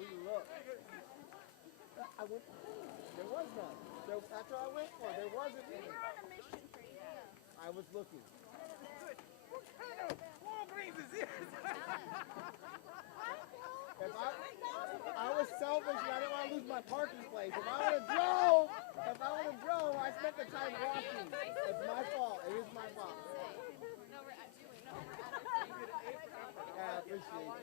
we looked. I went, there was none. So after I went for it, there wasn't any. We were on a mission for you. I was looking. What kind of Walgreens is this? I was selfish and I didn't want to lose my parking place. If I would have drove, I spent the time walking. It's my fault. It is my fault. Yeah, I appreciate it.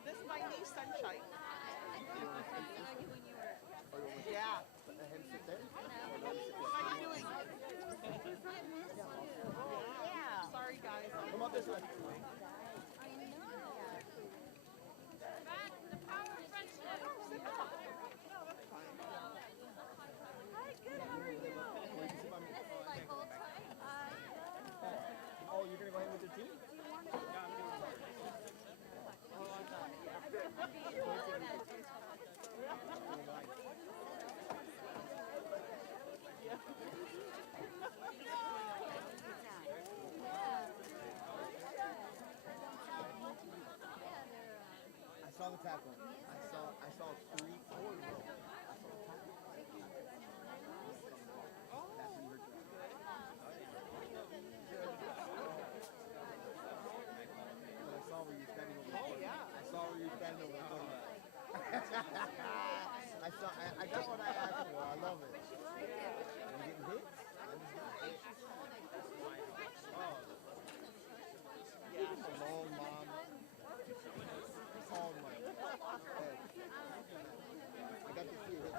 This is my niece, Sunshine. Yeah. Let him sit there. How you doing? Yeah. Sorry, guys. Come on this way. Oh, you're going to go ahead with your team? I saw the tackle. I saw 3, 4 in a row. I got what I asked for. I love it. You getting hit? Long mom. Oh my God. I got to see it.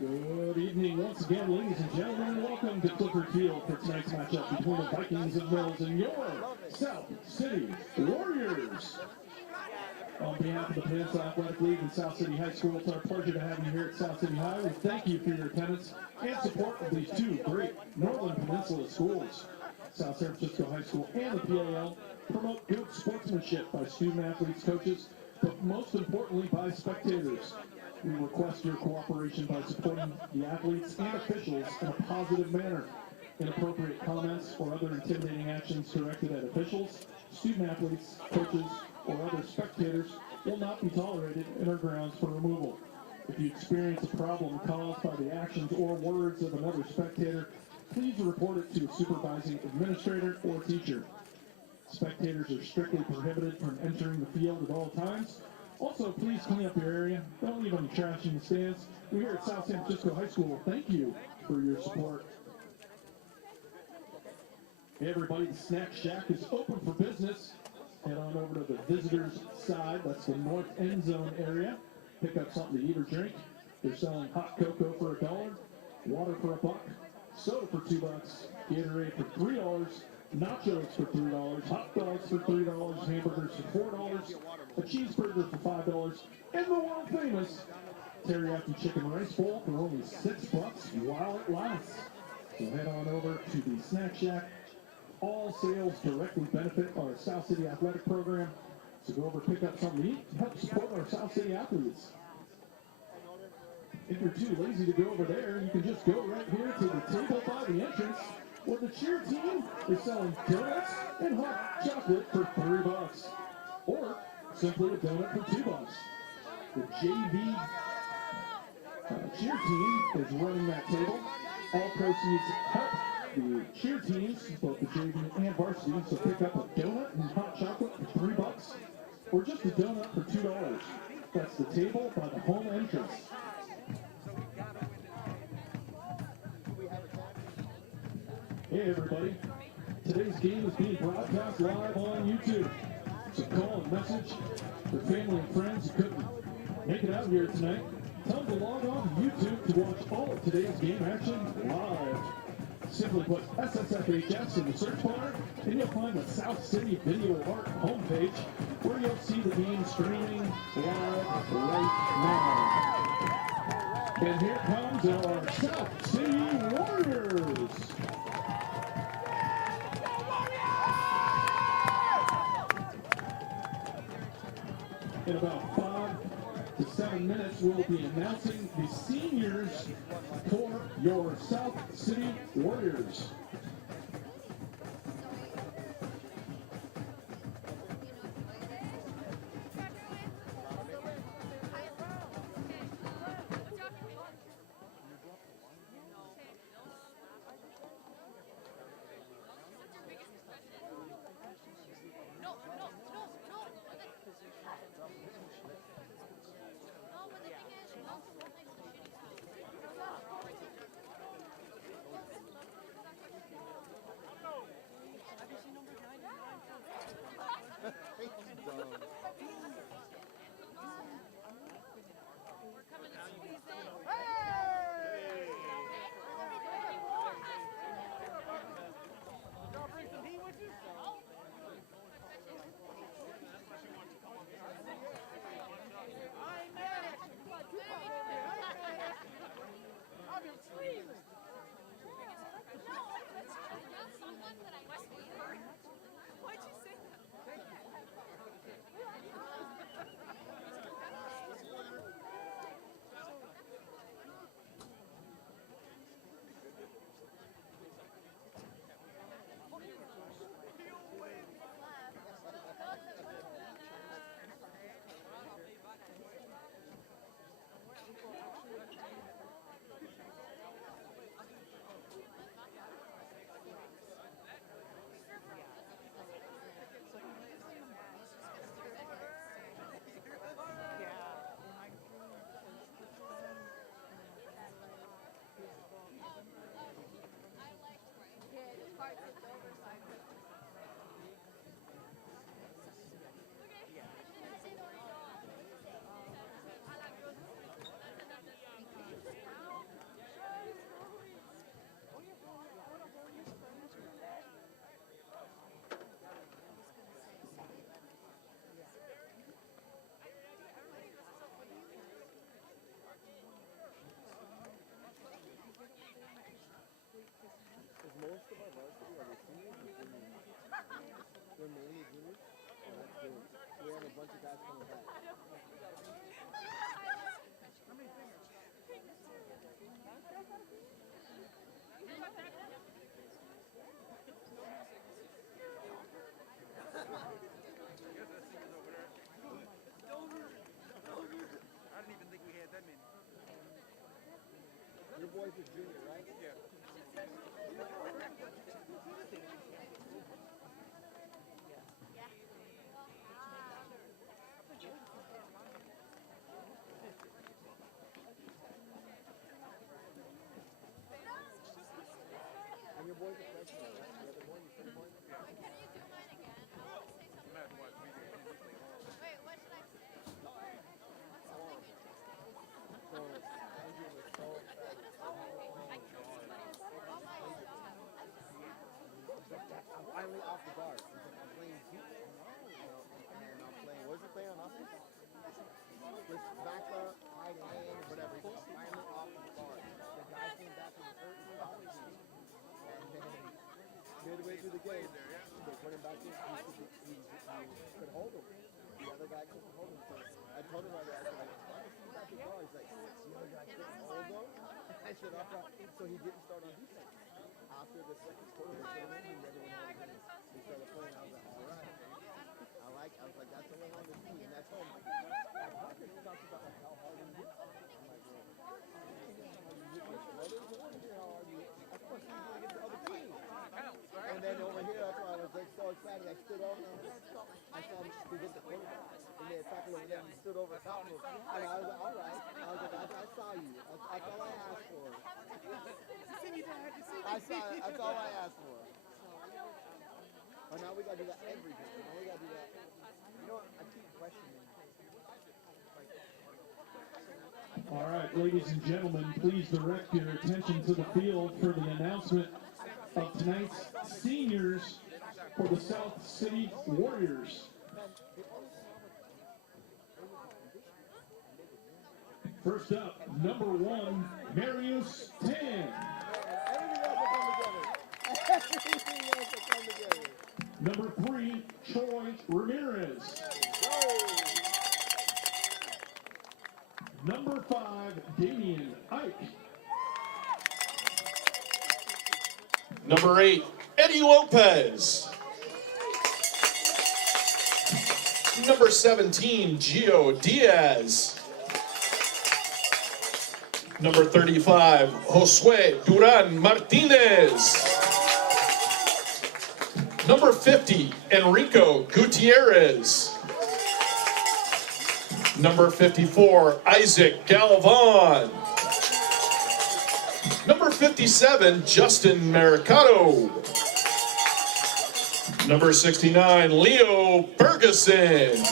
Good evening once again, ladies and gentlemen. Welcome to Clifford Field for tonight's matchup between the Vikings of Mills and your South City Warriors. On behalf of the Peninsula Athletic League and South City High School, it's our pleasure to have you here at South City High. We thank you for your attendance and support of these two great Northern Peninsula schools. South San Francisco High School and the PAL promote good sportsmanship by student athletes, coaches, but most importantly by spectators. We request your cooperation by supporting the athletes and officials in a positive manner. Inappropriate comments or other intimidating actions directed at officials, student athletes, coaches, or other spectators will not be tolerated and are grounds for removal. If you experience a problem caused by the actions or words of another spectator, please report it to a supervising administrator or teacher. Spectators are strictly prohibited from entering the field at all times. Also, please clean up your area. Don't leave any trash in the stands. We here at South San Francisco High School thank you for your support. Hey everybody, the Snack Shack is open for business. Head on over to the visitors side, that's the north end zone area. Pick up something to eat or drink. They're selling hot cocoa for $1, water for $1, soda for $2, Gatorade for $3, nachos for $3, hot dogs for $3, hamburgers for $4, a cheeseburger for $5, and the world famous teriyaki chicken rice bowl for only $6 while it lasts. So head on over to the Snack Shack. All sales directly benefit our South City athletic program. So go over, pick up something to eat, help support our South City athletes. If you're too lazy to go over there, you can just go right here to the table by the entrance where the cheer team is selling donuts and hot chocolate for $3. Or simply a donut for $2. The JV cheer team is running that table. All proceeds help the cheer teams, both the JV and varsity, so pick up a donut and hot chocolate for $3, or just a donut for $2. That's the table by the home entrance. Hey everybody, today's game is being broadcast live on YouTube. So call and message your family and friends who couldn't make it out here tonight. Tell them to log on to YouTube to watch all of today's game action live. Simply put SSFHS in the search bar, and you'll find the South City Video Art homepage where you'll see the game streaming live right now. And here comes our South City Warriors. In about to 7 minutes, we'll be announcing the seniors for your South City Warriors. Most of our varsity are the seniors and juniors. They're mainly juniors, and that's good. We have a bunch of guys coming back. I didn't even think we had that many. Your boys are junior, right? Yeah. And your boys are freshmen, right? The other boy, you said boy? Can you do mine again? I want to say something. I'm gonna have to watch video. Wait, what should I say? What's something interesting? So, Andrew was so excited. I'm finally off the guard. I'm playing deep, and I'm playing, what is he playing on offense? Just back up, tight end, whatever. He's finally off the guard. The guy came back from the third and then midway through the game, they put him back in. He could hold him. The other guy couldn't hold him. So I told him right there, I said, why is he back in guard? He's like, the other guy couldn't hold him. I said, so he didn't start on defense. After the second quarter, he started playing. I was like, all right. I was like, that's the way I want to see. And that's all. Like Hunter talks about like how hard he hits. I'm like, well, you hit your brothers. I want to hear how hard you hit. Of course, he's going to get the other team. And then over here, that's why I was like so excited. I stood over and I saw him to get the quarterback. And then tackle over there and he stood over top of him. And I was like, all right. I was like, I saw you. That's all I asked for. That's all I asked for. Oh, now we got to do that every game. Now we got to do that. You know what? I keep questioning. All right, ladies and gentlemen, please direct your attention to the field for the announcement of tonight's seniors for the South City Warriors. First up, number 1, Marius Tan. Everything else will come together. Number 3, Troy Ramirez. Number 5, Damian Ike. Number 8, Eddie Lopez. Number 17, Gio Diaz. Number 35, Josue Duran Martinez. Number 50, Enrico Gutierrez. Number 54, Isaac Galvan. Number 57, Justin Mercado. Number 69, Leo Ferguson.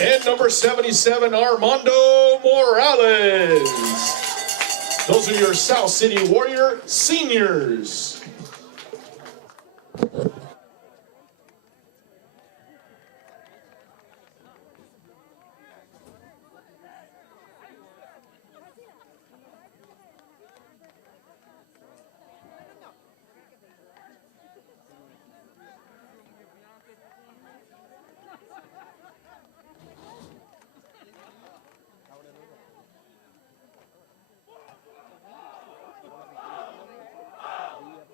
And number 77, Armando Morales. Those are your South City Warrior seniors. We have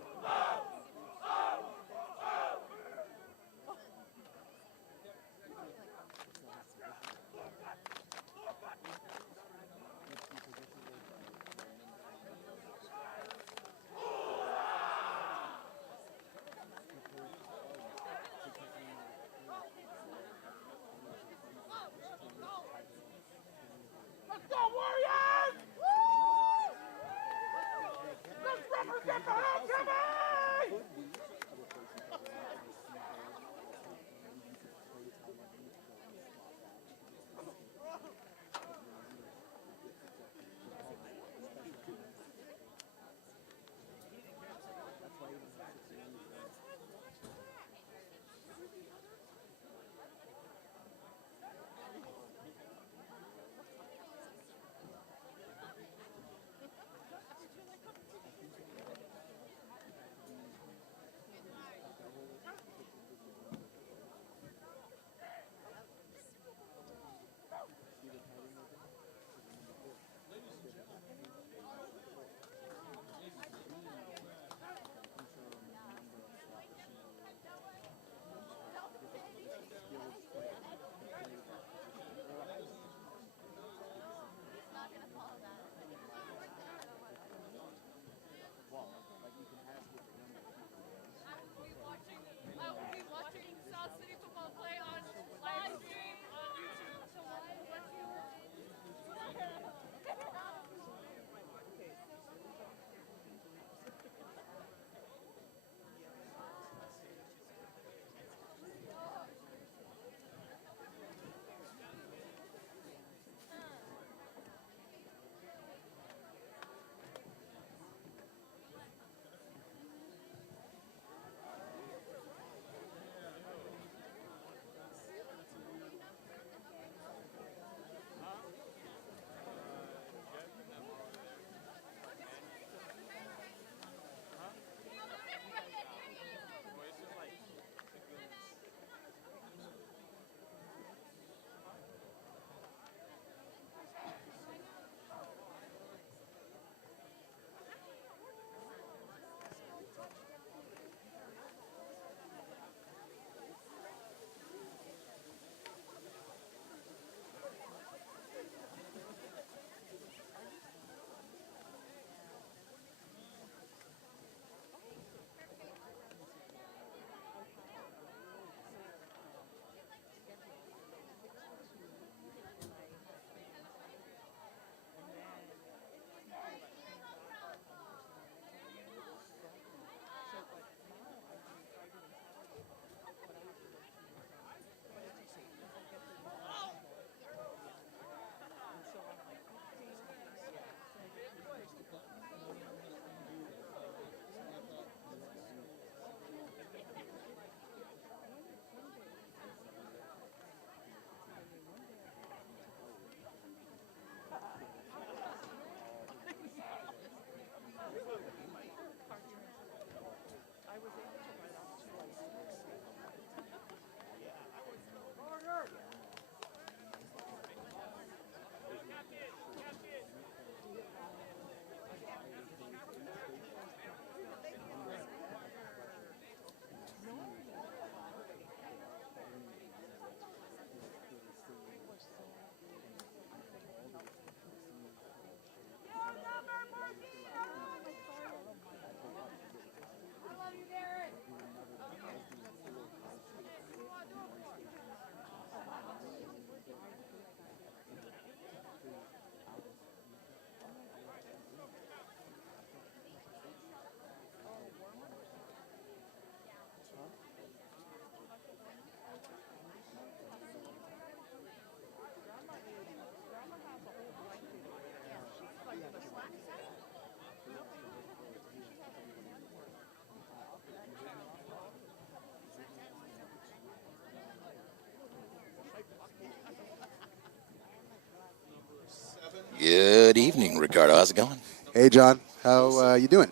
Good evening, Ricardo. How's it going? Hey, John. How you doing?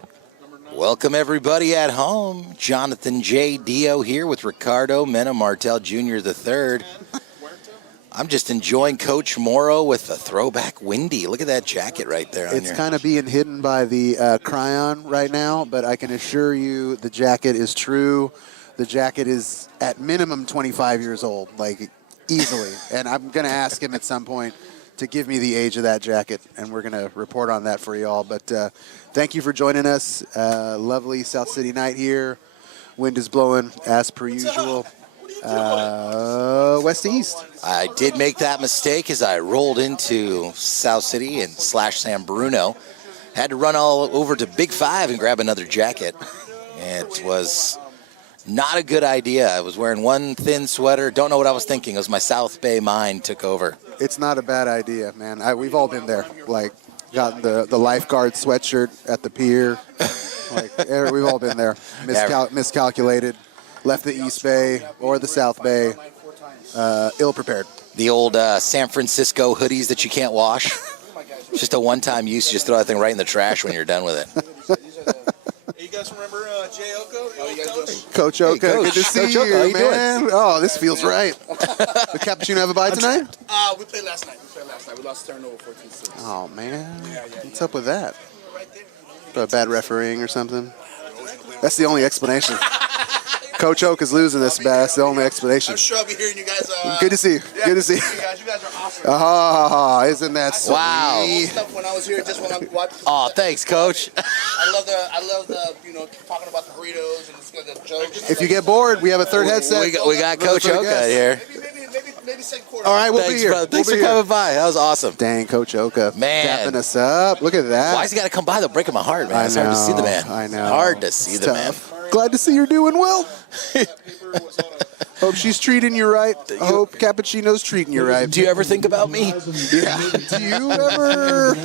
Welcome, everybody at home. Jonathan J. Dio here with Ricardo Mena Martel Jr. III. I'm just enjoying Coach Morrow with a throwback Windy. Look at that jacket right there. It's kind of being hidden by the cryon right now, but I can assure you the jacket is true. The jacket is at minimum 25 years old, like easily. And I'm going to ask him at some point to give me the age of that jacket, and we're going to report on that for y'all. But thank you for joining us. Lovely South City night here. Wind is blowing as per usual. West to east. I did make that mistake as I rolled into South City and / San Bruno. Had to run all over to Big 5 and grab another jacket. It was not a good idea. I was wearing one thin sweater. Don't know what I was thinking. It was my South Bay mind took over. It's not a bad idea, man. We've all been there. Like, got the lifeguard sweatshirt at the pier. Like, we've all been there. Miscalculated. Left the East Bay or the South Bay ill-prepared. The old San Francisco hoodies that you can't wash. It's just a one-time use. You just throw that thing right in the trash when you're done with it. You guys remember Jay Oko? Oh, you guys Coach Oka, hey, Coach. good to see Coach you, Oka, how you man. doing? Oh, this feels right. The cappuccino have a bite tonight? We played last night. We lost turnover 14-6. Oh, man. What's up with that? A bad refereeing or something? That's the only explanation. Coach Oak is losing this bad. That's the only explanation. I'm sure I'll be hearing you guys. Good to see you. Yeah, good to see you. You guys are awesome. Oh, isn't that sweet? Wow. Stuff when I was here, just when I'm watching. Oh, thanks, Coach. I love the talking about the burritos and the jokes. If you get bored, we have a third headset. We got Coach Oka here. Maybe second quarter. All right, we'll Thanks, be here. brother. Thanks We'll for be here. coming by. That was awesome. Dang, Coach Oka. Man. Dapping us up. Look at that. Why's he got to come by? They're breaking my heart, man. It's hard to see the man. I know. Hard to see It's the man. tough. Glad to see you're doing well. Hope she's treating you right. I hope Cappuccino's treating you right. Do you ever think about me? Yeah. Do you ever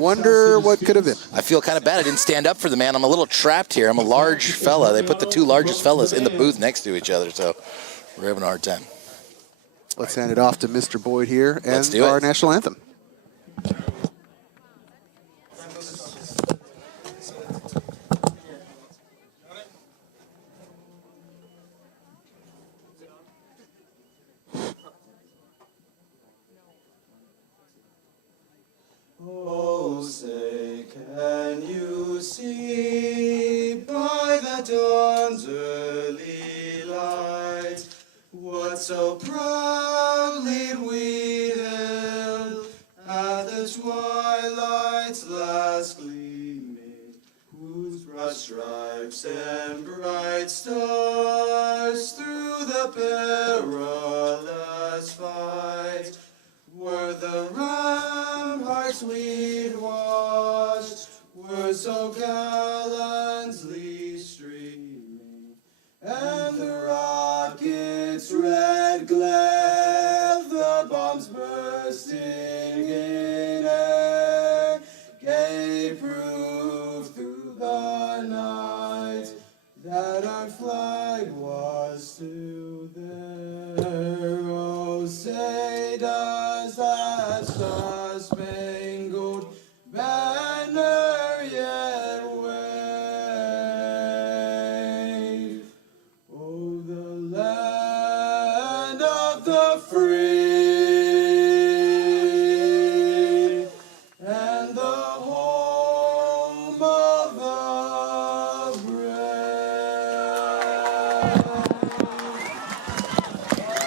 wonder what could have been? I feel kind of bad. I didn't stand up for the man. I'm a little trapped here. I'm a large fella. They put the two largest fellas in the booth next to each other, so we're having a hard time. Let's hand it off to Mr. Boyd here Let's and do it. our national anthem. Oh, say, can you see by the dawn's early light what so proudly we hailed at the twilight's last gleaming, whose broad stripes and bright stars through the perilous fight were the ramparts we'd watched, were so gallantly streaming, and the rocket's red glare, the bombs bursting in air, gave proof through the night that our flag was still there. Oh, say does that star-spangled banner yet wave? Oh, the land of the free and the home of the brave.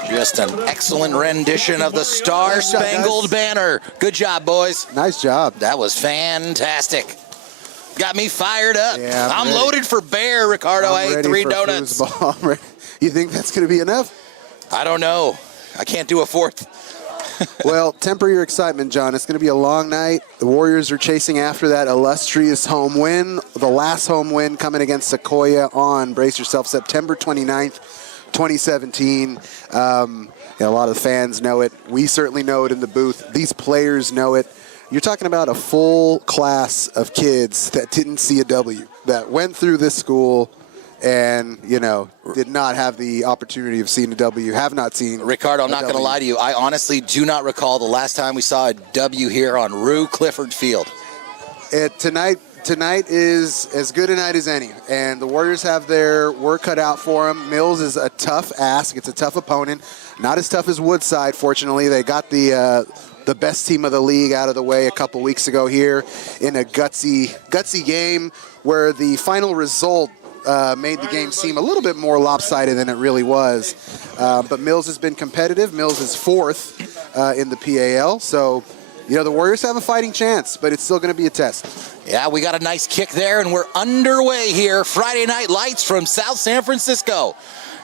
Just an excellent rendition of the Star-Spangled Banner. Good job, boys. Nice job. That was fantastic. Got me fired up. Yeah, I'm ready. loaded for bear, Ricardo. I ate ready 3 for donuts. foosball. I'm ready. You think that's going to be enough? I don't know. I can't do a 4th. Well, temper your excitement, John. It's going to be a long night. The Warriors are chasing after that illustrious home win. The last home win coming against Sequoia on, brace yourself, September 29th, 2017. A lot of the fans know it. We certainly know it in the booth. These players know it. You're talking about a full class of kids that didn't see a W, that went through this school and, you know, did not have the opportunity of seeing a W, have not seen. Ricardo, I'm not going to lie to you. I honestly do not recall the last time we saw a W here on Rue Clifford Field. Tonight is as good a night as any, and the Warriors have their work cut out for them. Mills is a tough ask. It's a tough opponent. Not as tough as Woodside, fortunately. They got the best team of the league out of the way a couple weeks ago here in a gutsy game where the final result made the game seem a little bit more lopsided than it really was. But Mills has been competitive. Mills is 4th in the PAL, so you know the Warriors have a fighting chance, but it's still going to be a test. Yeah, we got a nice kick there, and we're underway here. Friday Night Lights from South San Francisco.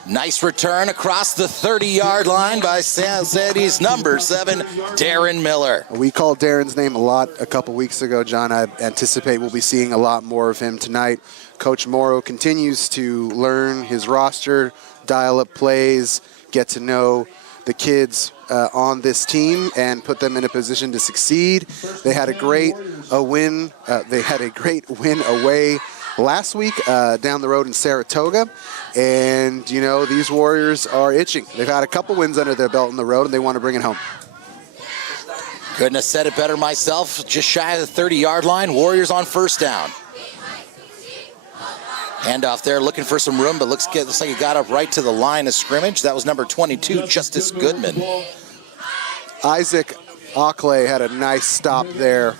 Nice return across the 30-yard line by South City's number 7, Darren Miller. We called Darren's name a lot a couple weeks ago, John. I anticipate we'll be seeing a lot more of him tonight. Coach Morrow continues to learn his roster, dial up plays, get to know the kids on this team and put them in a position to succeed. They had a great win. They had a great win away last week down the road in Saratoga, and you know these Warriors are itching. They've had a couple wins under their belt on the road, and they want to bring it home. Couldn't have said it better myself. Just shy of the 30-yard line. Warriors on first down. Handoff there, looking for some room, but looks like he got up right to the line of scrimmage. That was number 22, Justice Goodman. Isaac Ockley had a nice stop there.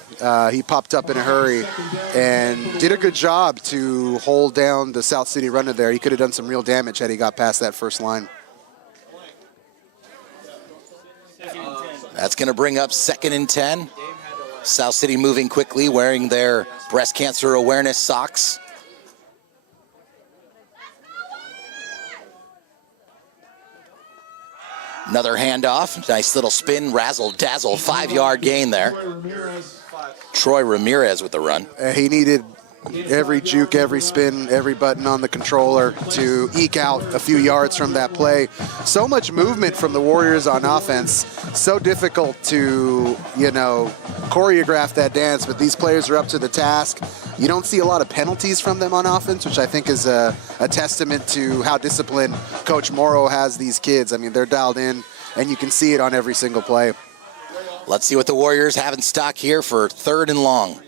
He popped up in a hurry and did a good job to hold down the South City runner there. He could have done some real damage had he got past that first line. That's going to bring up 2nd and 10. South City moving quickly, wearing their breast cancer awareness socks. Another handoff, nice little spin, razzle dazzle, 5-yard gain there. Troy Ramirez with the run. He needed every juke, every spin, every button on the controller to eke out a few yards from that play. So much movement from the Warriors on offense. So difficult to, you know, choreograph that dance, but these players are up to the task. You don't see a lot of penalties from them on offense, which I think is a testament to how disciplined Coach Morrow has these kids. I mean, they're dialed in, and you can see it on every single play. Let's see what the Warriors have in stock here for 3rd and long.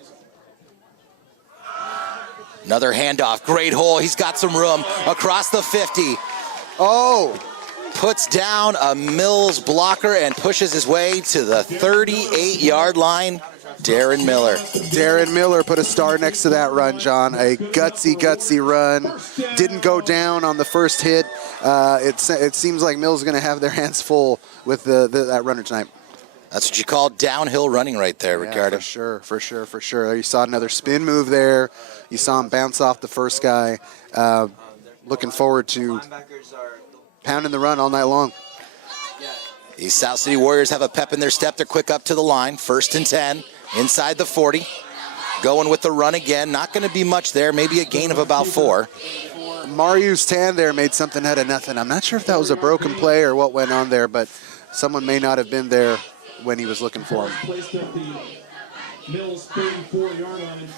Another handoff, great hole. He's got some room across the 50. Oh! Puts down a Mills blocker and pushes his way to the 38-yard line. Darren Miller. Darren Miller put a star next to that run, John. A gutsy run. Didn't go down on the first hit. It seems like Mills is going to have their hands full with that runner tonight. That's what you call downhill running right there, Ricardo. For sure. You saw another spin move there. You saw him bounce off the first guy. Looking forward to pounding the run all night long. These South City Warriors have a pep in their step. They're quick up to the line. 1st and 10, inside the 40. Going with the run again. Not going to be much there. Maybe a gain of about 4. Marius Tan there made something out of nothing. I'm not sure if that was a broken play or what went on there, but someone may not have been there when he was looking for him. Placed at the Mills 34-yard line.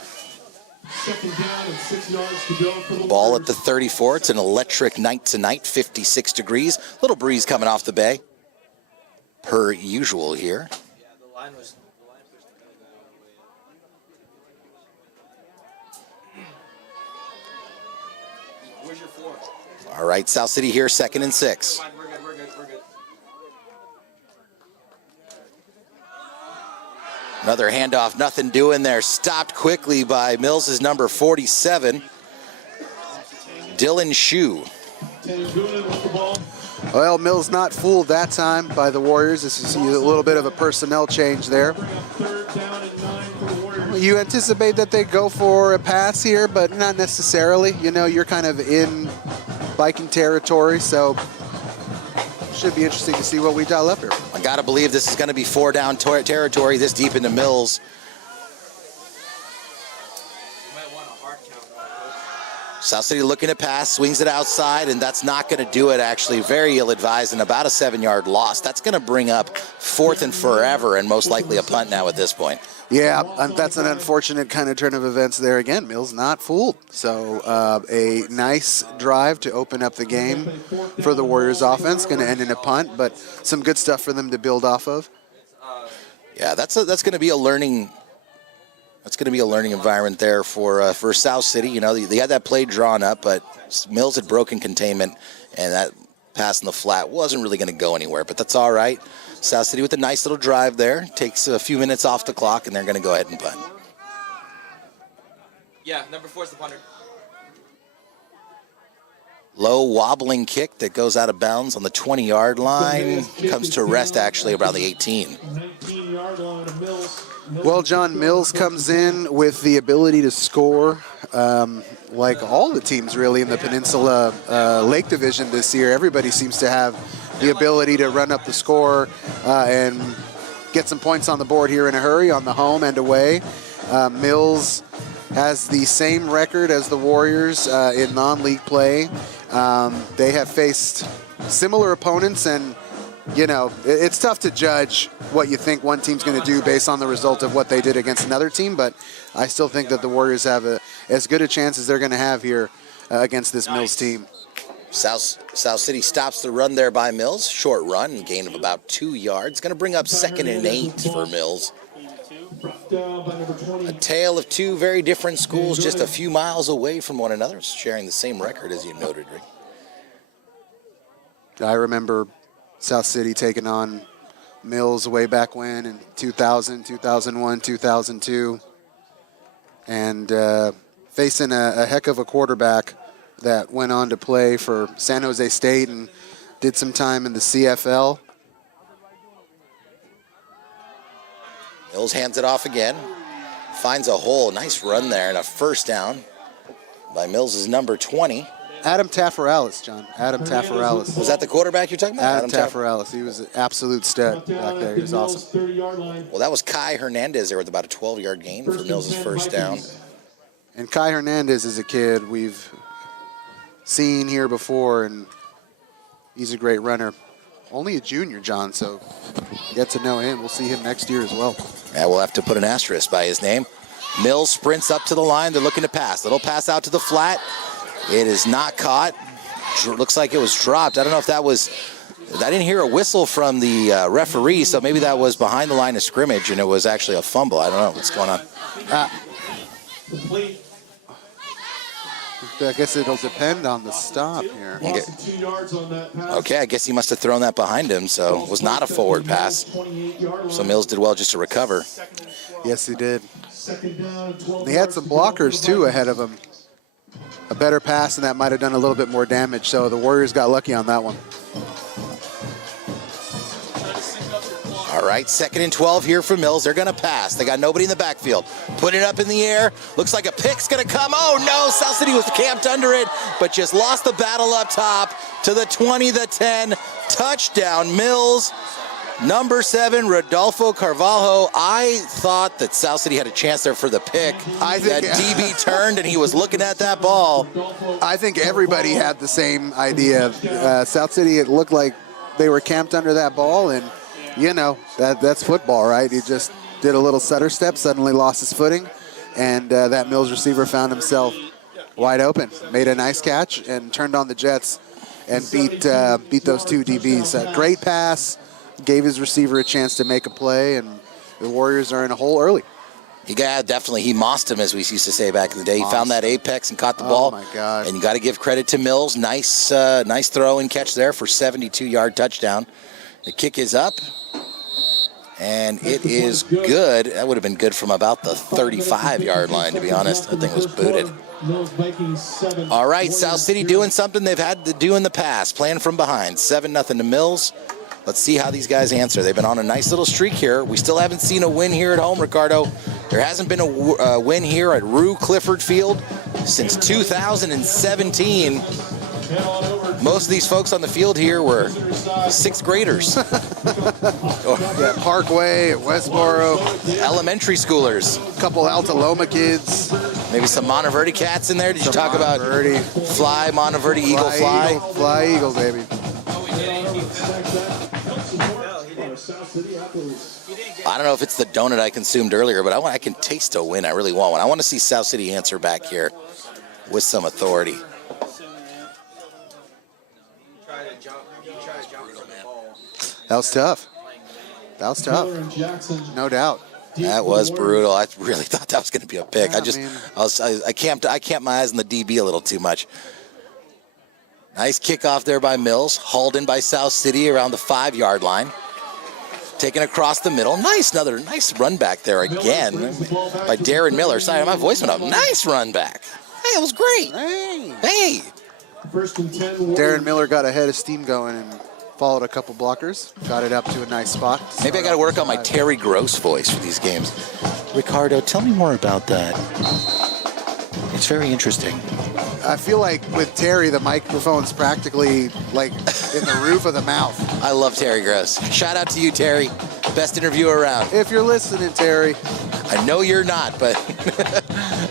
2nd down and 6 yards to go for the Ball Warriors. at the 34. It's an electric night tonight, 56 degrees. Little breeze coming off the bay, per usual here. Yeah, the line was Where's your 4? All right, South City here, 2nd and 6. Fine, we're good. Another handoff, nothing doing there. Stopped quickly by Mills' number 47, Dylan Shue. Well, Mills not fooled that time by the Warriors. This is a little bit of a personnel change there. You anticipate that they go for a pass here, but not necessarily. You know, you're kind of in Viking territory, so should be interesting to see what we dial up here. I gotta believe this is gonna be 4-down territory this deep into Mills. South City looking to pass, swings it outside, and that's not going to do it, actually. Very ill-advised and about a 7-yard loss. That's going to bring up 4th and forever and most likely a punt now at this point. Yeah, that's an unfortunate kind of turn of events there again. Mills not fooled. So a nice drive to open up the game for the Warriors offense. Going to end in a punt, but some good stuff for them to build off of. Yeah, that's going to be a learning. That's going to be a learning environment there for South City. You know, they had that play drawn up, but Mills had broken containment, and that pass in the flat wasn't really going to go anywhere. But that's all right. South City with a nice little drive there. Takes a few minutes off the clock, and they're going to go ahead and punt. Yeah, number 4 is the punter. Low wobbling kick that goes out of bounds on the 20-yard line. Comes to rest, actually, around the 18. 19-yard line of Mills. Well, John, Mills comes in with the ability to score like all the teams really in the Peninsula Lake Division this year. Everybody seems to have the ability to run up the score and get some points on the board here in a hurry on the home and away. Mills has the same record as the Warriors in non-league play. They have faced similar opponents, and you know, it's tough to judge what you think one team's going to do based on the result of what they did against another team, but I still think that the Warriors have as good a chance as they're going to have here against this Mills team. South City stops the run there by Mills. Short run, gain of about 2 yards. Going to bring up 2nd and 8 for Mills. A tale of two very different schools just a few miles away from one another, sharing the same record, as you noted, Rick. I remember South City taking on Mills way back when in 2000, 2001, 2002, and facing a heck of a quarterback that went on to play for San Jose State and did some time in the CFL. Mills hands it off again, finds a hole. Nice run there, and a first down by Mills' number 20. Adam Taffarellis, John. Adam Taffarellis. Was that the quarterback you're talking about? Adam Taffarellis. He was an absolute stud back there. He was awesome. Well, that was Kai Hernandez there with about a 12-yard gain for Mills' first down. And Kai Hernandez is a kid we've seen here before, and he's a great runner. Only a junior, John, so get to know him. We'll see him next year as well. Yeah, we'll have to put an asterisk by his name. Mills sprints up to the line. They're looking to pass. Little pass out to the flat. It is not caught. Looks like it was dropped. I don't know if that was... I didn't hear a whistle from the referee, so maybe that was behind the line of scrimmage, and it was actually a fumble. I don't know what's going on. I guess it'll depend on the stop here. Okay, I guess he must have thrown that behind him, so it was not a forward pass. So Mills did well just to recover. Yes, he did. He had some blockers, too, ahead of him. A better pass, and that might have done a little bit more damage, so the Warriors got lucky on that one. All right, 2nd and 12 here for Mills. They're going to pass. They got nobody in the backfield. Put it up in the air. Looks like a pick's going to come. Oh, no, South City was camped under it, but just lost the battle up top to the 20, the 10. Touchdown, Mills. Number 7, Rodolfo Carvalho. I thought that South City had a chance there for the pick. That DB turned, and he was looking at that ball. I think everybody had the same idea. South City, it looked like they were camped under that ball, and you know, that's football, right? He just did a little stutter step, suddenly lost his footing, and that Mills receiver found himself wide open. Made a nice catch and turned on the Jets and beat those two DBs. Great pass, gave his receiver a chance to make a play, and the Warriors are in a hole early. Definitely. He mossed him, as we used to say back in the day. He found that apex and caught the ball. Oh, my God. And you got to give credit to Mills. Nice throw and catch there for 72-yard touchdown. The kick is up, and it is good. That would have been good from about the 35-yard line, to be honest. That thing was booted. All right, South City doing something they've had to do in the past, playing from behind. 7-0 to Mills. Let's see how these guys answer. They've been on a nice little streak here. We still haven't seen a win here at home, Ricardo. There hasn't been a win here at Rue Clifford Field since 2017. Most of these folks on the field here were 6th graders. Yeah, Parkway at Westboro. Elementary schoolers. A couple Alta Loma kids. Maybe some Monteverdi cats in there. Did you talk about fly, Monteverdi, eagle, fly? Fly eagle, baby. I don't know if it's the donut I consumed earlier, but I can taste a win. I really want one. I want to see South City answer back here with some authority. That was tough. That was tough. No doubt. That was brutal. I really thought that was going to be a pick. I camped my eyes on the DB a little too much. Nice kickoff there by Mills, hauled in by South City around the 5-yard line. Taken across the middle. Another nice run back there again by Darren Miller. Sorry, my voice went up. Nice run back. Hey, it was great. Hey. Darren Miller got a head of steam going and followed a couple blockers. Got it up to a nice spot. Maybe I got to work on my Terry Gross voice for these games. Ricardo, tell me more about that. It's very interesting. I feel like with Terry, the microphone's practically like in the roof of the mouth. I love Terry Gross. Shout out to you, Terry. Best interviewer around. If you're listening, Terry. I know you're not, but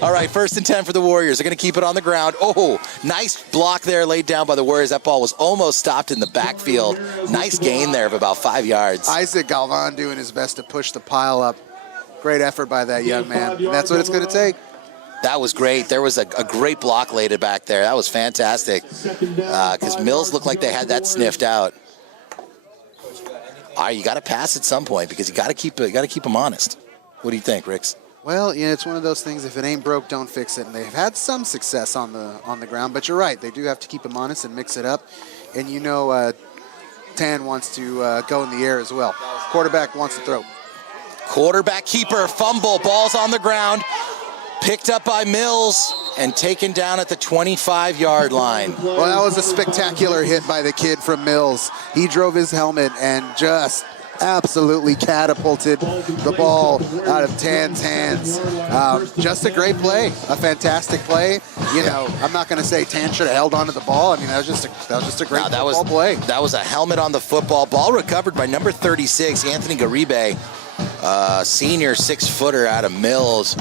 all right, 1st and 10 for the Warriors. They're going to keep it on the ground. Oh, nice block there laid down by the Warriors. That ball was almost stopped in the backfield. Nice gain there of about 5 yards. Isaac Galvan doing his best to push the pile up. Great effort by that young man. And that's what it's going to take. That was great. There was a great block laid back there. That was fantastic because Mills looked like they had that sniffed out. All right, you got to pass at some point because you got to keep them honest. What do you think, Ricks? Well, yeah, it's one of those things. If it ain't broke, don't fix it. And they've had some success on the ground, but you're right. They do have to keep them honest and mix it up. And you know, Tan wants to go in the air as well. Quarterback wants to throw. Quarterback keeper fumble. Ball's on the ground. Picked up by Mills and taken down at the 25-yard line. Well, that was a spectacular hit by the kid from Mills. He drove his helmet and just absolutely catapulted the ball out of Tan's hands. Just a great play, a fantastic play. You know, I'm not going to say Tan should have held onto the ball. I mean, that was just a great football play. That was a helmet on the football. Ball recovered by number 36, Anthony Garibe. Senior 6-footer out of Mills.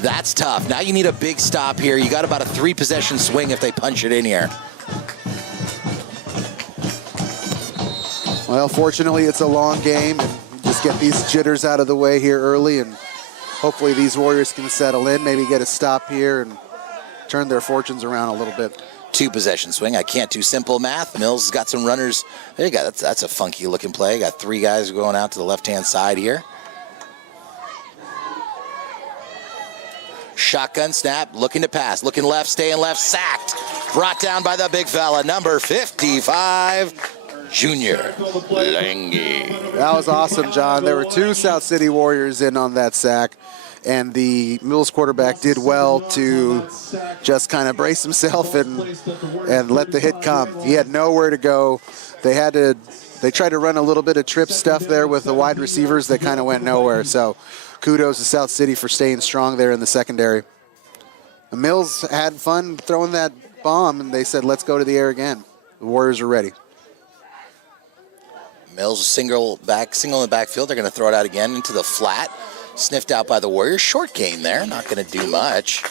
That's tough. Now you need a big stop here. You got about a 3-possession swing if they punch it in here. Well, fortunately, it's a long game, and just get these jitters out of the way here early, and hopefully these Warriors can settle in, maybe get a stop here and turn their fortunes around a little bit. 2-possession swing. I can't do simple math. Mills has got some runners. There you go. That's a funky looking play. Got 3 guys going out to the left-hand side here. Shotgun snap, looking to pass, looking left, staying left, sacked. Brought down by the big fella, number 55, Junior Lange. That was awesome, John. There were 2 South City Warriors in on that sack, and the Mills quarterback did well to just kind of brace himself and let the hit come. He had nowhere to go. They tried to run a little bit of trip stuff there with the wide receivers that kind of went nowhere. So kudos to South City for staying strong there in the secondary. The Mills had fun throwing that bomb, and they said, let's go to the air again. The Warriors are ready. Mills single in the backfield. They're going to throw it out again into the flat. Sniffed out by the Warriors. Short gain there. Not going to do much.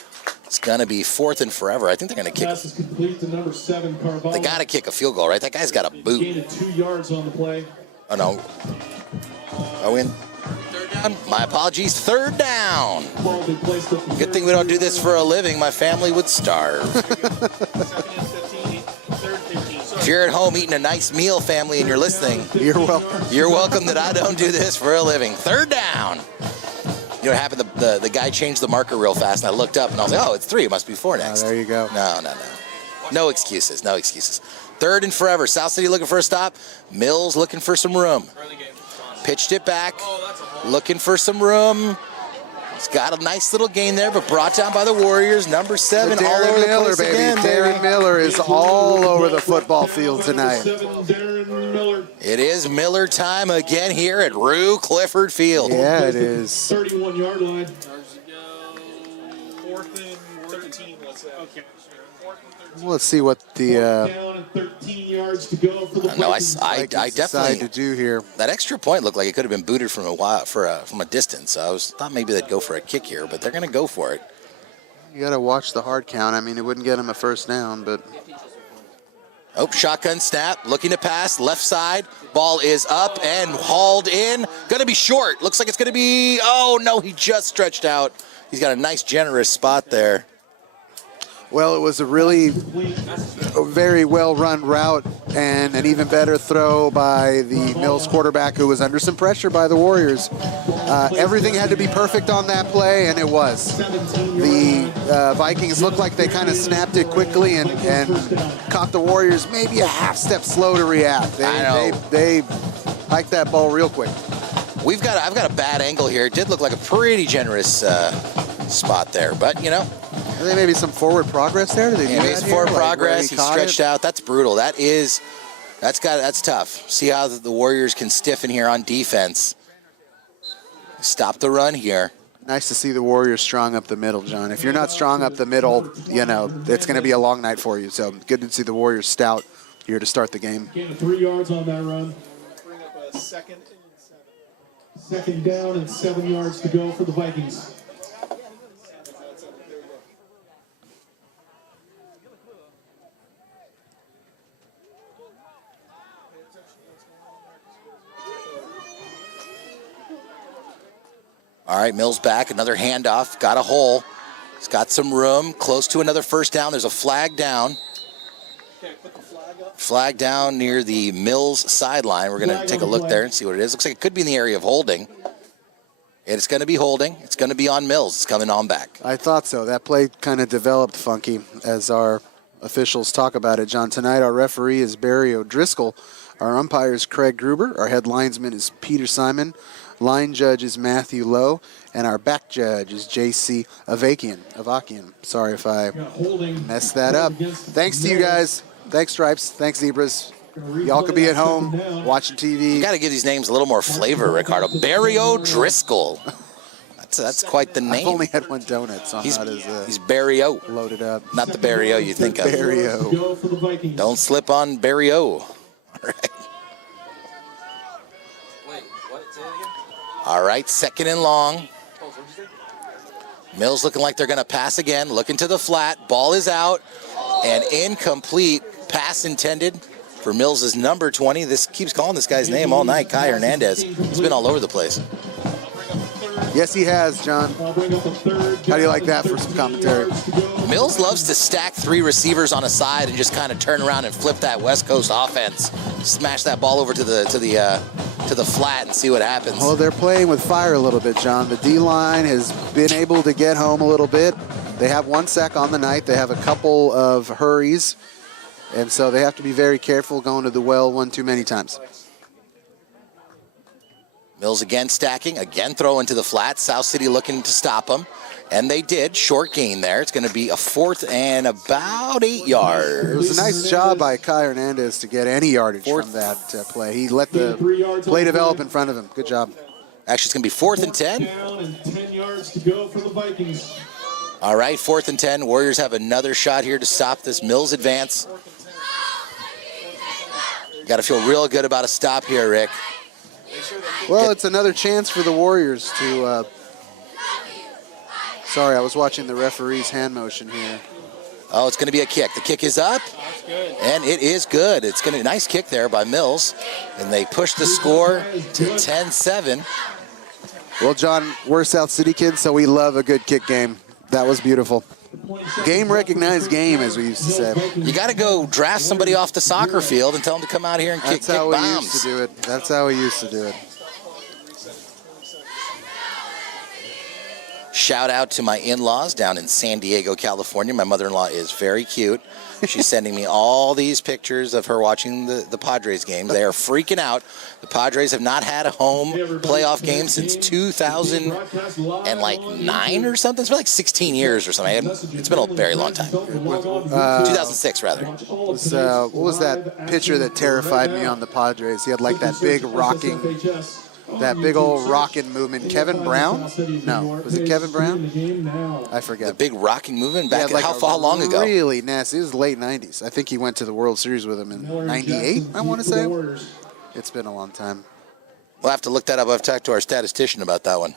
It's going to be 4th and forever. I think they're going to kick. Pass is complete to number 7, Carvalho. They got to kick a field goal, right? That guy's got a boot. Gained 2 yards on the play. Oh, no. Are we in? 3rd down? My apologies. 3rd down. Good thing we don't do this for a living. My family would starve. If you're at home eating a nice meal, family, and you're listening, you're welcome. You're welcome that I don't do this for a living. 3rd down. You know what happened? The guy changed the marker real fast, and I looked up, and I was like, oh, it's 3. It must be 4 next. Oh, there you go. No. No excuses. 3rd and forever. South City looking for a stop. Mills looking for some room. Pitched it back. Looking for some room. He's got a nice little gain there, but brought down by the Warriors. Number 7 all over the place again, Darren Miller is all over the football field tonight. It is Miller time again here at Rue Clifford Field. Yeah, it is. 31-yard line. 4th and 13, let's say. Okay. Let's see what the Down and 13 yards to go for the I definitely to do here. That extra point looked like it could have been booted from a distance. So I thought maybe they'd go for a kick here, but they're going to go for it. You got to watch the hard count. I mean, it wouldn't get him a first down, but. Oh, shotgun snap, looking to pass, left side. Ball is up and hauled in. Gonna be short. Looks like it's gonna be, oh no, he just stretched out. He's got a nice, generous spot there. Well, it was a really very well-run route and an even better throw by the Mills quarterback, who was under some pressure by the Warriors. Everything had to be perfect on that play, and it was. The Vikings looked like they kind of snapped it quickly and caught the Warriors maybe a half step slow to react. They hiked that ball real quick. I've got a bad angle here. It did look like a pretty generous spot there, but you know. Are there maybe some forward progress there? Did they do maybe that some here? forward Like, progress. he He stretched it? out. That's brutal. That's tough. See how the Warriors can stiffen here on defense. Stop the run here. Nice to see the Warriors strong up the middle, John. If you're not strong up the middle, you know, it's going to be a long night for you. So good to see the Warriors stout here to start the game. Gain of 3 yards on that run. Bring up a second and 7. Second down and 7 yards to go for the Vikings. All right, Mills back, another handoff, got a hole. He's got some room, close to another first down. There's a flag down. Okay, put the flag up. Flag down near the Mills sideline. We're going to take a look there and see what it is. Looks like it could be in the area of holding. And it's going to be holding. It's going to be on Mills. It's coming on back. I thought so. That play kind of developed funky as our officials talk about it, John. Tonight our referee is Barry O'Driscoll. Our umpire is Craig Gruber. Our head linesman is Peter Simon. Line judge is Matthew Lowe, and our back judge is J.C. Avakian. Sorry if I messed that up. Thanks to you guys. Thanks, Stripes. Thanks, Zebras. Y'all could be at home watching TV. You got to give these names a little more flavor, Ricardo. Barry O'Driscoll. That's quite the name. I've only had one donut, so I'm not as he's Barry O. loaded up. Not the Barry O you think of. Barry O. Don't slip on Barry O. All right. All right, second and long. Mills looking like they're going to pass again. Looking to the flat. Ball is out. And incomplete. Pass intended for Mills' number 20. This keeps calling this guy's name all night. Kai Hernandez. He's been all over the place. Yes, he has, John. How do you like that for some commentary? Mills loves to stack 3 receivers on a side and just kind of turn around and flip that West Coast offense. Smash that ball over to the flat and see what happens. Well, they're playing with fire a little bit, John. The D-line has been able to get home a little bit. They have 1 sack on the night. They have a couple of hurries, and so they have to be very careful going to the well one too many times. Mills again stacking, again throwing to the flat. South City looking to stop them, and they did. Short gain there. It's going to be a 4th and about 8 yards. It was a nice job by Kai Hernandez to get any yardage from that play. He let the play develop in front of him. Good job. Actually, it's going to be 4th and 10. Down and 10 yards to go for the Vikings. All right, 4th and 10. Warriors have another shot here to stop this Mills advance. Got to feel real good about a stop here, Rick. Well, it's another chance for the Warriors to... Sorry, I was watching the referee's hand motion here. Oh, it's going to be a kick. The kick is up, and it is good. It's going to be a nice kick there by Mills, and they push the score to 10-7. Well, John, we're South City kids, so we love a good kick game. That was beautiful. Game recognized game, as we used to say. You got to go draft somebody off the soccer field and tell them to come out here and kick bombs. That's how we used to do it. That's how we used to do it. Shout out to my in-laws down in San Diego, California. My mother-in-law is very cute. She's sending me all these pictures of her watching the Padres games. They are freaking out. The Padres have not had a home playoff game since 2009 or something. It's been like 16 years or something. It's been a very long time. 2006, rather. What was that pitcher that terrified me on the Padres? He had like that big old rocking movement. Kevin Brown? No. Was it Kevin Brown? I forget. The big rocking movement back like how long ago? Really nasty. It was late 90s. I think he went to the World Series with him in 98, I want to say. It's been a long time. We'll have to look that up. I've talked to our statistician about that one.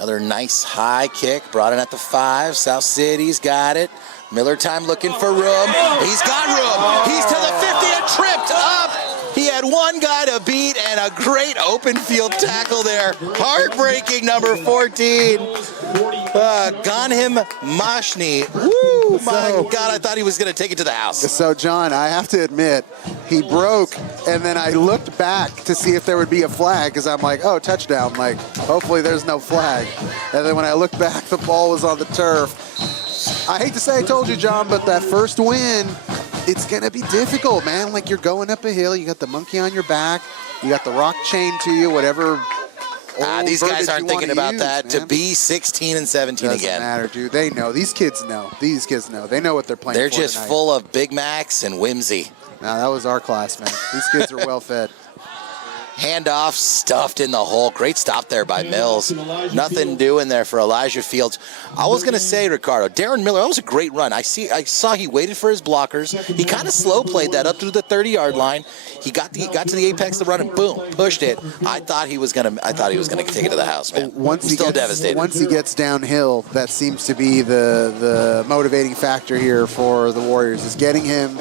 Another nice high kick, brought in at the 5. South City's got it. Miller time looking for room. He's got room. He's to the 50 and tripped up. He had one guy to beat and a great open field tackle there. Heartbreaking, number 14. Ghanim Mashni. Woo, my God, I thought he was going to take it to the house. So, John, I have to admit, he broke, and then I looked back to see if there would be a flag, because I'm like, oh, touchdown. Like, hopefully there's no flag. And then when I looked back, the ball was on the turf. I hate to say I told you, John, but that first win, it's going to be difficult, man. Like, you're going up a hill, you got the monkey on your back, you got the rock chained to you, whatever. These guys aren't thinking about that. Man. To be 16 and 17 Doesn't again. matter, dude. They know. These kids know. These kids know. They know what they're playing They're for just tonight. full of Big Macs and whimsy. No, that was our class, man. These kids are well fed. Handoff stuffed in the hole. Great stop there by Mills. Nothing doing there for Elijah Fields. I was going to say, Ricardo, Darren Miller, that was a great run. I saw he waited for his blockers. He kind of slow played that up to the 30-yard line. He got to the apex of the run and boom, pushed it. I thought he was going to take it to the house, man. Devastated. Once he gets downhill, that seems to be the motivating factor here for the Warriors, is getting him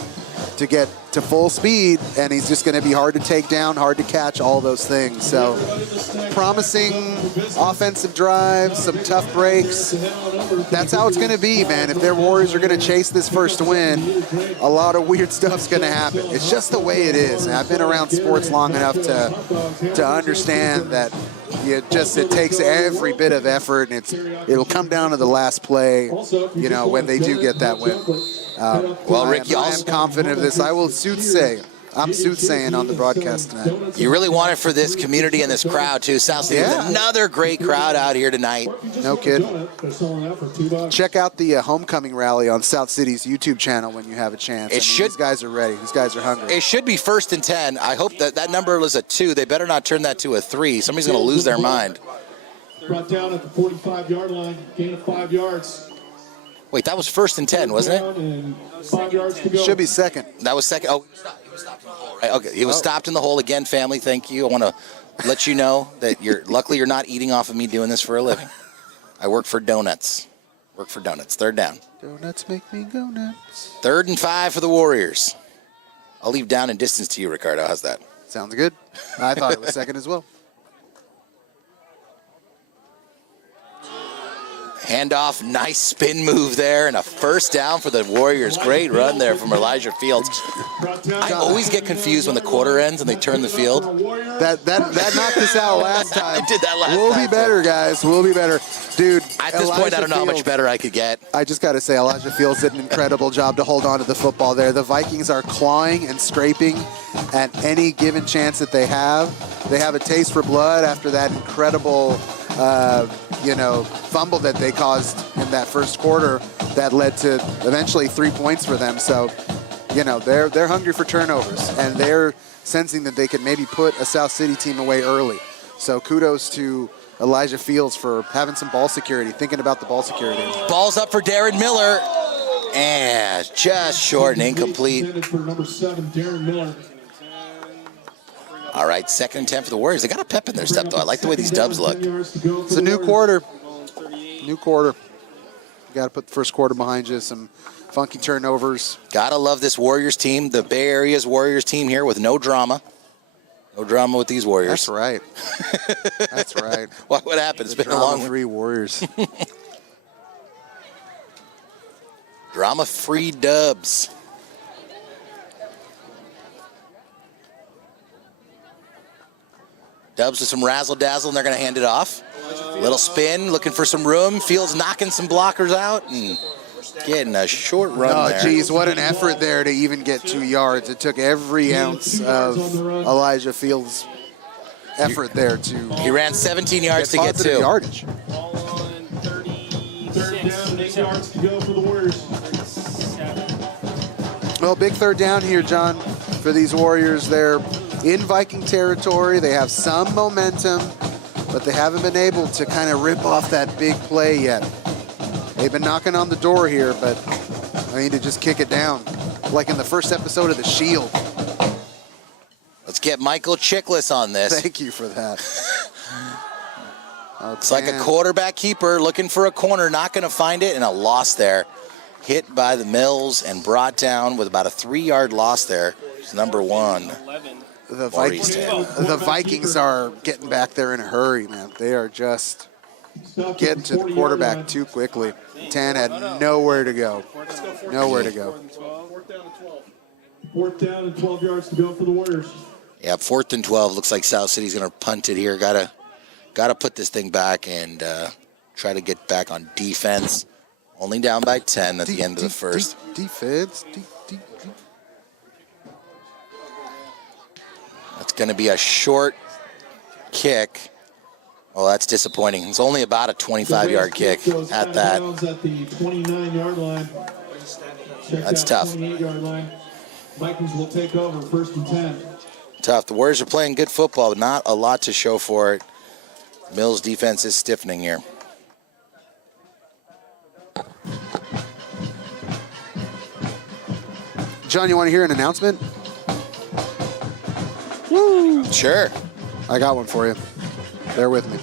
to get to full speed, and he's just going to be hard to take down, hard to catch, all those things. So promising offensive drives, some tough breaks. That's how it's going to be, man. If their Warriors are going to chase this first win, a lot of weird stuff's going to happen. It's just the way it is. And I've been around sports long enough to understand that it takes every bit of effort, and it'll come down to the last play, when they do get that win. Rick, I am confident of this. I will soothsay. I'm soothsaying on the broadcast tonight. You really want it for this community and this crowd, too. South City, another great crowd out here tonight. No kid. Check out the homecoming rally on South City's YouTube channel when you have a chance. These guys are ready. These guys are hungry. It should be 1st and 10. I hope that number was a 2. They better not turn that to a 3. Somebody's going to lose their mind. Brought down at the 45-yard line, gain of 5 yards. Wait, that was 1st and 10, wasn't it? 5 yards to go. Should be second. That was second. Oh, he was stopped in the hole, right? Okay, he was stopped in the hole again, family. Thank you. I want to let you know that luckily you're not eating off of me doing this for a living. I work for donuts. 3rd down. Donuts make me go nuts. 3rd and 5 for the Warriors. I'll leave down and distance to you, Ricardo. How's that? Sounds good. I thought it was second as well. Handoff, nice spin move there, and a 1st down for the Warriors. Great run there from Elijah Fields. I always get confused when the quarter ends and they turn the field. That knocked us out last time. I did that last time. We'll be better, guys. We'll be better. Dude, at this point, I don't know how much better I could get. I just got to say, Elijah Fields did an incredible job to hold on to the football there. The Vikings are clawing and scraping at any given chance that they have. They have a taste for blood after that incredible fumble that they caused in that first quarter that led to eventually 3 points for them. So, they're hungry for turnovers, and they're sensing that they could maybe put a South City team away early. So kudos to Elijah Fields for having some ball security, thinking about the ball security. Ball's up for Darren Miller, and just short and incomplete. For number 7, Darren Miller. All right, 2nd and 10 for the Warriors. They got a pep in their step, though. I like the way these dubs look. It's a new quarter. You got to put the first quarter behind you. Some funky turnovers. Gotta love this Warriors team, the Bay Area's Warriors team here with no drama. No drama with these Warriors. That's right. That's right. What happened? It's been a long 3 Warriors. Drama-free dubs. Dubs with some razzle-dazzle, and they're going to hand it off. Little spin, looking for some room. Fields knocking some blockers out and getting a short run there. Oh, geez, what an effort there to even get 2 yards. It took every ounce of Elijah Fields' effort there to He ran 17 yards to get 2. Yardage. Ball on 36. 3rd down, 8 yards to go for the Warriors. Well, big 3rd down here, John, for these Warriors. They're in Viking territory. They have some momentum, but they haven't been able to kind of rip off that big play yet. They've been knocking on the door here, but I need to just kick it down, like in the first episode of The Shield. Let's get Michael Chiklis on this. Thank you for that. It's like a quarterback keeper looking for a corner, not going to find it, and a loss there. Hit by the Mills and brought down with about a 3-yard loss there. It's number 1. The Vikings are getting back there in a hurry, man. They are just getting to the quarterback too quickly. 10 had nowhere to go. Nowhere to go. 4th down and 12 yards to go for the Warriors. Yeah, 4th and 12. Looks like South City's going to punt it here. Gotta put this thing back and try to get back on defense. Only down by 10 at the end of the first. Defense. That's going to be a short kick. Oh, that's disappointing. It's only about a 25-yard kick at that. At the 29-yard line. That's tough. 28-yard line. Vikings will take over 1st and 10. Tough. The Warriors are playing good football, but not a lot to show for it. Mills' defense is stiffening here. John, you want to hear an announcement? Woo! Sure. I got one for you. Bear with me.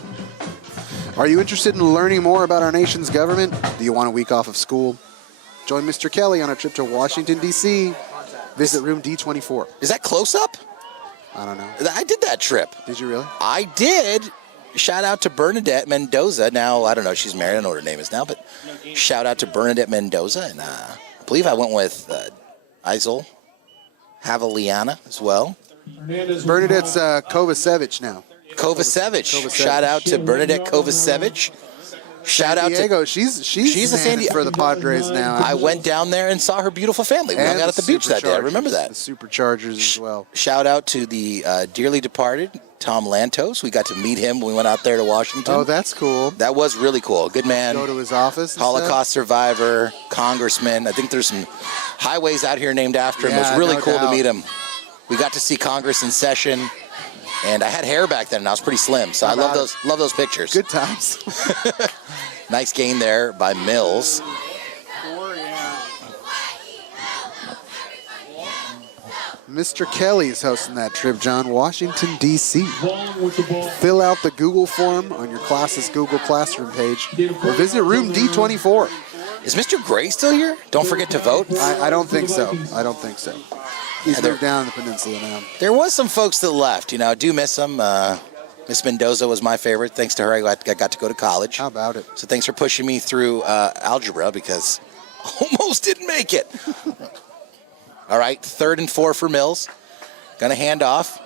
Are you interested in learning more about our nation's government? Do you want a week off of school? Join Mr. Kelly on a trip to Washington, D.C. Visit room D24. Is that close up? I don't know. I did that trip. Did you really? I did. Shout out to Bernadette Mendoza. Now, I don't know. She's married. I don't know what her name is now, but shout out to Bernadette Mendoza. And I believe I went with Isel Havaliana as well. Bernadette's Kovacevic now. Kovacevic. Shout out to Bernadette Kovacevic. Shout out Diego. to She's a San Diego for the Padres now. I went down there and saw her beautiful family. We hung out at the beach that day. I remember that. The Superchargers as well. Shout out to the dearly departed Tom Lantos. We got to meet him when we went out there to Washington. Oh, that's cool. That was really cool. Good man. Go to his office. Holocaust survivor, congressman. I think there's some highways out here named after him. It was really cool to meet him. We got to see Congress in session. And I had hair back then, and I was pretty slim, so I love those pictures. Good times. Nice gain there by Mills. Mr. Kelly's hosting that trip, John. Washington, D.C. Fill out the Google form on your class's Google Classroom page or visit room D24. Is Mr. Gray still here? Don't forget to vote. I don't think so. I don't think so. He's moved down the peninsula now. There was some folks that left. You know, I do miss them. Miss Mendoza was my favorite. Thanks to her, I got to go to college. How about it? So thanks for pushing me through algebra because almost didn't make it. All right, 3rd and 4 for Mills. Gonna hand off.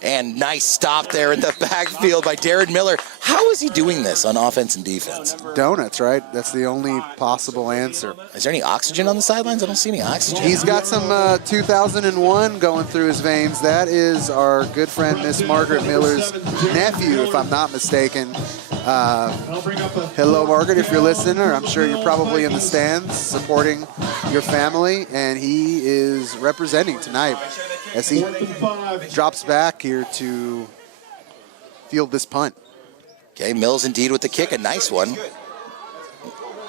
And nice stop there in the backfield by Darren Miller. How is he doing this on offense and defense? Donuts, right? That's the only possible answer. Is there any oxygen on the sidelines? I don't see any oxygen. He's got some 2001 going through his veins. That is our good friend, Miss Margaret Miller's nephew, if I'm not mistaken. Hello, Margaret, if you're listening, or I'm sure you're probably in the stands supporting your family, and he is representing tonight as he drops back here to field this punt. Okay, Mills indeed with the kick, a nice one.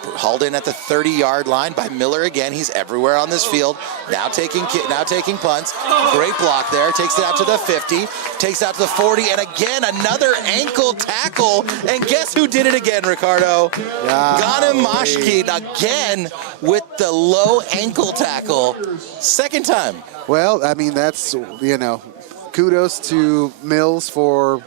Hauled in at the 30-yard line by Miller again. He's everywhere on this field. Now taking punts. Great block there. Takes it out to the 50. Takes it out to the 40. And again, another ankle tackle. And guess who did it again, Ricardo? Ghanem Mashkin again with the low ankle tackle. Second time. Well, I mean, that's, kudos to Mills for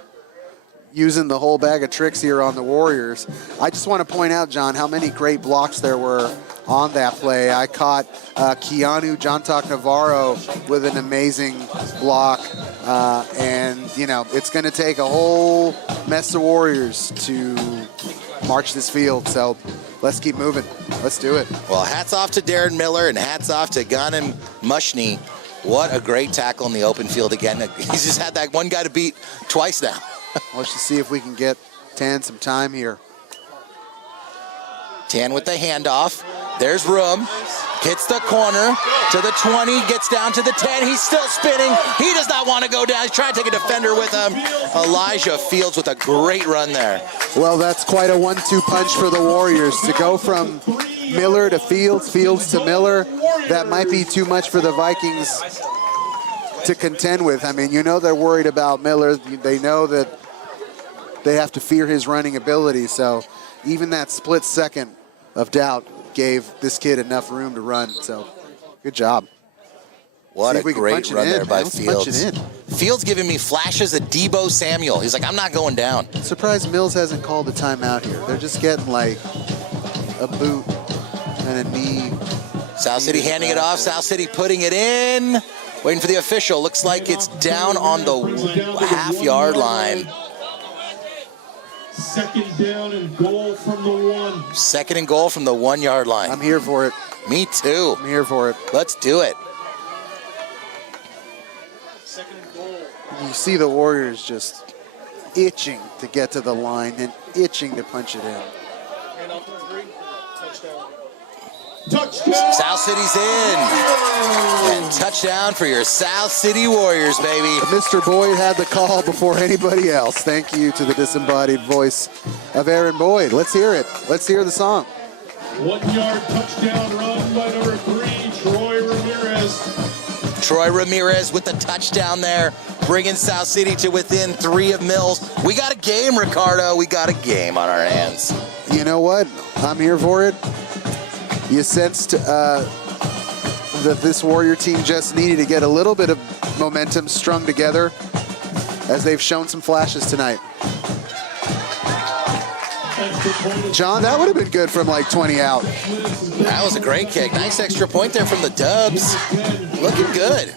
using the whole bag of tricks here on the Warriors. I just want to point out, John, how many great blocks there were on that play. I caught Keanu Jontak Navarro with an amazing block. And, it's going to take a whole mess of Warriors to march this field. So let's keep moving. Let's do it. Well, hats off to Darren Miller and hats off to Ghanem Mashkin. What a great tackle in the open field again. He's just had that one guy to beat twice now. Let's just see if we can get Tan some time here. Tan with the handoff. There's room. Hits the corner to the 20. Gets down to the 10. He's still spinning. He does not want to go down. He's trying to take a defender with him. Elijah Fields with a great run there. Well, that's quite a 1-2 punch for the Warriors. To go from Miller to Fields, Fields to Miller, that might be too much for the Vikings to contend with. I mean, they're worried about Miller. They know that they have to fear his running ability. So even that split second of doubt gave this kid enough room to run. So good job. What a great run there by Let's punch Fields. it in. Fields giving me flashes of Debo Samuel. He's like, I'm not going down. Surprised Mills hasn't called a timeout here. They're just getting like a boot and a knee. South City handing it off. South City putting it in. Waiting for the official. Looks like it's down on the half-yard line. Second down and goal from the 1. Second and goal from the 1-yard line. I'm here for it. Me too. I'm here for it. Let's do it. Second and goal. You see the Warriors just itching to get to the line and itching to punch it in. And off to 3. Touchdown. Touchdown. South City's in. And touchdown for your South City Warriors, baby. Mr. Boyd had the call before anybody else. Thank you to the disembodied voice of Aaron Boyd. Let's hear it. Let's hear the song. 1-yard touchdown run by number 3, Troy Ramirez. Troy Ramirez with the touchdown there, bringing South City to within 3 of Mills. We got a game, Ricardo. We got a game on our hands. You know what? I'm here for it. You sensed that this Warrior team just needed to get a little bit of momentum strung together, as they've shown some flashes tonight. John, that would have been good from like 20 out. That was a great kick. Nice extra point there from the Dubs. Looking good.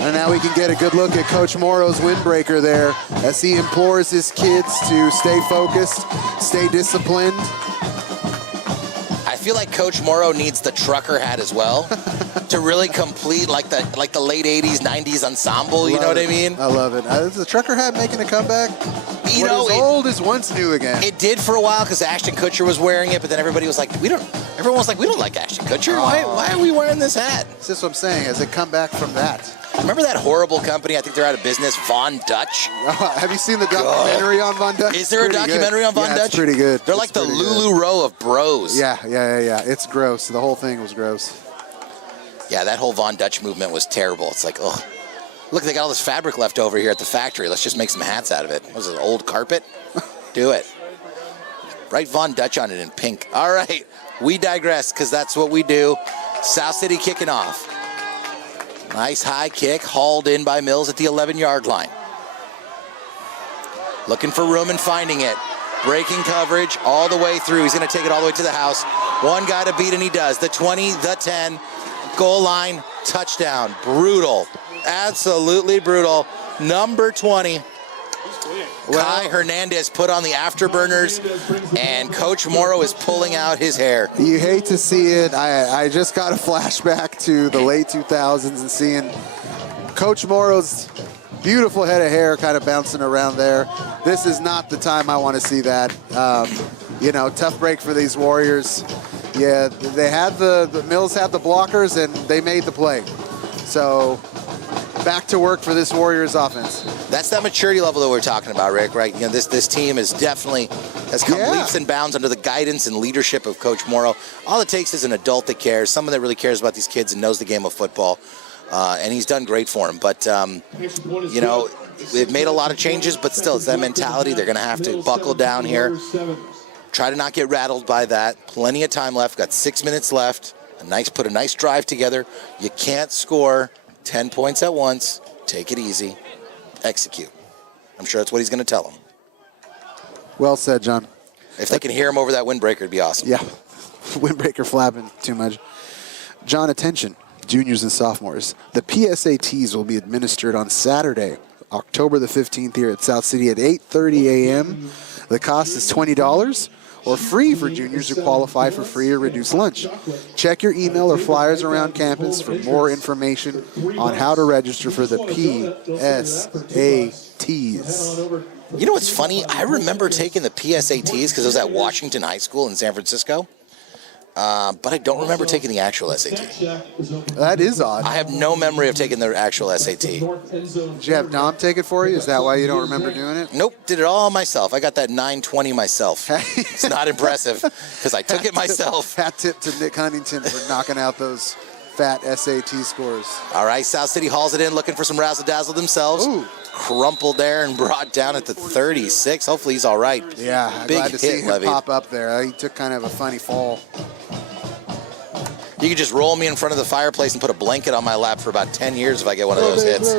And now we can get a good look at Coach Morrow's windbreaker there as he implores his kids to stay focused, stay disciplined. I feel like Coach Morrow needs the trucker hat as well to really complete like the late 80s, 90s ensemble, you know what I mean? I love it. Is the trucker hat making a comeback? You know, what is old is once new again. It did for a while because Ashton Kutcher was wearing it, but then everybody was like, everyone was like, we don't like Ashton Kutcher. Why are we wearing this hat? That's just what I'm saying. Has it come back from that? Remember that horrible company? I think they're out of business, Von Dutch. Have you seen the documentary on Von Dutch? Is there a documentary on Von Dutch? It's pretty good. They're like the Lulu Row of bros. Yeah. It's gross. The whole thing was gross. Yeah, that whole Von Dutch movement was terrible. It's like, oh, look, they got all this fabric left over here at the factory. Let's just make some hats out of it. What was it, old carpet? Do it. Write Von Dutch on it in pink. All right, we digress because that's what we do. South City kicking off. Nice high kick, hauled in by Mills at the 11-yard line. Looking for room and finding it. Breaking coverage all the way through. He's going to take it all the way to the house. One guy to beat, and he does. The 20, the 10, goal line, touchdown. Brutal. Absolutely brutal. Number 20. Kai Hernandez put on the afterburners, and Coach Morrow is pulling out his hair. You hate to see it. I just got a flashback to the late 2000s and seeing Coach Morrow's beautiful head of hair kind of bouncing around there. This is not the time I want to see that. Tough break for these Warriors. Yeah, they had the Mills had the blockers, and they made the play. So back to work for this Warriors offense. That's that maturity level that we're talking about, Rick, right? You know, this team has come leaps and bounds under the guidance and leadership of Coach Morrow. All it takes is an adult that cares, someone that really cares about these kids and knows the game of football. And he's done great for them. But, they've made a lot of changes, but still, it's that mentality. They're going to have to buckle down here. Try to not get rattled by that. Plenty of time left. Got 6 minutes left. Put a nice drive together. You can't score 10 points at once. Take it easy. Execute. I'm sure that's what he's going to tell them. Well said, John. If they can hear him over that windbreaker, it'd be awesome. Yeah, windbreaker flapping too much. John, attention, juniors and sophomores. The PSATs will be administered on Saturday, October the 15th here at South City at 8:30 a.m. The cost is $20 or free for juniors who qualify for free or reduced lunch. Check your email or flyers around campus for more information on how to register for the PSATs. You know what's funny? I remember taking the PSATs because I was at Washington High School in San Francisco. But I don't remember taking the actual SAT. That is odd. I have no memory of taking the actual SAT. Did you have Dom take it for you? Is that why you don't remember doing it? Nope, did it all myself. I got that 920 myself. It's not impressive because I took it myself. Hat tip to Nick Huntington for knocking out those fat SAT scores. All right, South City hauls it in, looking for some razzle-dazzle themselves. Ooh. crumpled there and brought down at the 36. Hopefully he's all right. Yeah, Big glad to see hit, him Levy. pop up there. He took kind of a funny fall. You could just roll me in front of the fireplace and put a blanket on my lap for about 10 years if I get one of those hits.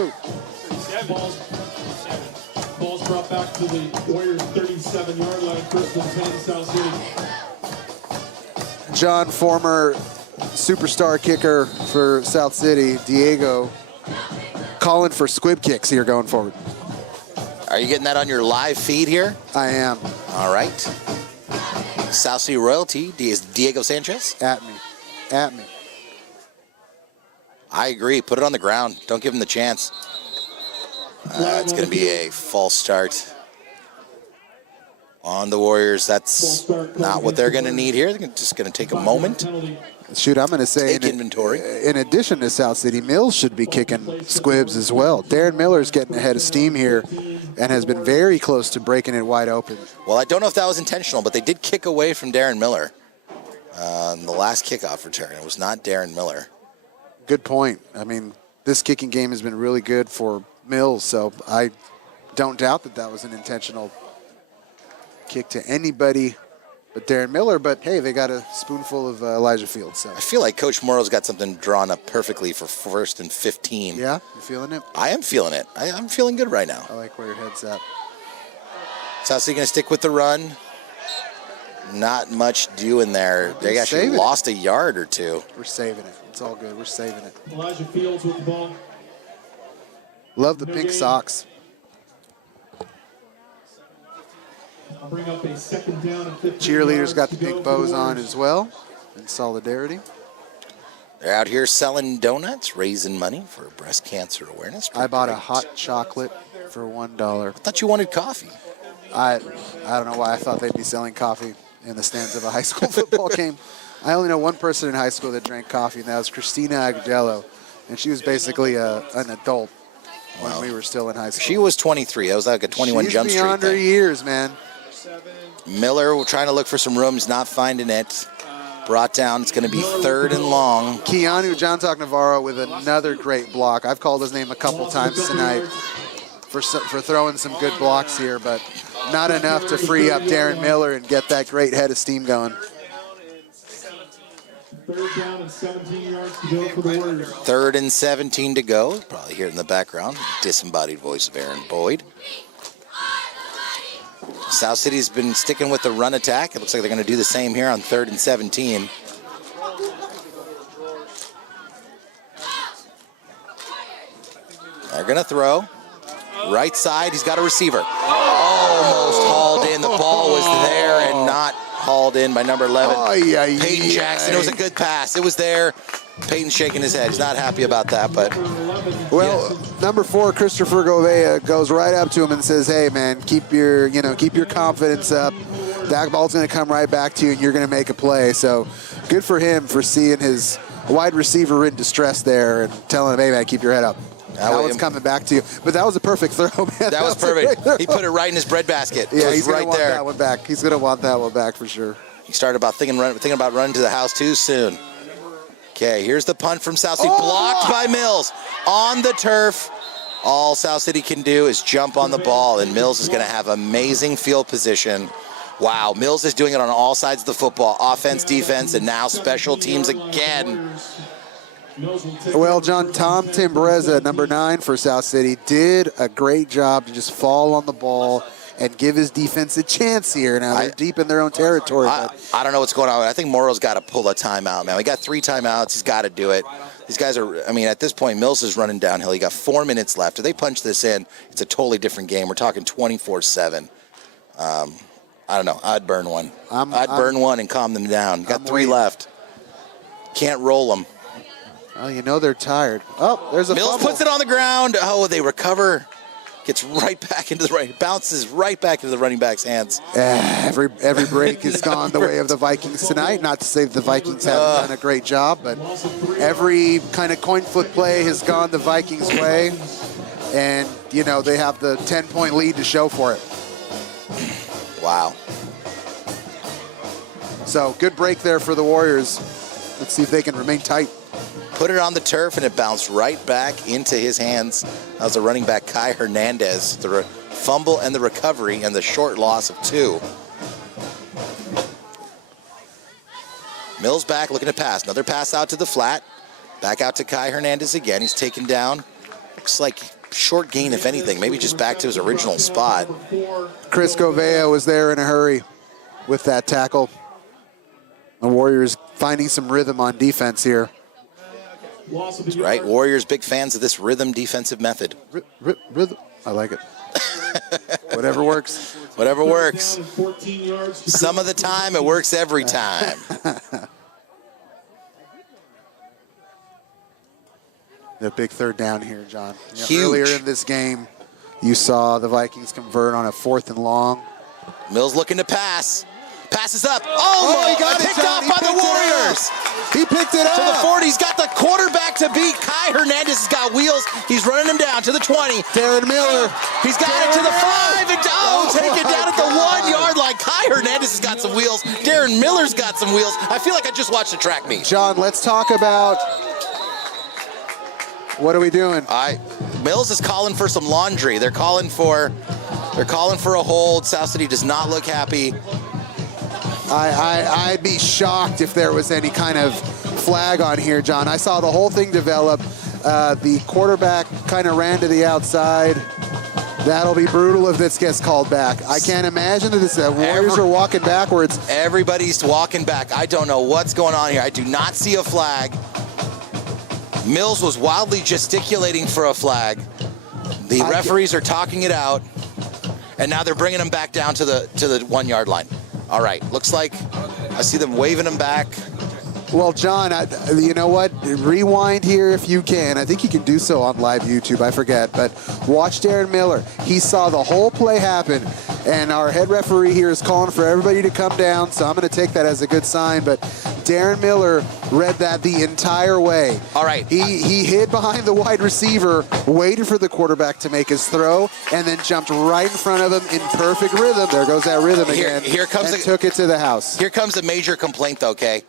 Ball's brought back to the Warriors' 37-yard line. First and 10, South City. John, former superstar kicker for South City, Diego, calling for squib kicks here going forward. Are you getting that on your live feed here? I am. All right. South City royalty is Diego Sanchez. At me. At me. I agree. Put it on the ground. Don't give him the chance. It's going to be a false start on the Warriors. That's not what they're going to need here. They're just going to take a moment. Shoot, I'm going to say Take inventory. In addition to South City, Mills should be kicking squibs as well. Darren Miller's getting ahead of steam here and has been very close to breaking it wide open. Well, I don't know if that was intentional, but they did kick away from Darren Miller on the last kickoff return. It was not Darren Miller. Good point. I mean, this kicking game has been really good for Mills, so I don't doubt that that was an intentional kick to anybody but Darren Miller. But, hey, they got a spoonful of Elijah Fields. So. I feel like Coach Morrow's got something drawn up perfectly for 1st and 15. Yeah? You feeling it? I am feeling it. I'm feeling good right now. I like where your head's at. South City going to stick with the run. Not much doing there. They actually lost a yard or two. We're saving it. It's all good. We're saving it. Elijah Fields with the ball. Love the pink socks. I'll bring up a 2nd down and 15 Cheerleaders got the yards to pink go bows for the on Warriors. as well in solidarity. They're out here selling donuts, raising money for breast cancer awareness. I bought a Great. hot chocolate for $1. I thought you wanted coffee. I don't know why I thought they'd be selling coffee in the stands of a high school football game. I only know one person in high school that drank coffee, and that was Christina Agudelo. And she was basically an adult when we were still in high school. She was 23. That was like a 21 She's Jump Street beyond her thing. years, man. Miller trying to look for some rooms, not finding it. Brought down. It's going to be 3rd and long. Keanu John Talk Navarro with another great block. I've called his name a couple times tonight for throwing some good blocks here, but not enough to free up Darren Miller and get that great head of steam going. 3rd down and 17 yards to go for the Warriors. 3rd and 17 to go. Probably hear it in the background. Disembodied voice of Aaron Boyd. South City's been sticking with the run attack. It looks like they're going to do the same here on 3rd and 17. They're going to throw. Right side, he's got a receiver. Almost hauled in. The ball was there and not hauled in by number 11. Peyton Jackson. It was a good pass. It was there. Peyton's shaking his head. He's not happy about that, but... Well, number 4, Christopher Govea, goes right up to him and says, hey, man, keep your confidence up. That ball's going to come right back to you, and you're going to make a play. So good for him for seeing his wide receiver in distress there and telling him, hey, man, keep your head up. That one's coming back to you. But that was a perfect throw, man. That was perfect. He put it right in his breadbasket. Yeah, he's right going to want there. that one back. He's going to want that one back for sure. He started about thinking about running to the house too soon. Okay, here's the punt from South City. Blocked by Mills on the turf. All South City can do is jump on the ball, and Mills is going to have amazing field position. Wow, Mills is doing it on all sides of the football. Offense, defense, and now special teams again. Well, John, Tom Timbreza, number 9 for South City, did a great job to just fall on the ball and give his defense a chance here. Now, they're deep in their own territory. I don't know what's going on. I think Morrow's got to pull a timeout, man. We got 3 timeouts. He's got to do it. These guys are, I mean, at this point, Mills is running downhill. He got 4 minutes left. If they punch this in, it's a totally different game. We're talking 24-7. I don't know. I'd burn one. I'd burn one and calm them down. Got 3 left. Can't roll them. Well, you know they're tired. Oh, there's a Mills fumble. puts it on the ground. Oh, they recover. Gets right back into the right. Bounces right back into the running back's hands. Every break has gone the way of the Vikings tonight. Not to say the Vikings haven't done a great job, but every kind of coin flip play has gone the Vikings' way. And, you know, they have the 10-point lead to show for it. Wow. So, good break there for the Warriors. Let's see if they can remain tight. put it on the turf, and it bounced right back into his hands. That was the running back, Kai Hernandez. The fumble and the recovery and the short loss of 2. Mills back, looking to pass. Another pass out to the flat. Back out to Kai Hernandez again. He's taken down. Looks like short gain, if anything. Maybe just back to his original spot. Chris Govea was there in a hurry with that tackle. The Warriors finding some rhythm on defense here. That's right. Warriors big fans of this rhythm defensive method. Rhythm. I like it. Whatever works. Whatever works. Some of the time, it works every time. The big third down here, John. You know, Huge. earlier in this game, you saw the Vikings convert on a 4th and long. Mills looking to pass. Passes up. Oh, he got it, picked John. off He by the picked it Warriors. He picked it up. To the 40. He's got the quarterback to beat. Kai Hernandez has got wheels. He's running him down to the 20. Darren Miller. He's got it to the 5. And take it down at the 1 yard line. Kai Hernandez has got some wheels. Darren Miller's got some wheels. I feel like I just watched a track meet. John, let's talk about what are we doing? Mills is calling for some laundry. They're calling for a hold. South City does not look happy. I'd be shocked if there was any kind of flag on here, John. I saw the whole thing develop. The quarterback kind of ran to the outside. That'll be brutal if this gets called back. I can't imagine that the Warriors are walking backwards. Everybody's walking back. I don't know what's going on here. I do not see a flag. Mills was wildly gesticulating for a flag. The referees are talking it out, and now they're bringing him back down to the 1 yard line. All right, looks like I see them waving him back. Well, John, you know what? Rewind here if you can. I think you can do so on live YouTube. I forget. But watch Darren Miller. He saw the whole play happen. And our head referee here is calling for everybody to come down. So I'm going to take that as a good sign. But Darren Miller read that the entire way. All right. He hid behind the wide receiver, waited for the quarterback to make his throw, and then jumped right in front of him in perfect rhythm. There goes that rhythm again. Here comes and took it to the house. Here comes a major complaint, though, okay?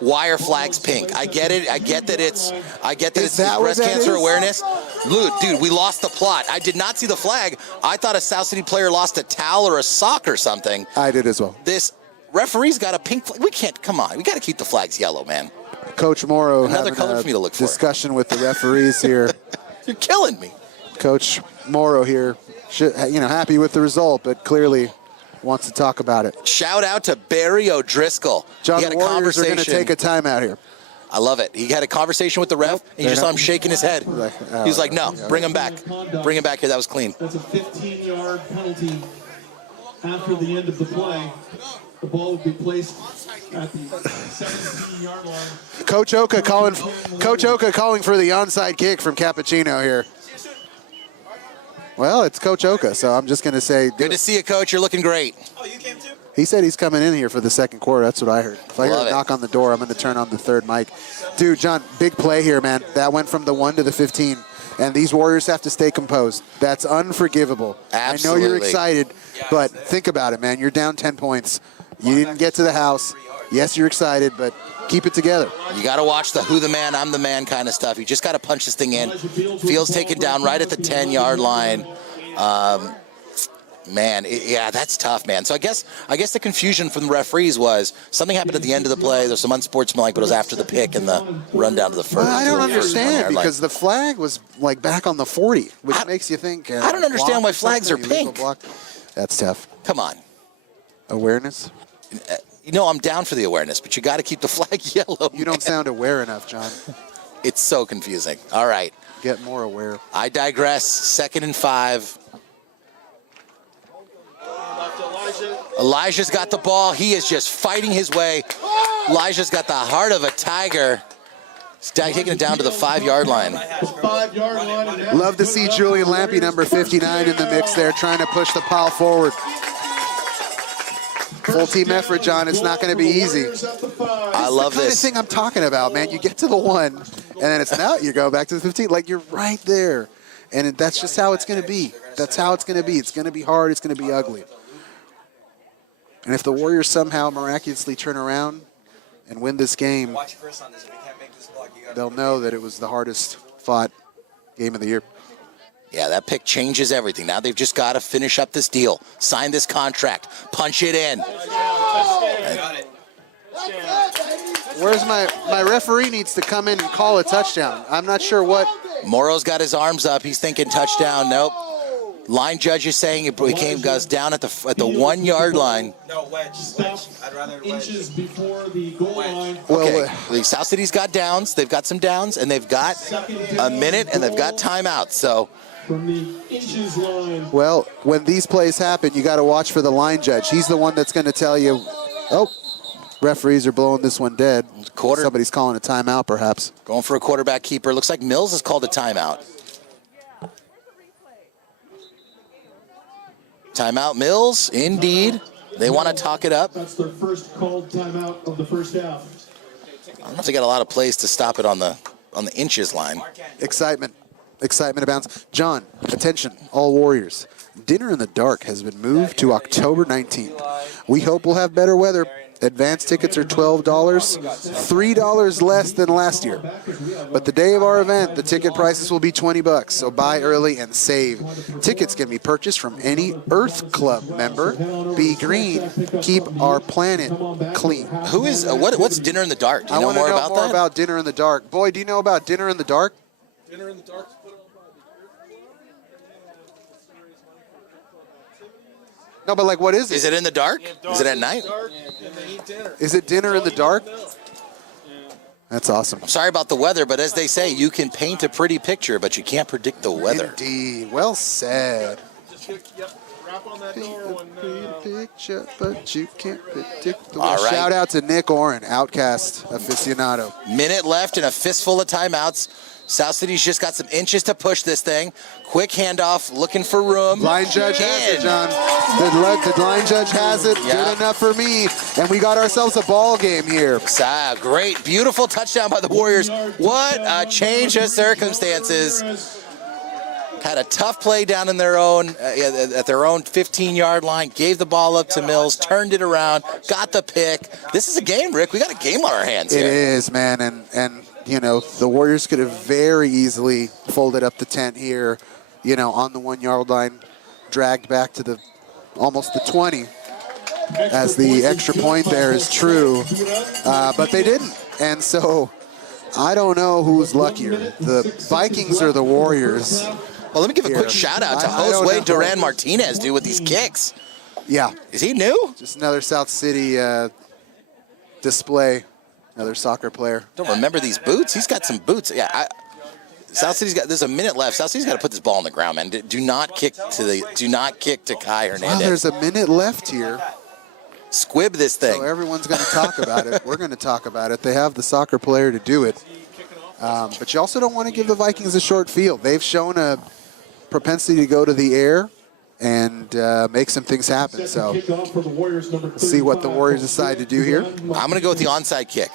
Why are flags pink? I get it. I get that it's breast cancer awareness. Dude, we lost the plot. I did not see the flag. I thought a South City player lost a towel or a sock or something. I did as well. This referee's got a pink flag. We can't, come on. We got to keep the flags yellow, man. Coach Morrow Another having color a for me to look for. discussion with the referees here. You're killing me. Coach Morrow here, happy with the result, but clearly wants to talk about it. Shout out to Barry O'Driscoll. John, he had the a Warriors are conversation. going to take a timeout here. I love it. He had a conversation with the ref, and you just saw him shaking his head. He was like, no, bring him back. Bring him back here. That was clean. That's a 15-yard penalty after the end of the play. The ball would be placed at the 17-yard line. Coach Oka calling for the onside kick from Cappuccino here. Well, it's Coach Oka, so I'm just going to say. Good to see you, Coach. You're looking great. Oh, you came too? He said he's coming in here for the second quarter. That's what I heard. If I hear a knock on the door, I'm going to turn on the third mic. Dude, John, big play here, man. That went from the 1 to the 15. And these Warriors have to stay composed. That's unforgivable. Absolutely. I know you're excited, but think about it, man. You're down 10 points. You didn't get to the house. Yes, you're excited, but keep it together. You got to watch the who the man, I'm the man kind of stuff. You just got to punch this thing in. Fields taken down right at the 10-yard line. Yeah, that's tough, man. So I guess the confusion from the referees was something happened at the end of the play. There's some unsportsmanlike, but it was after the pick and the run down to the first. Well, I don't understand because the flag was like back on the 40, which makes you think. I don't understand why flags are pink. That's tough. Come on. Awareness? I'm down for the awareness, but you got to keep the flag yellow. You don't sound aware enough, John. It's so confusing. All right. Get more aware. I digress. 2nd and 5. Elijah's got the ball. He is just fighting his way. Elijah's got the heart of a tiger. He's taking it down to the 5-yard line. Love to see Julian Lampy, number 59, in the mix there, trying to push the pile forward. Full team effort, John. It's not going to be easy. I love this. That's the kind of thing I'm talking about, man. You get to the 1, and then it's now you go back to the 15. Like, you're right there. And that's just how it's going to be. That's how it's going to be. It's going to be hard. It's going to be ugly. And if the Warriors somehow miraculously turn around and win this game, Watch Chris on this. If you can't make this block, you got they'll know that it was the hardest fought game of the year. Yeah, that pick changes everything. Now they've just got to finish up this deal, sign this contract, punch it in. Got it. Where's my referee needs to come in and call a touchdown. I'm not sure what. Morrow's got his arms up. He's thinking touchdown. Nope. Line judge is saying it goes down at the 1 yard line. No, wedge. I'd rather wedge. Inches before the goal line. Okay, the South City's got downs. They've got some downs, and they've got a minute, and they've got timeouts. So From the inches line. Well, when these plays happen, you got to watch for the line judge. He's the one that's going to tell you, oh, referees are blowing this one dead. Somebody's calling a timeout, perhaps. Going for a quarterback keeper. Looks like Mills has called a timeout. Timeout, Mills, indeed. They want to talk it up. That's their first called timeout of the first half. I don't know if they got a lot of plays to stop it on the inches line. Excitement abounds. John, attention, all Warriors. Dinner in the Dark has been moved to October 19th. We hope we'll have better weather. Advance tickets are $12, $3 less than last year. But the day of our event, the ticket prices will be $20, so buy early and save. Tickets can be purchased from any Earth Club member. Be green, keep our planet clean. Who is, what's Dinner in the Dark? Do you know more I want to know about more that? about Dinner in the Dark. Boy, do you know about Dinner in the Dark? Dinner in the Dark is put on by the No, but like, what is it? Is it in the dark? Is it at night? and they eat dinner. Is it Dinner in the Dark? That's awesome. I'm sorry about the weather, but as they say, you can paint a pretty picture, but you can't predict the weather. Indeed. Well said. Just rap on that door when Picture, but you can't predict the All weather. right. Shout out to Nick Oren, Outcast aficionado. Minute left and a fistful of timeouts. South City's just got some inches to push this thing. Quick handoff, looking for room. Line judge has it, John. The line judge has it. Yeah. Good enough for me. And we got ourselves a ball game here. Great, beautiful touchdown by the Warriors. What a change of circumstances. Had a tough play down in their own, at their own 15-yard line. Gave the ball up to Mills, turned it around, got the pick. This is a game, Rick. We got a game on our hands here. It is, man. And you know, the Warriors could have very easily folded up the tent here, you know, on the 1 yard line, dragged back to almost the 20, as the extra point there is true, but they didn't. And so I don't know who's luckier, the Vikings or the Warriors. Well, let me give a quick shout out to Josue Duran Martinez, dude, with these kicks. Yeah. Is he new? Just another South City display. Another soccer player. Don't remember these boots. He's got some boots. Yeah, South City's got. There's a minute left. South City's got to put this ball on the ground, man. Do not kick to Kai Hernandez. Wow, there's a minute left here. Squib this thing. So everyone's going to talk about it. We're going to talk about it. They have the soccer player to do it. But you also don't want to give the Vikings a short field. They've shown a propensity to go to the air and make some things happen. So see what the Warriors decide to do here. I'm going to go with the onside kick.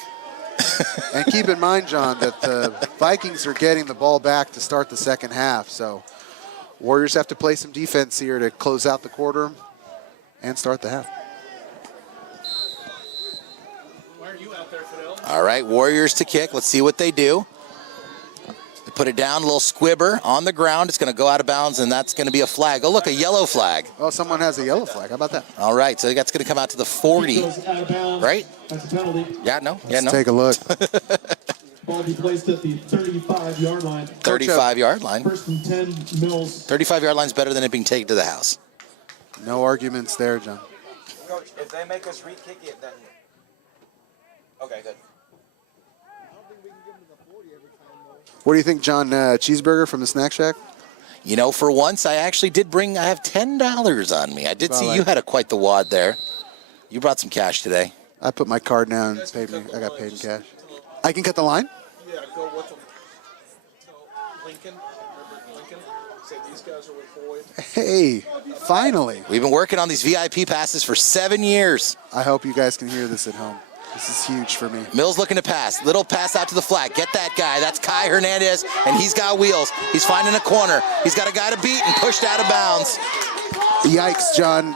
And keep in mind, John, that the Vikings are getting the ball back to start the second half. So Warriors have to play some defense here to close out the quarter and start the half. why are you out there, Fidel? All right, Warriors to kick. Let's see what they do. They put it down, a little squibber on the ground. It's going to go out of bounds, and that's going to be a flag. Oh, look, a yellow flag. Oh, someone has a yellow flag. How about that? All right, so that's going to come out to the 40, right? That's a penalty. Yeah, no. Let's take a look. Ball be placed at the 35-yard line. 35-yard line. First and 10, Mills. 35-yard line's better than it being taken to the house. No arguments there, John. Coach, if they make us re-kick it, then... Okay, good. What do you think, John? Cheeseburger from the Snack Shack? You know, for once, I actually did bring, I have $10 on me. I did see you had quite the wad there. You brought some cash today. I put my card down and paid me. I got paid in cash. I can cut the line? Yeah, go with them. Lincoln. Remember Lincoln? Say these guys are with Boyd. Hey, finally. We've been working on these VIP passes for 7 years. I hope you guys can hear this at home. This is huge for me. Mills looking to pass. Little pass out to the flat. Get that guy. That's Kai Hernandez, and he's got wheels. He's finding a corner. He's got a guy to beat and pushed out of bounds. Yikes, John.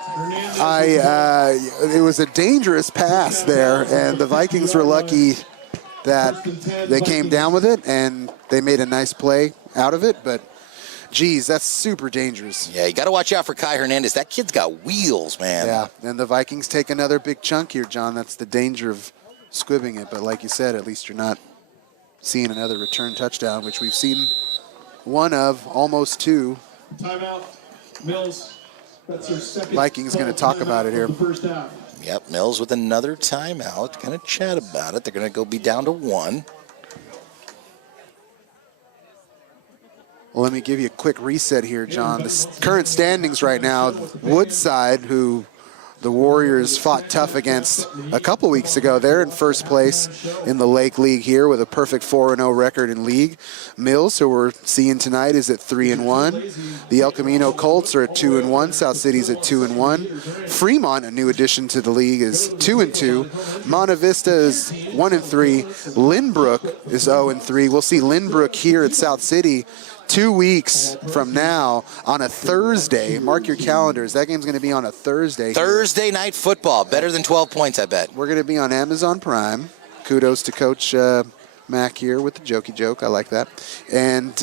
It was a dangerous pass there, and the Vikings were lucky that they came down with it, and they made a nice play out of it, but geez, that's super dangerous. Yeah, you got to watch out for Kai Hernandez. That kid's got wheels, man. Yeah, and the Vikings take another big chunk here, John. That's the danger of squibbing it, but like you said, at least you're not seeing another return touchdown, which we've seen one of, almost two. Timeout, Mills. That's your second. Vikings going to talk about it here. First half. Yep, Mills with another timeout. Going to chat about it. They're going to go be down to 1. Well, let me give you a quick reset here, John. The current standings right now, Woodside, who the Warriors fought tough against a couple weeks ago, they're in first place in the Lake League here with a perfect 4-0 record in league. Mills, who we're seeing tonight, is at 3-1. The El Camino Colts are at 2-1. South City's at 2-1. Fremont, a new addition to the league, is 2-2. Monte Vista is 1-3. Lynbrook is 0-3. We'll see Lynbrook here at South City 2 weeks from now on a Thursday. Mark your calendars. That game's going to be on a Thursday. Thursday night football. Better than 12 points, I bet. We're going to be on Amazon Prime. Kudos to Coach Mack here with the jokey joke. I like that. And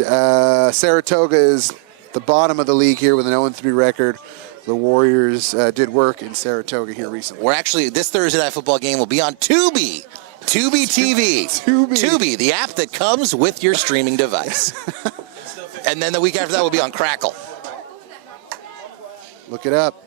Saratoga is the bottom of the league here with an 0-3 record. The Warriors did work in Saratoga here recently. We're actually, this Thursday night football game will be on Tubi. Tubi TV. Tubi, the app that comes with your streaming device. And then the week after that will be on Crackle. Look it up.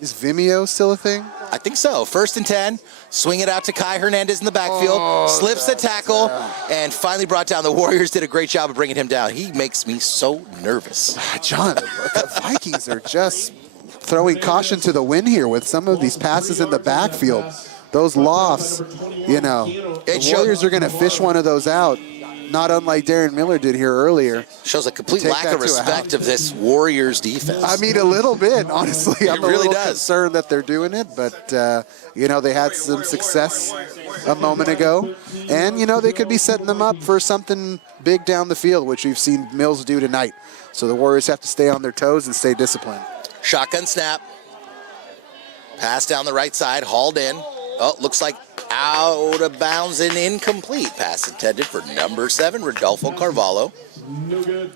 Is Vimeo still a thing? I think so. 1st and 10. Swing it out to Kai Hernandez in the backfield. Slips the tackle. And finally brought down. The Warriors did a great job of bringing him down. He makes me so nervous. John, the Vikings are just throwing caution to the wind here with some of these passes in the backfield. Those lofts, you know. The Warriors are going to fish one of those out. Not unlike Darren Miller did here earlier. Shows a complete lack of respect of this Warriors defense. I mean, a little bit, honestly. I'm really a little concerned that they're doing it, but, you know, they had some success a moment ago. And, you know, they could be setting them up for something big down the field, which we've seen Mills do tonight. So the Warriors have to stay on their toes and stay disciplined. Shotgun snap. Pass down the right side, hauled in. Oh, looks like out of bounds and incomplete. Pass intended for number 7, Rodolfo Carvalho. No good.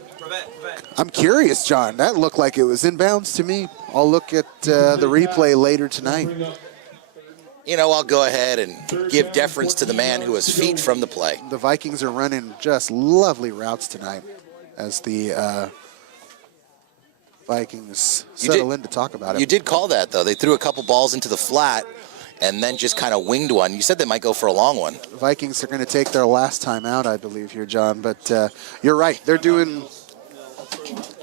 I'm curious, John. That looked like it was in bounds to me. I'll look at the replay later tonight. You know, I'll go ahead and give deference to the man who has feet from the play. The Vikings are running just lovely routes tonight as the Vikings settle in to talk about it. You did call that, though. They threw a couple balls into the flat and then just kind of winged one. You said they might go for a long one. The Vikings are going to take their last time out, I believe, here, John. But you're right. They're doing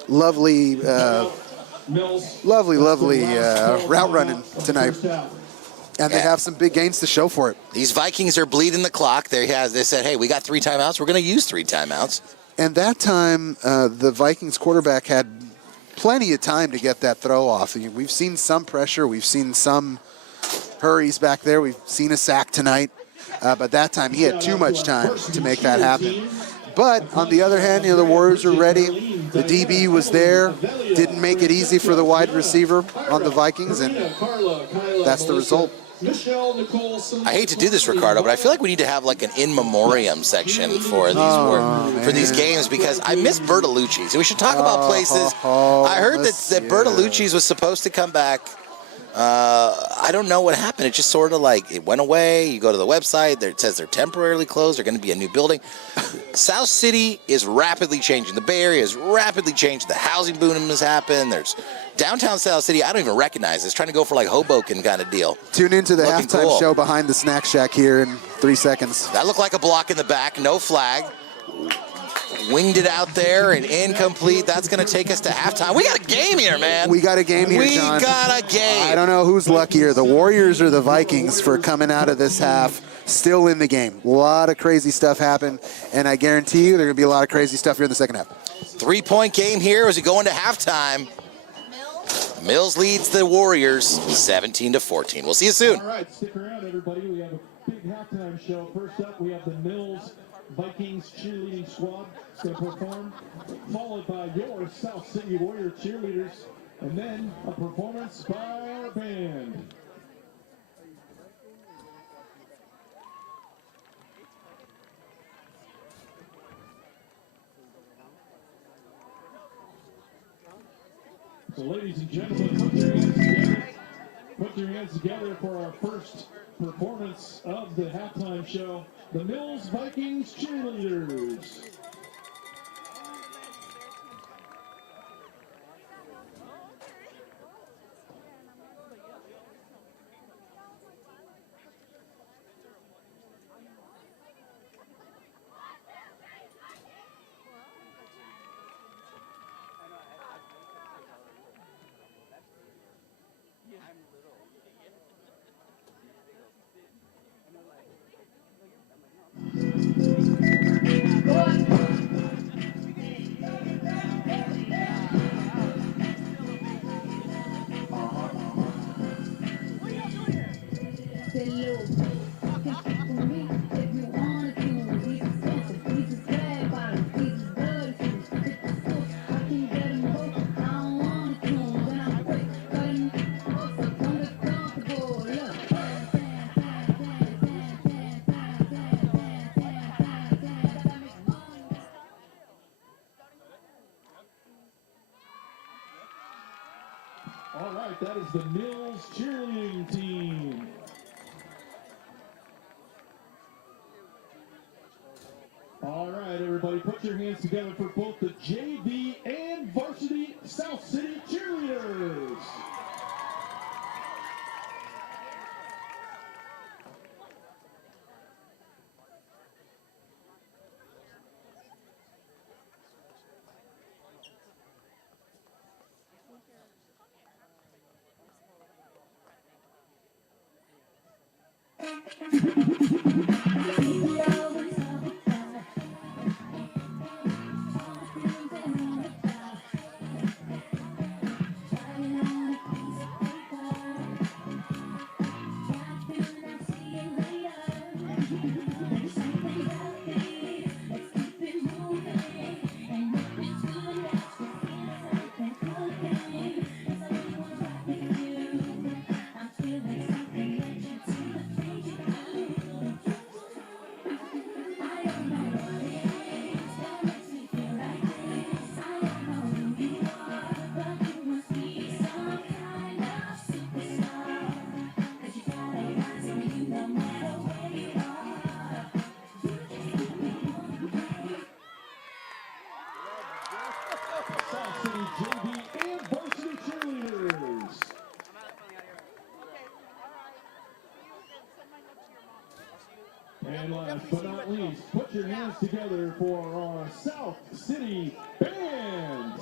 lovely, lovely route running tonight. And they have some big gains to show for it. These Vikings are bleeding the clock. They said, hey, we got 3 timeouts. We're going to use 3 timeouts. And that time, the Vikings quarterback had plenty of time to get that throw off. We've seen some pressure. We've seen some hurries back there. We've seen a sack tonight. But that time, he had too much time to make that happen. But on the other hand, you know, the Warriors were ready. The DB was there. Didn't make it easy for the wide receiver on the Vikings, and that's the result. I hate to do this, Ricardo, but I feel like we need to have like an in memoriam section for these games because I miss Bertolucci's. We should talk about places. I heard that Bertolucci's was supposed to come back. I don't know what happened. It just sort of like it went away. You go to the website, it says they're temporarily closed. They're going to be a new building. South City is rapidly changing. The Bay Area is rapidly changing. The housing boom has happened. There's downtown South City. I don't even recognize it. It's trying to go for like Hoboken kind of deal. Tune into the halftime show behind the snack shack here in 3 seconds. That looked like a block in the back. No flag. Winged it out there and incomplete. That's going to take us to halftime. We got a game here, man. We got a game here, John. We got a game. I don't know who's luckier, the Warriors or the Vikings, for coming out of this half still in the game. A lot of crazy stuff happened, and I guarantee you there's going to be a lot of crazy stuff here in the second half. 3-point game here as we go into halftime. Mills leads the Warriors 17-14. We'll see you soon. All right, stick around, everybody. We have a big halftime show. First up, we have the Mills Vikings cheerleading squad is going to perform, followed by your South City Warrior cheerleaders, and then a performance by our band. So ladies and gentlemen, put your hands together for our first performance of the halftime show, the Mills Vikings Cheerleaders. All right, that is the Mills cheerleading team. All right, everybody, put your hands together for both the JV and varsity South City cheerleaders. South City JV and varsity cheerleaders. And last but not least, put your hands together for our South City Band.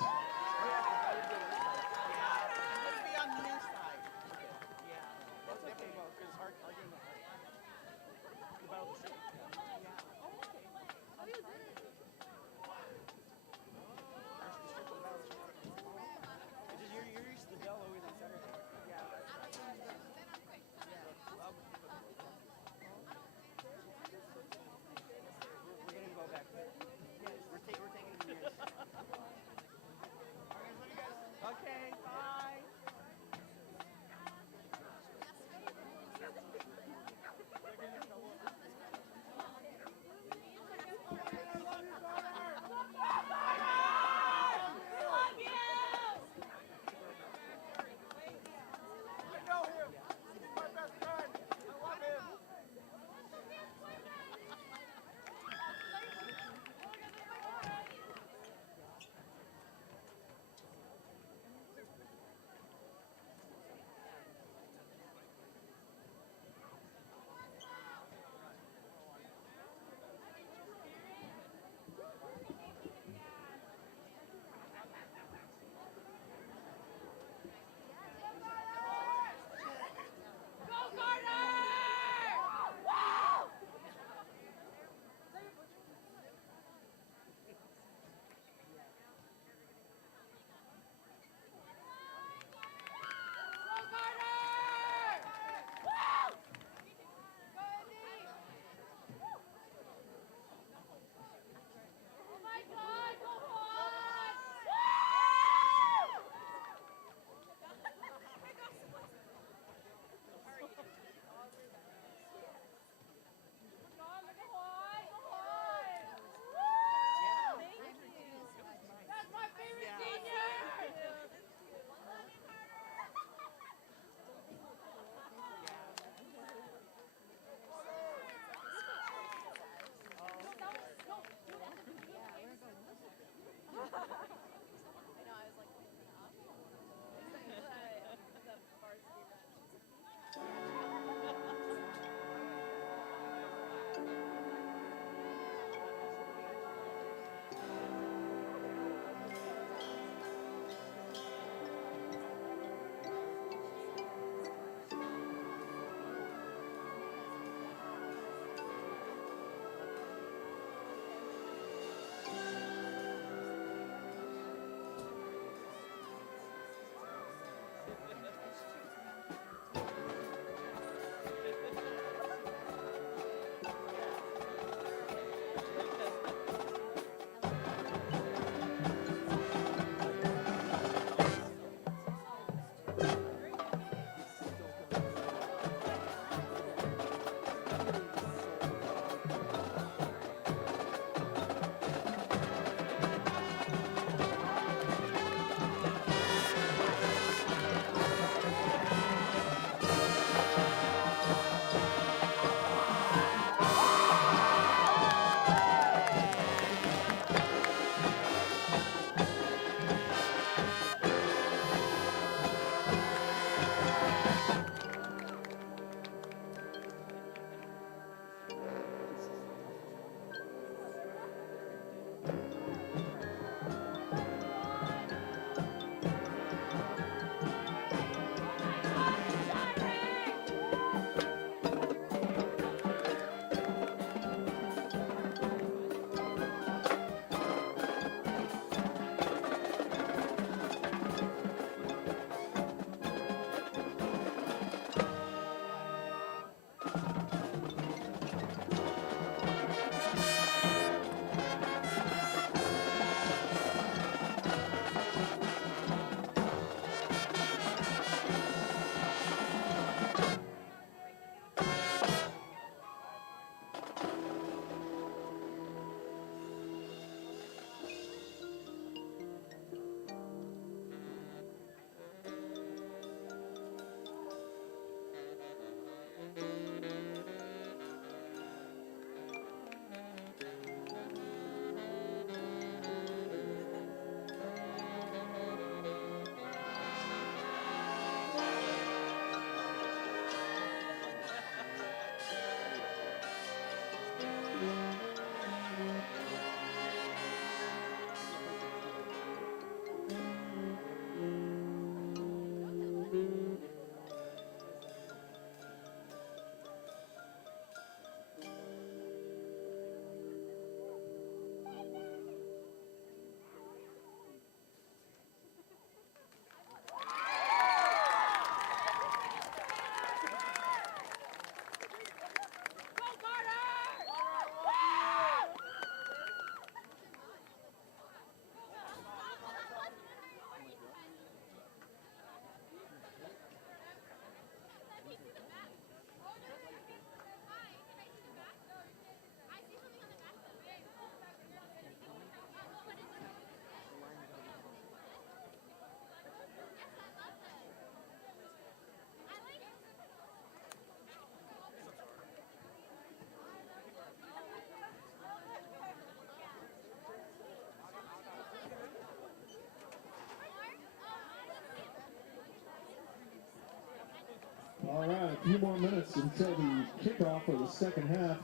All right, a few more minutes until the kickoff of the second half.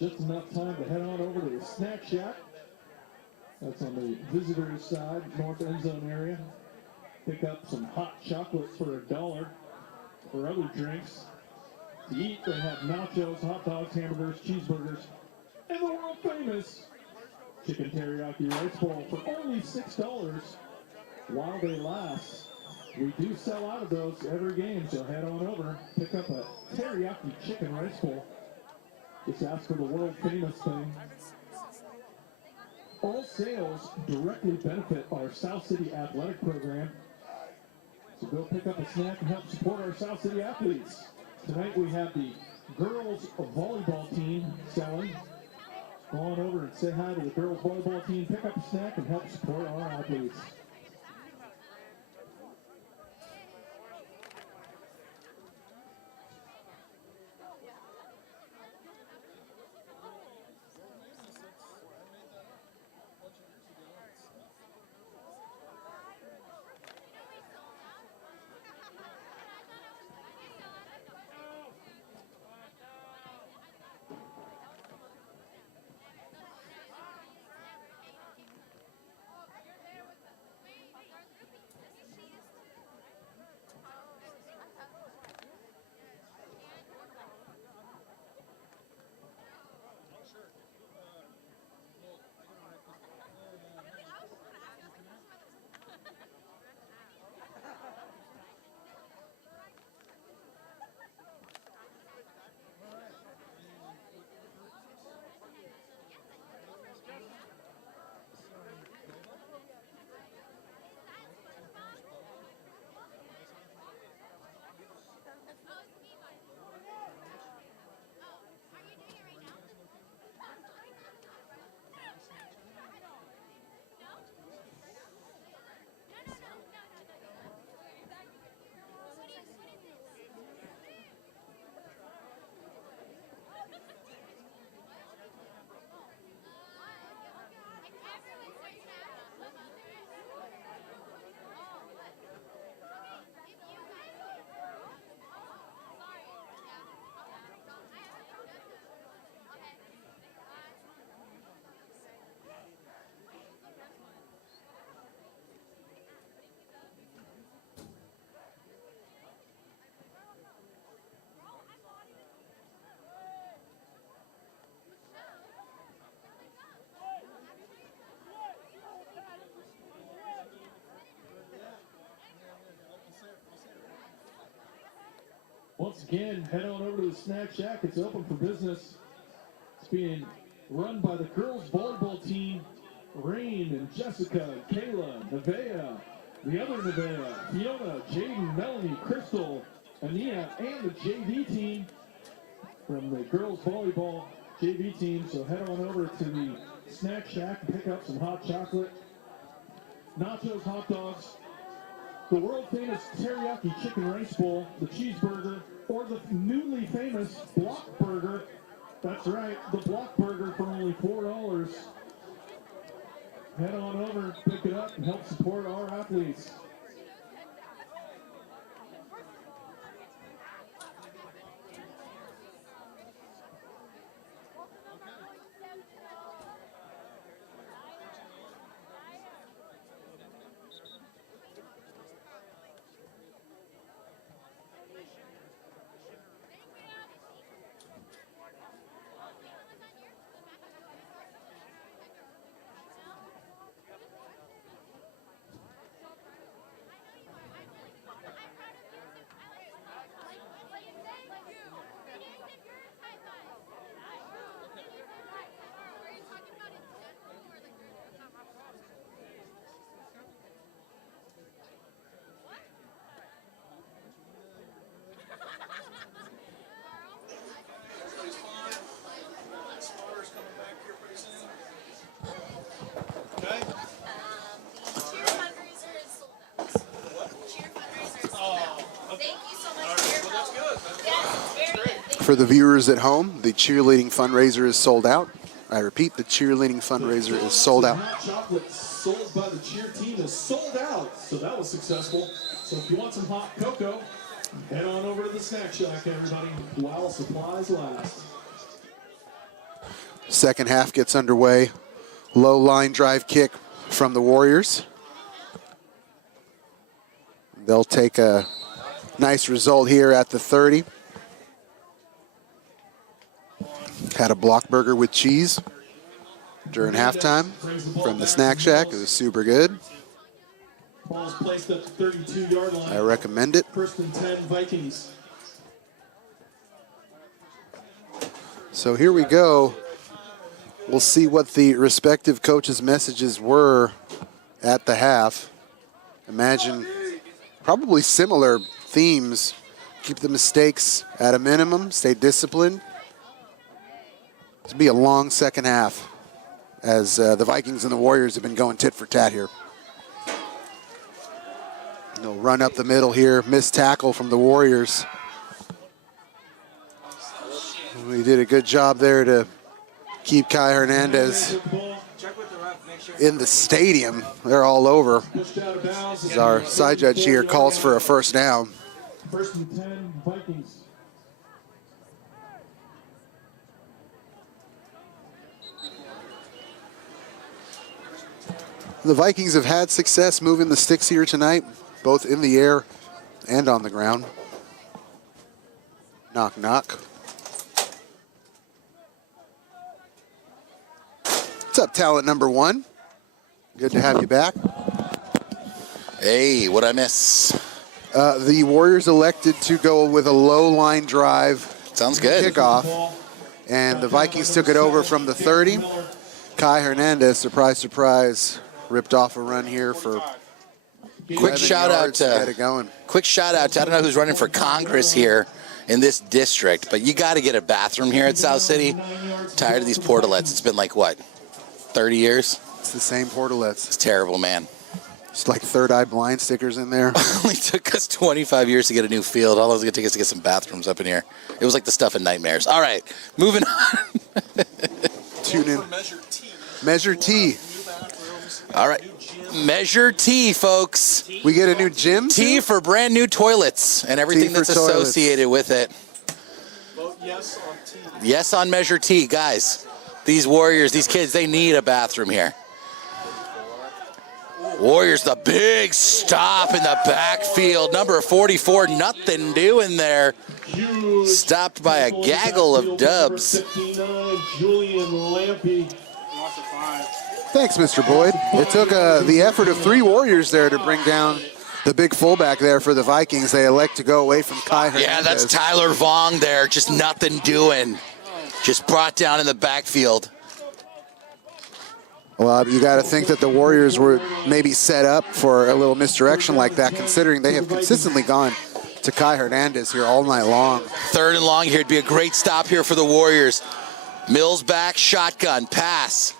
Just enough time to head on over to the Snack Shack. That's on the visitors' side, north end zone area. Pick up some hot chocolate for $1 or other drinks. To eat, they have nachos, hot dogs, hamburgers, cheeseburgers, and the world famous chicken teriyaki rice bowl for only $6 while they last. We do sell out of those every game, so head on over, pick up a teriyaki chicken rice bowl. Just ask for the world famous thing. All sales directly benefit our South City athletic program. So go pick up a snack and help support our South City athletes. Tonight we have the girls volleyball team selling. Go on over and say hi to the girls volleyball team, pick up a snack and help support our athletes. Once again, head on over to the Snack Shack. It's open for business. It's being run by the girls volleyball team, Rain and Jessica, Kayla, Nevaeh, the other Nevaeh, Fiona, Jaden, Melanie, Crystal, Ania, and the JV team from the girls volleyball JV team. So head on over to the Snack Shack and pick up some hot chocolate, nachos, hot dogs, the world famous teriyaki chicken rice bowl, the cheeseburger, or the newly famous block burger. That's right, the block burger for only $4. Head on over, pick it up, and help support our athletes. For the viewers at home, the cheerleading fundraiser is sold out. I repeat, the cheerleading fundraiser is sold out. Hot chocolate sold by the cheer team is sold out, so that was successful. So if you want some hot cocoa, Head on over to the snack shack, everybody, while supplies last. Second half gets underway. Low line drive kick from the Warriors. They'll take a nice result here at the 30. Had a block burger with cheese during halftime from the snack shack. It was super good. Ball's placed at the 32-yard line. I recommend it. First and 10 Vikings. So here we go. We'll see what the respective coaches' messages were at the half. Imagine probably similar themes. Keep the mistakes at a minimum. Stay disciplined. It'll be a long second half as the Vikings and the Warriors have been going tit for tat here. They'll run up the middle here. Missed tackle from the Warriors. We did a good job there to keep Kai Hernandez in the stadium. They're all over. As our side judge here calls for a first down. First and 10 Vikings. The Vikings have had success moving the sticks here tonight, both in the air and on the ground. Knock, knock. What's up, talent number 1? Good to have you back. Hey, what'd I miss? The Warriors elected to go with a low line drive. Sounds good. Kickoff. And the Vikings took it over from the 30. Kai Hernandez, surprise, surprise, ripped off a run here for Quick shout out to get it going. Quick shout out to, I don't know who's running for Congress here in this district, but you got to get a bathroom here at South City. Tired of these portalets. It's been like, what, 30 years? It's the same portalets. It's terrible, man. It's like third eye blind stickers in there. Only took us 25 years to get a new field. How long is it going to take us to get some bathrooms up in here? It was like the stuff in Nightmares. All right, moving on. Tune in. Measure T. All right. Measure T, folks. We get a new gym? T for brand new toilets and everything that's associated with it. Vote yes on T. Yes on Measure T. Guys, these Warriors, these kids, they need a bathroom here. Warriors, the big stop in the backfield. Number 44, nothing doing there. Stopped by a gaggle of dubs. 59, Julian Lampy. Thanks, Mr. Boyd. It took the effort of 3 Warriors there to bring down the big fullback there for the Vikings. They elect to go away from Kai Hernandez. Yeah, that's Tyler Vong there, just nothing doing. Just brought down in the backfield. Well, you got to think that the Warriors were maybe set up for a little misdirection like that, considering they have consistently gone to Kai Hernandez here all night long. Third and long here. It'd be a great stop here for the Warriors. Mills back, shotgun, pass.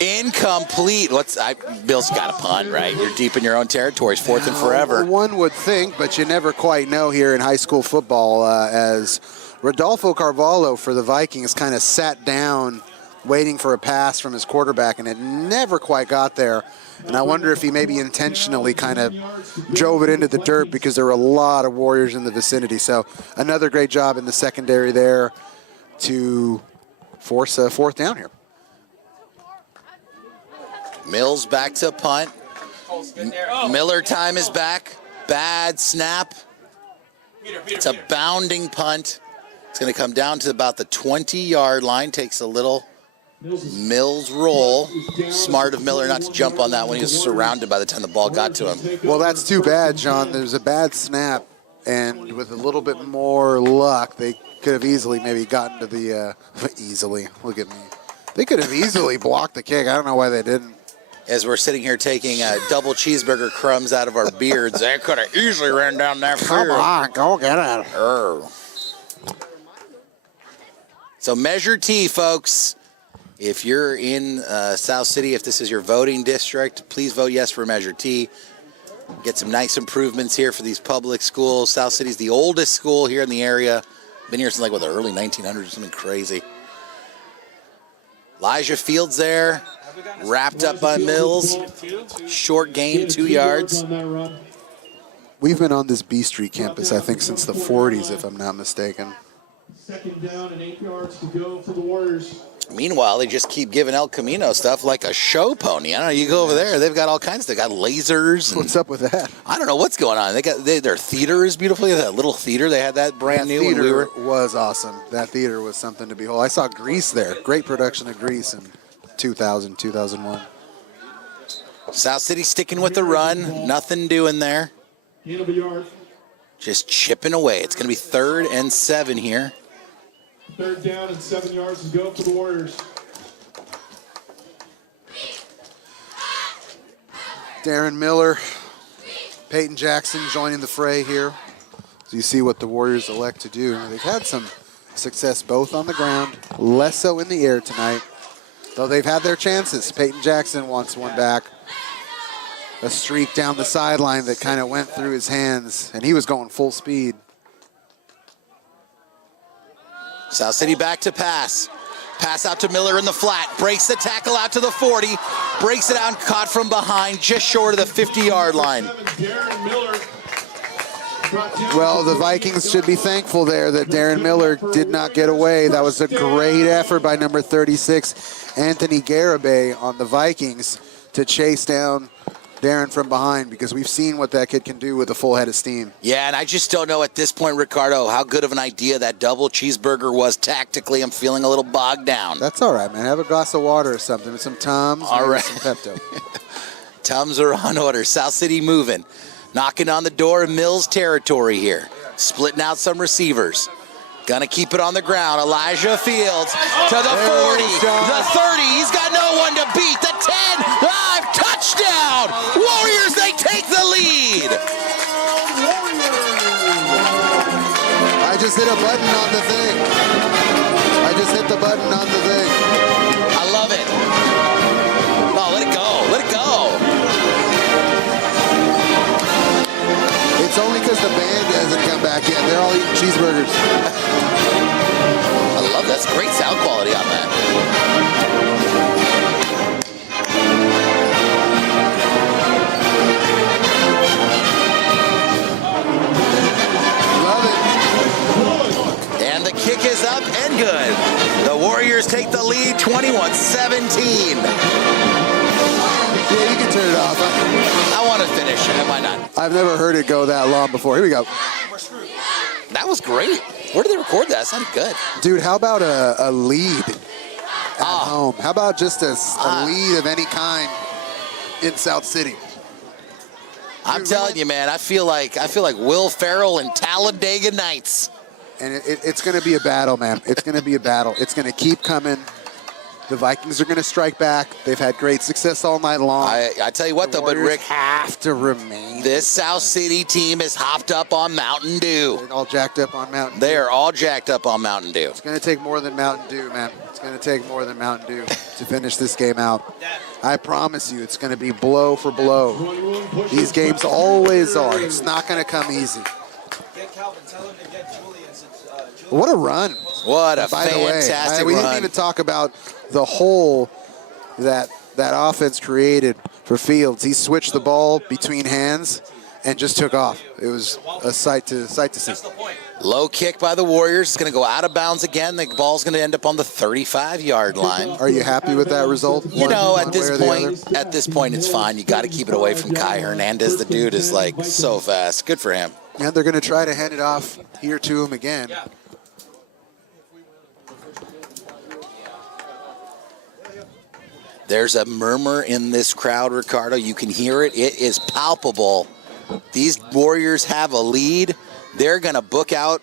Incomplete. Bill's got a punt, right? You're deep in your own territory. It's 4th and forever. One would think, but you never quite know here in high school football, as Rodolfo Carvalho for the Vikings kind of sat down waiting for a pass from his quarterback, and it never quite got there. And I wonder if he maybe intentionally kind of drove it into the dirt because there were a lot of Warriors in the vicinity. So another great job in the secondary there to force a 4th down here. Mills back to punt. Miller time is back. Bad snap. It's a bounding punt. It's going to come down to about the 20-yard line. Takes a little Mills roll. Smart of Miller not to jump on that when he was surrounded by the time the ball got to him. Well, that's too bad, John. There's a bad snap, and with a little bit more luck, they could have easily maybe gotten to the easily. Look at me. They could have easily blocked the kick. I don't know why they didn't. As we're sitting here taking double cheeseburger crumbs out of our beards, they could have easily ran down that field. Come on, go get it. So Measure T, folks. If you're in South City, if this is your voting district, please vote yes for Measure T. Get some nice improvements here for these public schools. South City's the oldest school here in the area. Been here since like, what, the early 1900s, something crazy. Elijah Fields there, wrapped up by Mills. Short gain, 2 yards. We've been on this B Street campus, I think, since the 40s, if I'm not mistaken. Second down and 8 yards to go for the Warriors. Meanwhile, they just keep giving El Camino stuff like a show pony. I don't know. You go over there, they've got all kinds. They got lasers. And What's up with that? I don't know what's going on. Their theater is beautiful. That little theater, they had that brand new. Theater when we were. was awesome. That theater was something to behold. I saw Grease there. Great production of Grease in 2000, 2001. South City sticking with the run. Nothing doing there. End of a yard. Just chipping away. It's going to be 3rd and 7 here. 3rd down and 7 yards to go for the Warriors. Darren Miller, Peyton Jackson joining the fray here. So you see what the Warriors elect to do. They've had some success both on the ground, less so in the air tonight, though they've had their chances. Peyton Jackson wants one back. A streak down the sideline that kind of went through his hands, and he was going full speed. South City back to pass. Pass out to Miller in the flat. Breaks the tackle out to the 40. Breaks it out, caught from behind, just short of the 50-yard line. Darren Miller. Well, the Vikings should be thankful there that Darren Miller did not get away. That was a great effort by number 36, Anthony Garibay, on the Vikings to chase down Darren from behind, because we've seen what that kid can do with a full head of steam. Yeah, and I just don't know at this point, Ricardo, how good of an idea that double cheeseburger was tactically. I'm feeling a little bogged down. That's all right, man. Have a glass of water or something with some Tums, all right. Some Pepto. Tums are on order. South City moving. Knocking on the door of Mills territory here. Splitting out some receivers. Gonna keep it on the ground. Elijah Fields to the 40, the 30. He's got no one to beat. The 10, 5, touchdown! Warriors, they take the lead. I just hit a button on the thing. I just hit the button on the thing. I love it. Oh, let it go. Let it go. It's only because the band hasn't come back yet. They're all eating cheeseburgers. I love that's great sound quality on that. Love it. And the kick is up and good. The Warriors take the lead 21-17. Yeah, you can turn it off. I want to finish. Why not? I've never heard it go that long before. Here we go. That was great. Where did they record that? It sounded good. Dude, how about a lead at home? How about just a lead of any kind in South City? I'm telling you, man, I feel like Will Ferrell and Talladega Nights. And it's going to be a battle, man. It's going to be a battle. It's going to keep coming. The Vikings are going to strike back. They've had great success all night long. I tell you what, though, but Rick, have to remain. This South City team is hopped up on Mountain Dew. They're all jacked up on Mountain Dew. They are all jacked up on Mountain Dew. It's going to take more than Mountain Dew, man. It's going to take more than Mountain Dew to finish this game out. I promise you, it's going to be blow for blow. These games always are. It's not going to come easy. Get Calvin, tell him to get Julian. What a run. What a By the way, fantastic we run. didn't even talk about the hole that offense created for Fields. He switched the ball between hands and just took off. It was a sight to see. Low kick by the Warriors. It's going to go out of bounds again. The ball's going to end up on the 35-yard line. Are you happy with that result? You know, at this point, it's fine. You got to keep it away from Kai Hernandez. The dude is like so fast. Good for him. And they're going to try to hand it off here to him again. There's a murmur in this crowd, Ricardo. You can hear it. It is palpable. These Warriors have a lead. They're going to book out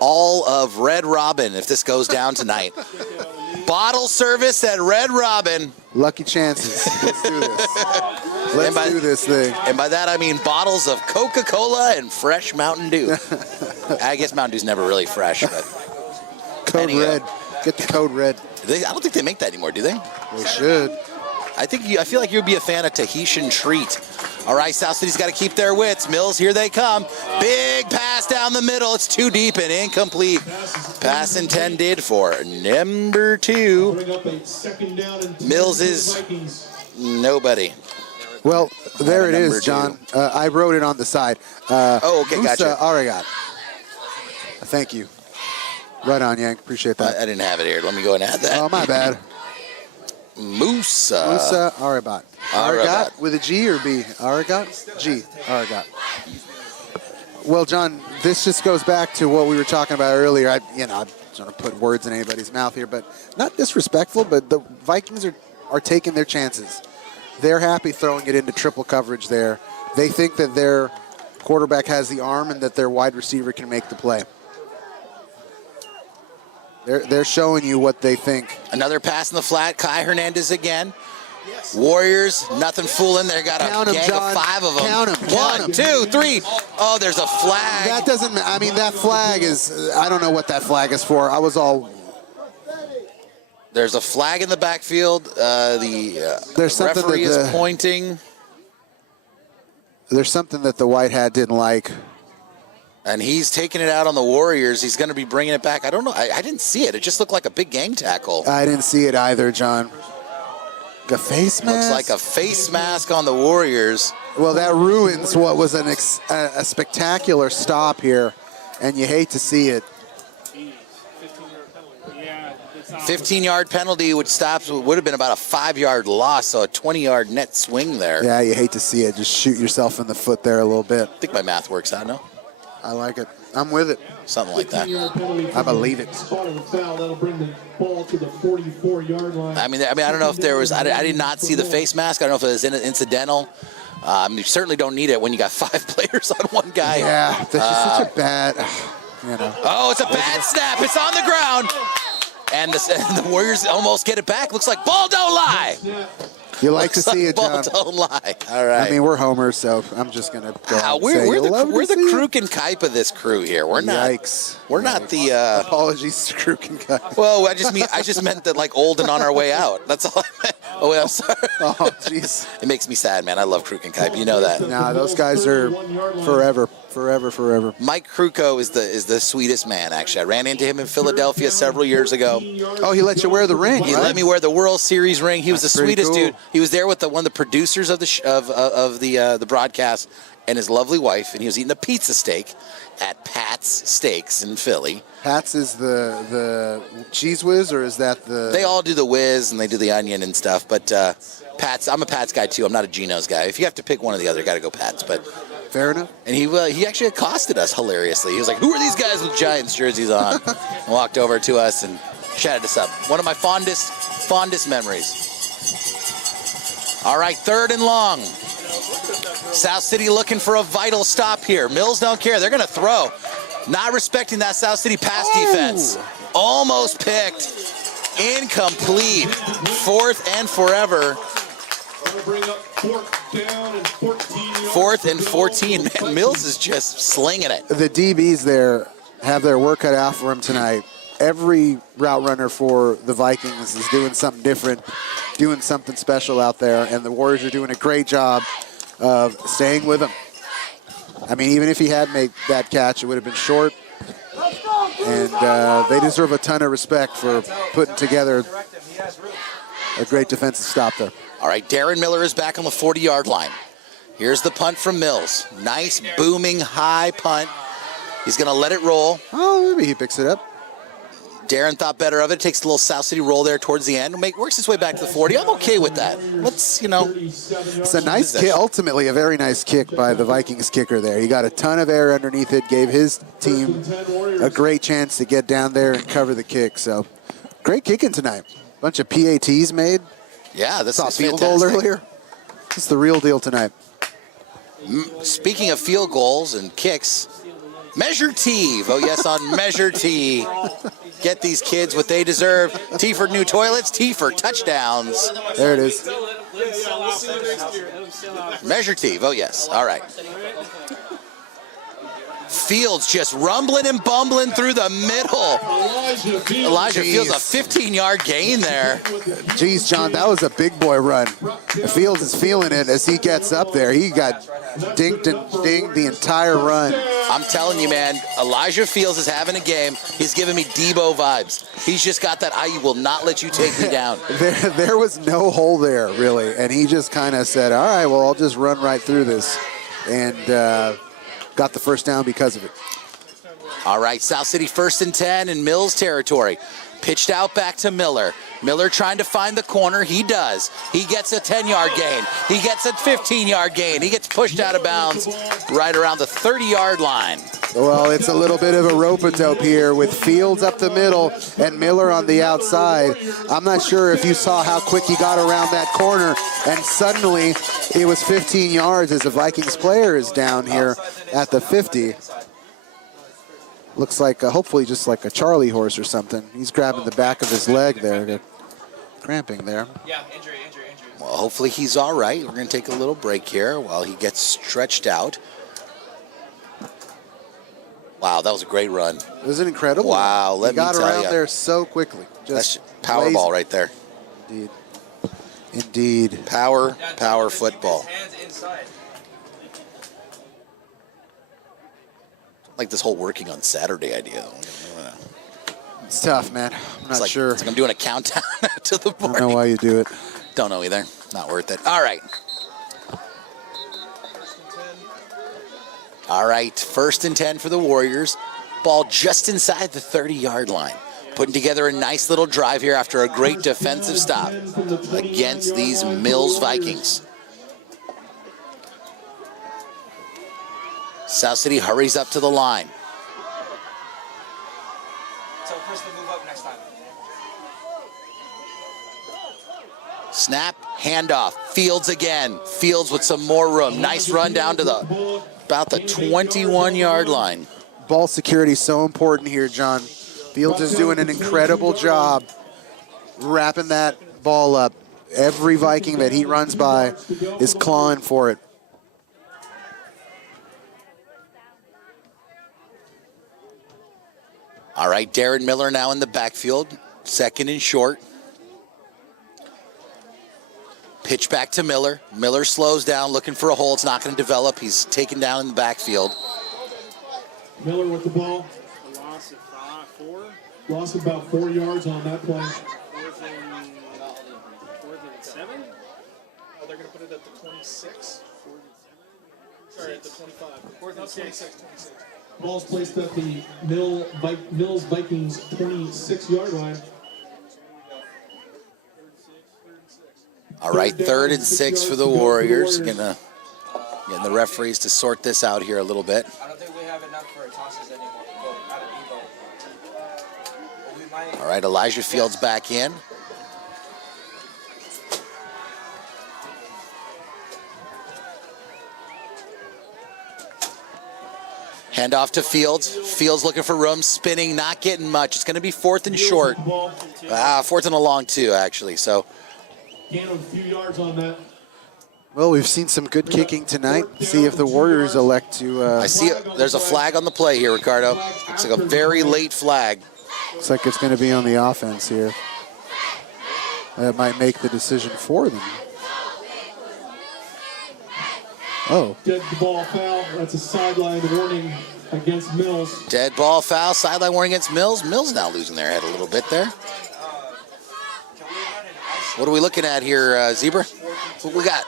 all of Red Robin if this goes down tonight. Bottle service at Red Robin. Lucky chances. Let's do this. Let's do this thing. And by that, I mean bottles of Coca-Cola and fresh Mountain Dew. I guess Mountain Dew's never really fresh, but Code Red. Get the Code Red. I don't think they make that anymore, do they? They should. I feel like you'd be a fan of Tahitian Treat. All right, South City's got to keep their wits. Mills, here they come. Big pass down the middle. It's too deep and incomplete. Pass intended for number 2. Mills is nobody. Well, there it number is, John. I wrote it on the side. Oh, okay, gotcha. Arigat. Thank you. Right on, Yank. Appreciate that. I didn't have it here. Let me go and add that. Oh, my bad. Musa Arigat. Arigat. Arigat with a G or B? Arigat? G. Arigat. Well, John, this just goes back to what we were talking about earlier. I don't want to put words in anybody's mouth here, but not disrespectful, but the Vikings are taking their chances. They're happy throwing it into triple coverage there. They think that their quarterback has the arm and that their wide receiver can make the play. They're showing you what they think. Another pass in the flat. Kai Hernandez again. Warriors, nothing fooling. They got a gang of 5 of them. Count them. 1, 2, 3. Oh, there's a flag. That doesn't. I mean, that flag is. I don't know what that flag is for. I was all. There's a flag in the backfield. There's referee is pointing. There's something that the white hat didn't like. And he's taking it out on the Warriors. He's going to be bringing it back. I don't know. I didn't see it. It just looked like a big gang tackle. I didn't see it either, John. A face mask? Looks like a face mask on the Warriors. Well, that ruins what was a spectacular stop here, and you hate to see it. 15-yard penalty would have been about a 5-yard loss, so a 20-yard net swing there. Yeah, you hate to see it. Just shoot yourself in the foot there a little bit. I think my math works out, no? I like it. I'm with it. Something like that. I believe it. That'll bring the ball to the 44-yard line. I mean, I don't know if there was. I did not see the face mask. I don't know if it was incidental. You certainly don't need it when you got 5 players on one guy. Yeah, that's just such a bad. Oh, it's a bad snap. It's on the ground, and the Warriors almost get it back. Looks like ball don't lie. You like to see it, John. Ball don't lie. All right. I mean, we're homers, so I'm just gonna go. And We're say, the Kruk and Kipe of this crew here. We're not. Yikes. We're not the. Apologies to Kruk and Kipe. Well, I just meant that like old and on our way out. That's all I meant. Oh, I'm sorry. Oh, jeez. It makes me sad, man. I love Kruk and Kipe. You know that. Nah, those guys are forever. Mike Kruko is the sweetest man, actually. I ran into him in Philadelphia several years ago. Oh, he let you wear the ring, He let me wear the World Series ring. He was the sweetest dude. He was there with one of the producers of the broadcast and his lovely wife, and he was eating a pizza steak at Pat's Steaks in Philly. Pat's is the cheese whiz, or is that the... They all do the whiz, and they do the onion and stuff, but Pat's, I'm a Pat's guy, too. I'm not a Geno's guy. If you have to pick one or the other, got to go Pat's, but... Fair enough. And he actually accosted us hilariously. He was like, "Who are these guys with Giants jerseys on?" And walked over to us and chatted us up. One of my fondest memories. All right, 3rd and long. South City looking for a vital stop here. Mills don't care. They're going to throw. Not respecting that South City pass defense. Almost picked. Incomplete. 4th and forever. Bring up 4th down and 14. 4th and 14. Man, Mills is just slinging it. The DBs there have their work cut out for them tonight. Every route runner for the Vikings is doing something different, doing something special out there, and the Warriors are doing a great job of staying with him. I mean, even if he had made that catch, it would have been short. And they deserve a ton of respect for putting together a great defensive stop there. All right, Darren Miller is back on the 40-yard line. Here's the punt from Mills. Nice, booming, high punt. He's going to let it roll. Oh, maybe he picks it up. Darren thought better of it. Takes a little South City roll there towards the end. Works his way back to the 40. I'm okay with that. Let's, It's a nice kick, ultimately a very nice kick by the Vikings kicker there. He got a ton of air underneath it, gave his team a great chance to get down there and cover the kick. So, great kicking tonight. Bunch of PATs made. Yeah, this is field goal earlier. This is the real deal tonight. Speaking of field goals and kicks, Measure T. Vote yes on Measure T. Get these kids what they deserve. T for new toilets, T for touchdowns. There it is. Measure T. Vote yes. All right. Fields just rumbling and bumbling through the middle. Elijah Fields, a 15-yard gain there. Geez, John, that was a big boy run. Fields is feeling it as he gets up there. He got dinked and dinged the entire run. I'm telling you, man, Elijah Fields is having a game. He's giving me Debo vibes. He's just got that I will not let you take me down. There was no hole there, really. And he just kind of said, all right, well, I'll just run right through this. And got the first down because of it. All right, South City 1st and 10 in Mills territory. Pitched out back to Miller. Miller trying to find the corner. He does. He gets a 10-yard gain. He gets a 15-yard gain. He gets pushed out of bounds right around the 30-yard line. Well, it's a little bit of a rope-a-dope here with Fields up the middle and Miller on the outside. I'm not sure if you saw how quick he got around that corner, and suddenly it was 15 yards as a Vikings player is down here at the 50. Looks like hopefully just like a Charlie horse or something. He's grabbing the back of his leg there, cramping there. Yeah, injury. Well, hopefully he's all right. We're going to take a little break here while he gets stretched out. Wow, that was a great run. It was an incredible Wow, run. let me tell you. He got around there so quickly. That's Powerball right there. Indeed. Indeed. Power football. Hands inside. Like this whole working on Saturday idea. It's tough, man. I'm not sure. It's like I'm doing a countdown to the morning. I don't know why you do it. Don't know either. Not worth it. All right. All right, 1st and 10 for the Warriors. Ball just inside the 30-yard line. Putting together a nice little drive here after a great defensive stop against these Mills Vikings. South City hurries up to the line. Tell Chris to move up next time. Snap, handoff, Fields again. Fields with some more room. Nice run down to about the 21-yard line. Ball security is so important here, John. Fields is doing an incredible job wrapping that ball up. Every Viking that he runs by is clawing for it. All right, Darren Miller now in the backfield, 2nd and short. Pitch back to Miller. Miller slows down, looking for a hole. It's not going to develop. He's taken down in the backfield. Miller with the ball. Loss of 4. Lost about 4 yards on that play. 4th and 7. Oh, they're going to put it at the 26. Sorry, at the 25. 4th and 6. Ball's placed at the Mills Vikings 26-yard line. All right, 3rd and 6 for the Warriors. Getting the referees to sort this out here a little bit. I don't think we have enough for tosses anymore. Not an Evo. But we might. All right, Elijah Fields back in. Hand off to Fields. Fields looking for room, spinning, not getting much. It's going to be 4th and short. 4th and a long, too, actually. So. Gain a few yards on that. Well, we've seen some good kicking tonight. See if the Warriors elect to... I see there's a flag on the play here, Ricardo. It's like a very late flag. Looks like it's going to be on the offense here. That might make the decision for them. Oh. Dead ball foul. That's a sideline warning against Mills. Dead ball foul, sideline warning against Mills. Mills now losing their head a little bit there. What are we looking at here, Zebra? What we got?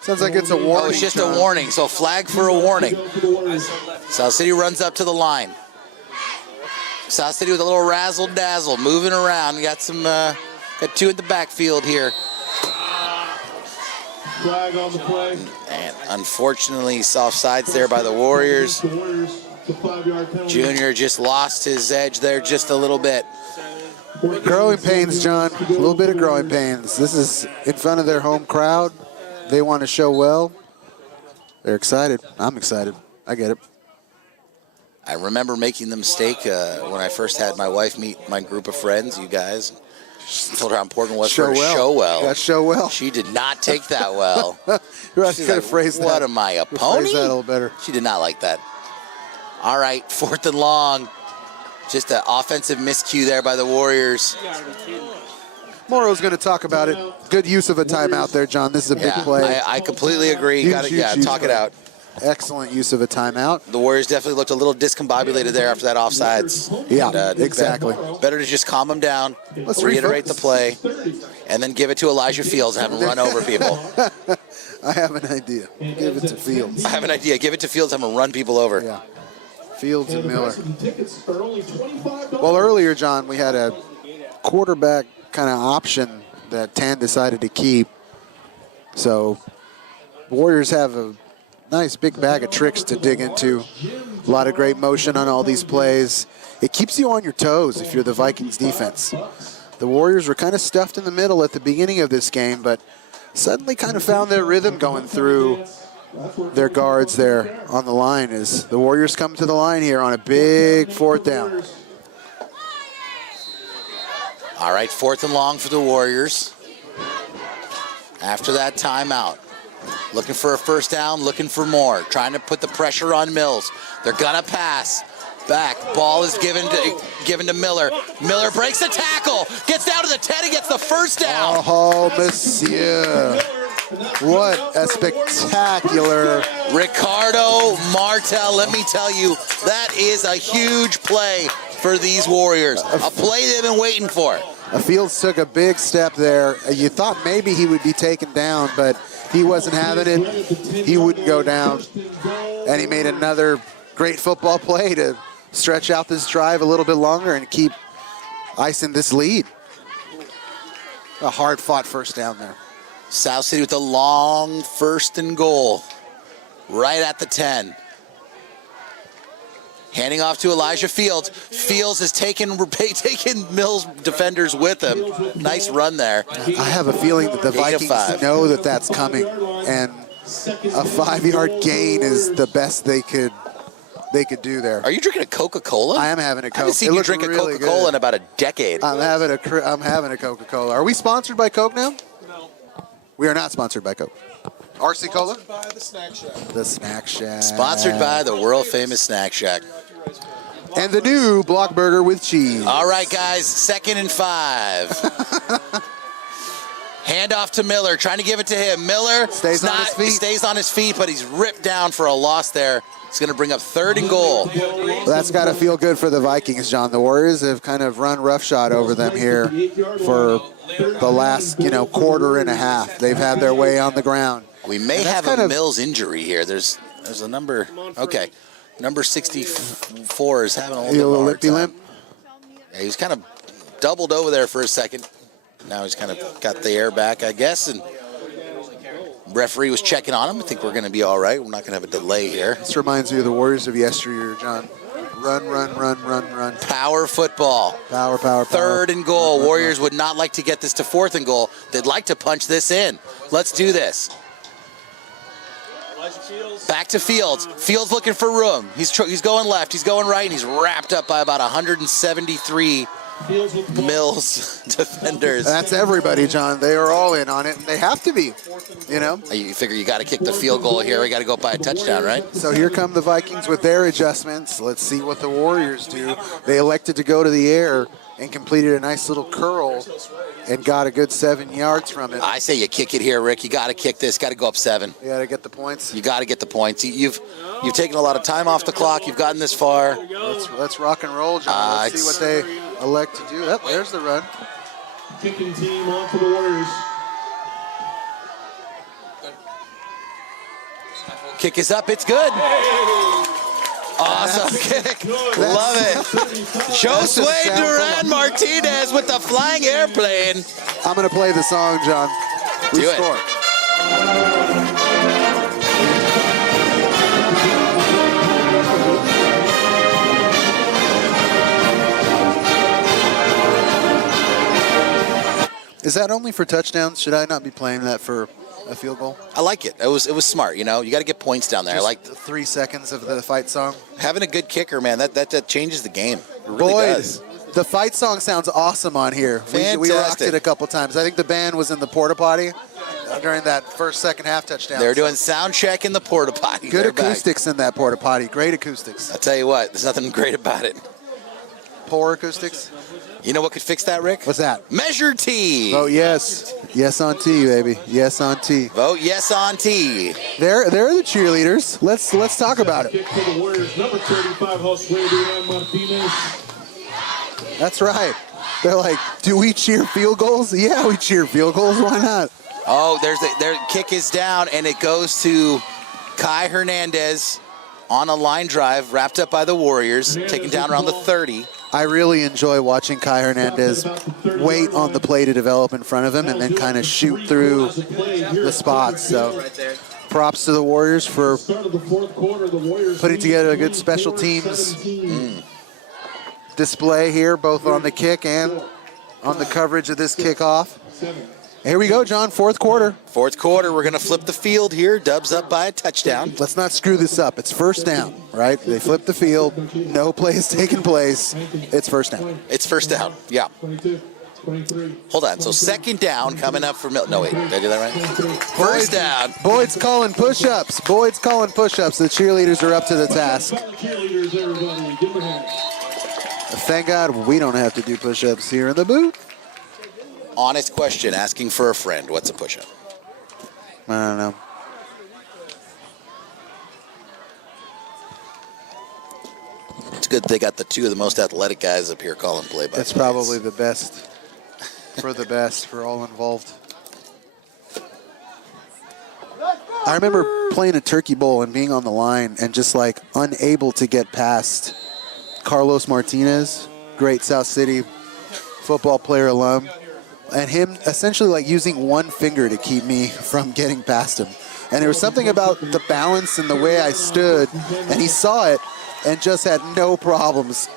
Sounds like it's a warning. Oh, it's just a warning. So flag for a warning. South City runs up to the line. South City with a little razzle dazzle, moving around. Got some, got 2 in the backfield here. Flag on the play. And unfortunately, soft sides there by the Warriors. The 5-yard penalty. Junior just lost his edge there just a little bit. Growing pains, John. A little bit of growing pains. This is in front of their home crowd. They want to show well. They're excited. I'm excited. I get it. I remember making the mistake when I first had my wife meet my group of friends, you guys. Told her how important it was for her to show well. Yeah, show well. She did not take that well. She's like, What am I, a pony? phrase that a little better. She did not like that. All right, 4th and long. Just an offensive miscue there by the Warriors. Morrow's going to talk about it. Good use of a timeout there, John. This is a big play. I completely agree. Talk it out. Excellent use of a timeout. The Warriors definitely looked a little discombobulated there after that offsides. Yeah, exactly. Better to just calm them down, reiterate the play, and then give it to Elijah Fields and have him run over people. I have an idea. Give it to Fields. I have an idea. Give it to Fields, have him run people over. Yeah. Fields and Miller. Well, earlier, John, we had a quarterback kind of option that Tan decided to keep. So Warriors have a nice big bag of tricks to dig into. A lot of great motion on all these plays. It keeps you on your toes if you're the Vikings defense. The Warriors were kind of stuffed in the middle at the beginning of this game, but suddenly kind of found their rhythm going through their guards there on the line as the Warriors come to the line here on a big 4th down. All right, 4th and long for the Warriors. After that timeout. Looking for a 1st down, looking for more. Trying to put the pressure on Mills. They're gonna pass. Back, ball is given to Miller. Miller breaks the tackle, gets down to the 10 and gets the 1st down. Oh, monsieur. What a spectacular. Ricardo Martel, let me tell you, that is a huge play for these Warriors. A play they've been waiting for. Fields took a big step there. You thought maybe he would be taken down, but he wasn't having it. He wouldn't go down. And he made another great football play to stretch out this drive a little bit longer and keep icing this lead. A hard-fought 1st down there. South City with a long 1st and goal. Right at the 10. Handing off to Elijah Fields. Fields has taken Mills defenders with him. Nice run there. I have a feeling that the Vikings know that that's coming, and a 5-yard gain is the best they could do there. Are you drinking a Coca-Cola? I am having a Coke. I haven't seen you drink a Coca-Cola in about a decade. I'm having a Coca-Cola. Are we sponsored by Coke now? No. We are not sponsored by Coke. RC Cola? Sponsored by the Snack Shack. The Snack Shack. Sponsored by the world-famous Snack Shack. And the new Block Burger with cheese. All right, guys, 2nd and 5. Hand off to Miller, trying to give it to him. Miller stays on his feet, but he's ripped down for a loss there. It's going to bring up 3rd and goal. Well, that's got to feel good for the Vikings, John. The Warriors have kind of run roughshod over them here for the last, quarter and a half. They've had their way on the ground. We may have a Mills injury here. There's a number. Okay. Number 64 is having a little limpy limp. Yeah, he was kind of doubled over there for a second. Now he's kind of got the air back, I guess, and referee was checking on him. I think we're going to be all right. We're not going to have a delay here. This reminds me of the Warriors of yesteryear, John. Run, run, run, run, run. Power football. Power, power, power. 3rd and goal. Warriors would not like to get this to 4th and goal. They'd like to punch this in. Let's do this. Back to Fields. Fields looking for room. He's going left. He's going right, and he's wrapped up by about 173 Mills defenders. That's everybody, John. They are all in on it, and they have to be, You figure you got to kick the field goal here. We got to go by a touchdown, right? So here come the Vikings with their adjustments. Let's see what the Warriors do. They elected to go to the air and completed a nice little curl and got a good 7 yards from it. I say you kick it here, Rick. You got to kick this. Got to go up 7. You got to get the points. You got to get the points. You've taken a lot of time off the clock. You've gotten this far. Let's rock and roll, John. Let's see what they elect to do. Oh, there's the run. Kicking team on for the Warriors. Kick is up. It's good. Awesome kick. Love it. Josue Duran Martinez with the flying airplane. I'm going to play the song, John. We score. Is that only for touchdowns? Should I not be playing that for a field goal? I like it. It was smart. You got to get points down there. Just I like the 3 seconds of the fight song. Having a good kicker, man. That changes the game. It really does. The fight song sounds awesome on here. We rocked it a couple times. I think the band was in the porta potty. during that second half touchdown. They're doing sound check in the porta potty. Good They're back. acoustics in that porta potty. Great acoustics. I'll tell you what, there's nothing great about it. Poor acoustics. You know what could fix that, Rick? What's that? Measure T. Vote yes. Yes on T, baby. Yes on T. Vote yes on T. They're the cheerleaders. Let's talk about it. Kick for the Warriors, number 35, Josue Durán Martinez. That's right. They're like, do we cheer field goals? Yeah, we cheer field goals. Why not? Oh, their kick is down, and it goes to Kai Hernandez on a line drive, wrapped up by the Warriors, taken down around the 30. I really enjoy watching Kai Hernandez wait on the play to develop in front of him and then kind of shoot through the spots. So props to the Warriors for putting together a good special teams display here, both on the kick and on the coverage of this kickoff. Here we go, John, fourth quarter. Fourth quarter, we're going to flip the field here. Dubs up by a touchdown. Let's not screw this up. It's first down, right? They flip the field. No play is taking place. It's first down. It's first down, yeah. Hold on, so second down coming up for No, wait, did I do that right? First down. Boyd's calling push-ups. Boyd's calling push-ups. The cheerleaders are up to the task. Thank God we don't have to do push-ups here in the booth. Honest question, asking for a friend. What's a push-up? I don't know. It's good they got the two of the most athletic guys up here calling play-by-play. That's probably the best for all involved. I remember playing a turkey bowl and being on the line and just like unable to get past Carlos Martinez, great South City football player alum, and him essentially like using one finger to keep me from getting past him. And there was something about the balance and the way I stood, and he saw it and just had no problems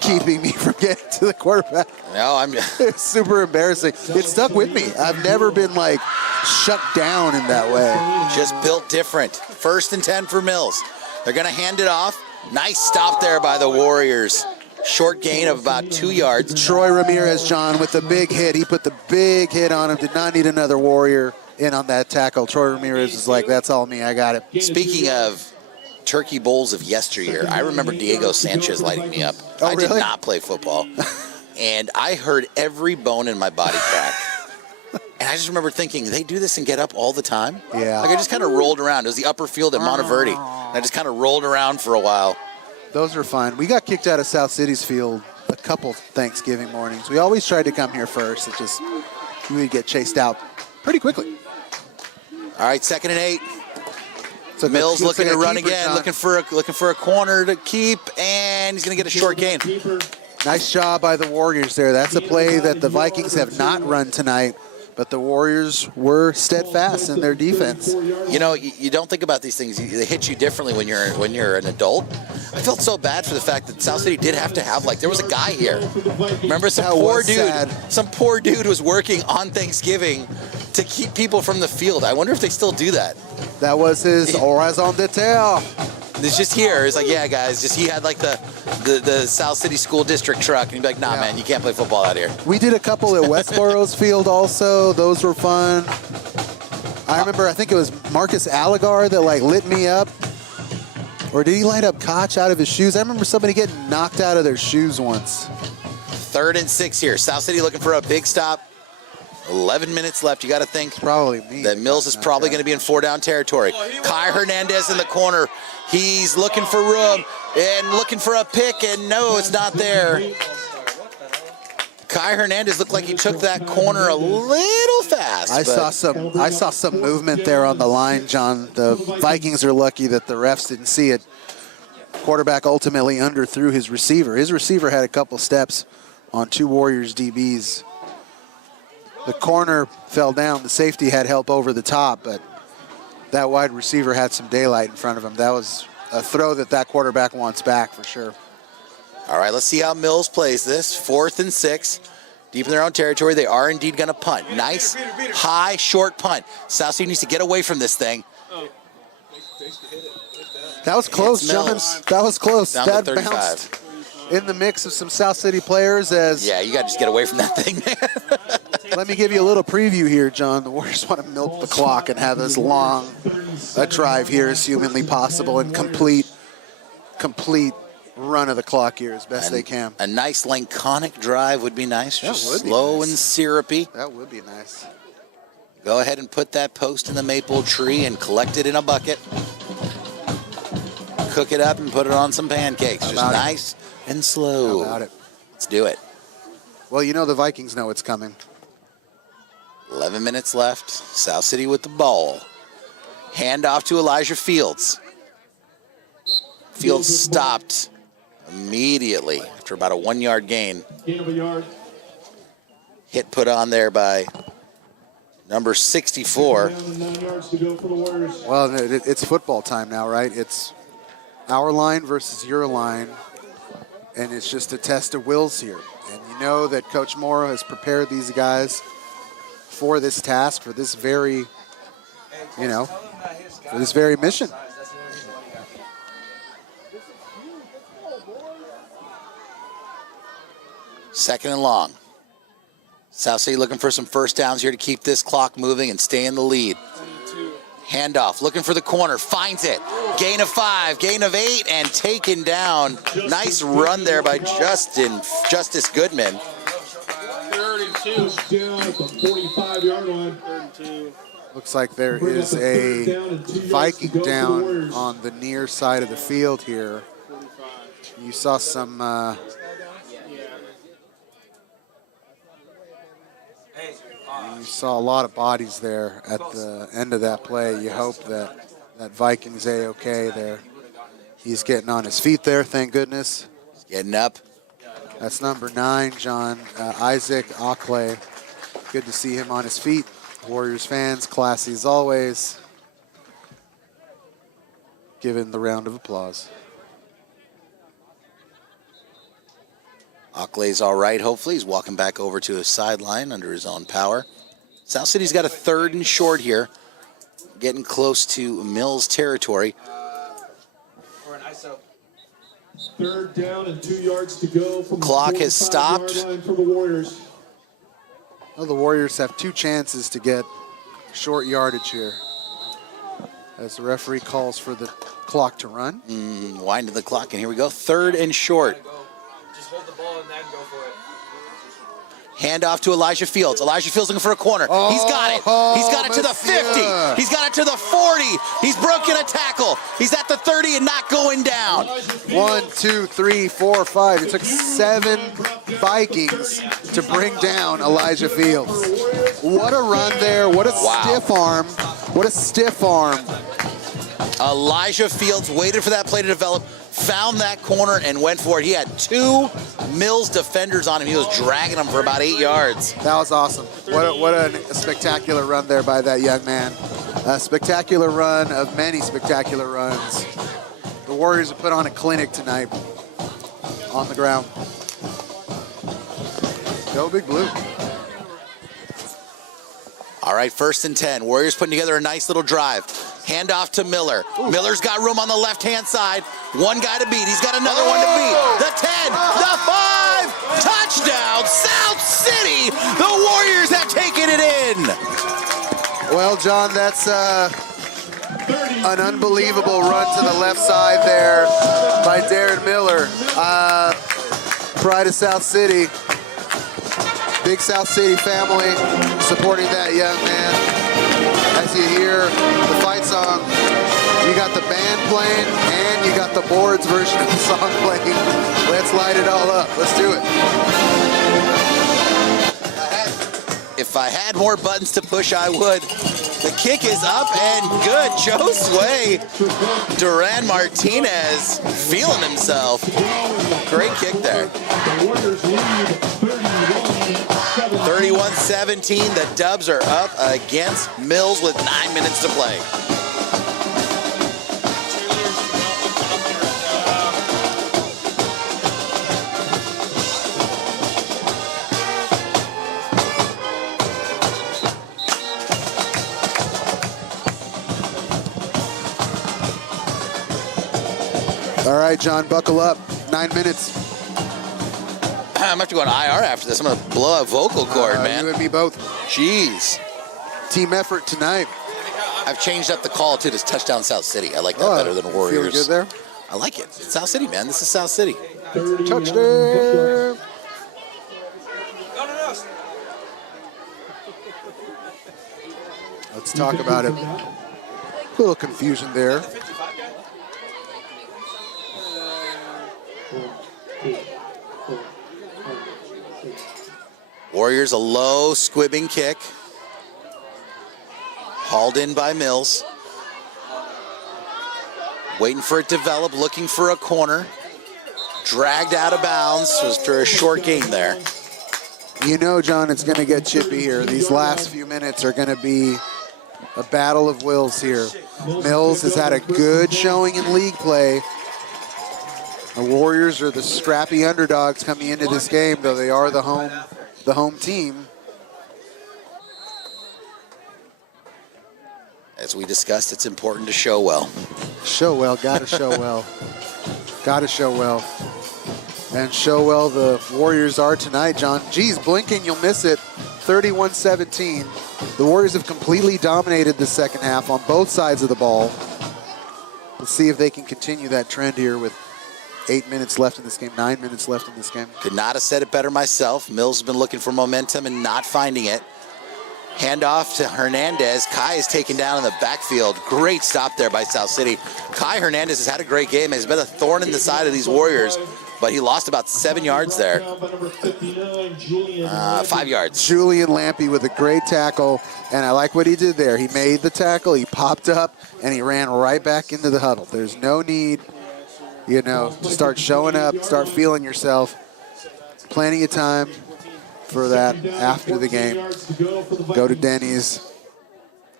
keeping me from getting to the quarterback. No, It's super embarrassing. It stuck with me. I've never been like shut down in that way. Just built different. First and 10 for Mills. They're going to hand it off. Nice stop there by the Warriors. Short gain of about 2 yards. Troy Ramirez, John, with the big hit. He put the big hit on him. Did not need another Warrior in on that tackle. Troy Ramirez is like, that's all me. I got it. Speaking of turkey bowls of yesteryear, I remember Diego Sanchez lighting me up. Oh, I did really? not play football. And I heard every bone in my body crack. And I just remember thinking, they do this and get up all the time? Yeah. Like I just kind of rolled around. It was the upper field at Monteverde. And I just kind of rolled around for a while. Those are fun. We got kicked out of South City's field a couple Thanksgiving mornings. We always tried to come here first. It just, we would get chased out pretty quickly. All right, 2nd and 8. So Mills looking to run keeper, again, John. looking for a corner to keep, and he's going to get a short gain. Nice job by the Warriors there. That's a play that the Vikings have not run tonight, but the Warriors were steadfast in their defense. You know, you don't think about these things. They hit you differently when you're an adult. I felt so bad for the fact that South City did have to have, like, there was a guy here. Remember, some poor dude was working on Thanksgiving to keep people from the field. I wonder if they still do that. That was his raison d'etre. It's just here. It's like, yeah, guys, just he had like the South City School District truck, and he'd be like, nah, man, you can't play football out here. We did a couple at Westboro's field also. Those were fun. I remember, I think it was Marcus Allegar that like lit me up. Or did he light up Koch out of his shoes? I remember somebody getting knocked out of their shoes once. 3rd and 6 here. South City looking for a big stop. 11 minutes left. You got to think probably me. That Mills is probably going to be in 4-down territory. Kai Hernandez in the corner. He's looking for room and looking for a pick, and no, it's not there. Kai Hernandez looked like he took that corner a little fast. I saw some movement there on the line, John. The Vikings are lucky that the refs didn't see it. Quarterback ultimately underthrew his receiver. His receiver had a couple steps on 2 Warriors DBs. The corner fell down. The safety had help over the top, but that wide receiver had some daylight in front of him. That was a throw that quarterback wants back for sure. All right, let's see how Mills plays this. 4th and 6, deep in their own territory. They are indeed going to punt. Nice, high, short punt. South City needs to get away from this thing. That was close, John. That was close. Down that to 35. bounced in the mix of some South City players as... Yeah, you got to just get away from that thing, man. Let me give you a little preview here, John. The Warriors want to milk the clock and have as long a drive here as humanly possible and complete run of the clock here as best they can. A nice laconic drive would be nice. That Just would be slow nice. and syrupy. That would be nice. Go ahead and put that post in the maple tree and collect it in a bucket. Cook it up and put it on some pancakes. Just nice and slow. How about it? Let's do it. Well, you know the Vikings know it's coming. 11 minutes left. South City with the ball. Hand off to Elijah Fields. Fields stopped immediately after about a 1-yard gain. Gain of a yard. Hit put on there by number 64. Down and 9 yards to go for the Warriors. Well, it's football time now, right? It's our line versus your line, and it's just a test of wills here. And you know that Coach Morrow has prepared these guys for this task, for this very, for this very mission. Second and long. South City looking for some first downs here to keep this clock moving and stay in the lead. Handoff, looking for the corner, finds it. Gain of 5, gain of 8, and taken down. Nice run there by Justice Goodman. 32. Down at the 45-yard line. 32. Looks like there is a Viking down on the near side of the field here. 45. You saw some you saw a lot of bodies there at the end of that play. You hope that Viking's A-okay there. He's getting on his feet there, thank goodness. Getting up. That's number 9, John, Isaac Ockley. Good to see him on his feet. Warriors fans, classy as always. Given the round of applause. Ockley's all right, hopefully. He's walking back over to his sideline under his own power. South City's got a 3rd and short here. Getting close to Mills territory. For an ISO. 3rd down and 2 yards to go. From Clock the has stopped. 45-yard line for the Warriors. Well, the Warriors have 2 chances to get short yardage here. As the referee calls for the clock to run. Winding the clock, and here we go. 3rd and short. Just hold the ball and then go for it. Hand off to Elijah Fields. Elijah Fields looking for a corner. He's got it. He's got it to the 50. He's got it to the 40. He's broken a tackle. He's at the 30 and not going down. 1, 2, 3, 4, 5. It took 7 Vikings to bring down Elijah Fields. What a run there. What a stiff arm. What a stiff arm. Elijah Fields waited for that play to develop, found that corner, and went for it. He had 2 Mills defenders on him. He was dragging them for about 8 yards. That was awesome. What a spectacular run there by that young man. A spectacular run of many spectacular runs. The Warriors have put on a clinic tonight on the ground. Go Big Blue. All right, 1st and 10. Warriors putting together a nice little drive. Hand off to Miller. Miller's got room on the left-hand side. One guy to beat. He's got another one to beat. The 10, the 5, touchdown, South City. The Warriors have taken it in. Well, John, that's an unbelievable run to the left side there by Darren Miller. Pride of South City. Big South City family supporting that young man. As you hear the fight song, you got the band playing and you got the boards version of the song playing. Let's light it all up. Let's do it. If I had more buttons to push, I would. The kick is up and good. Joe Sway. Duran Martinez feeling himself. Great kick there. 31-17. The Dubs are up against Mills with 9 minutes to play. All right, John, buckle up. 9 minutes. I'm gonna have to go on IR after this. I'm gonna blow out vocal cord, man. You and me both. Jeez. Team effort tonight. I've changed up the call to this touchdown South City. I like that better than Warriors. Feeling good there? I like it. It's South City, man. This is South City. Touchdown. Let's talk about it. A little confusion there. Warriors a low squibbing kick. Hauled in by Mills. Waiting for it to develop, looking for a corner. Dragged out of bounds after a short gain there. You know, John, it's going to get chippy here. These last few minutes are going to be a battle of wills here. Mills has had a good showing in league play. The Warriors are the scrappy underdogs coming into this game, though they are the home team. As we discussed, it's important to show well. Show well, gotta show well. Gotta show well. And show well the Warriors are tonight, John. Geez, blinking, you'll miss it. 31-17. The Warriors have completely dominated the second half on both sides of the ball. Let's see if they can continue that trend here with 8 minutes left in this game, 9 minutes left in this game. Could not have said it better myself. Mills has been looking for momentum and not finding it. Handoff to Hernandez. Kai is taken down in the backfield. Great stop there by South City. Kai Hernandez has had a great game. He's been a thorn in the side of these Warriors, but he lost about 7 yards there. 5 yards. Julian Lampy with a great tackle, and I like what he did there. He made the tackle, he popped up, and he ran right back into the huddle. There's no need, you know, to start showing up, start feeling yourself. Plenty of time for that after the game. Go to Denny's,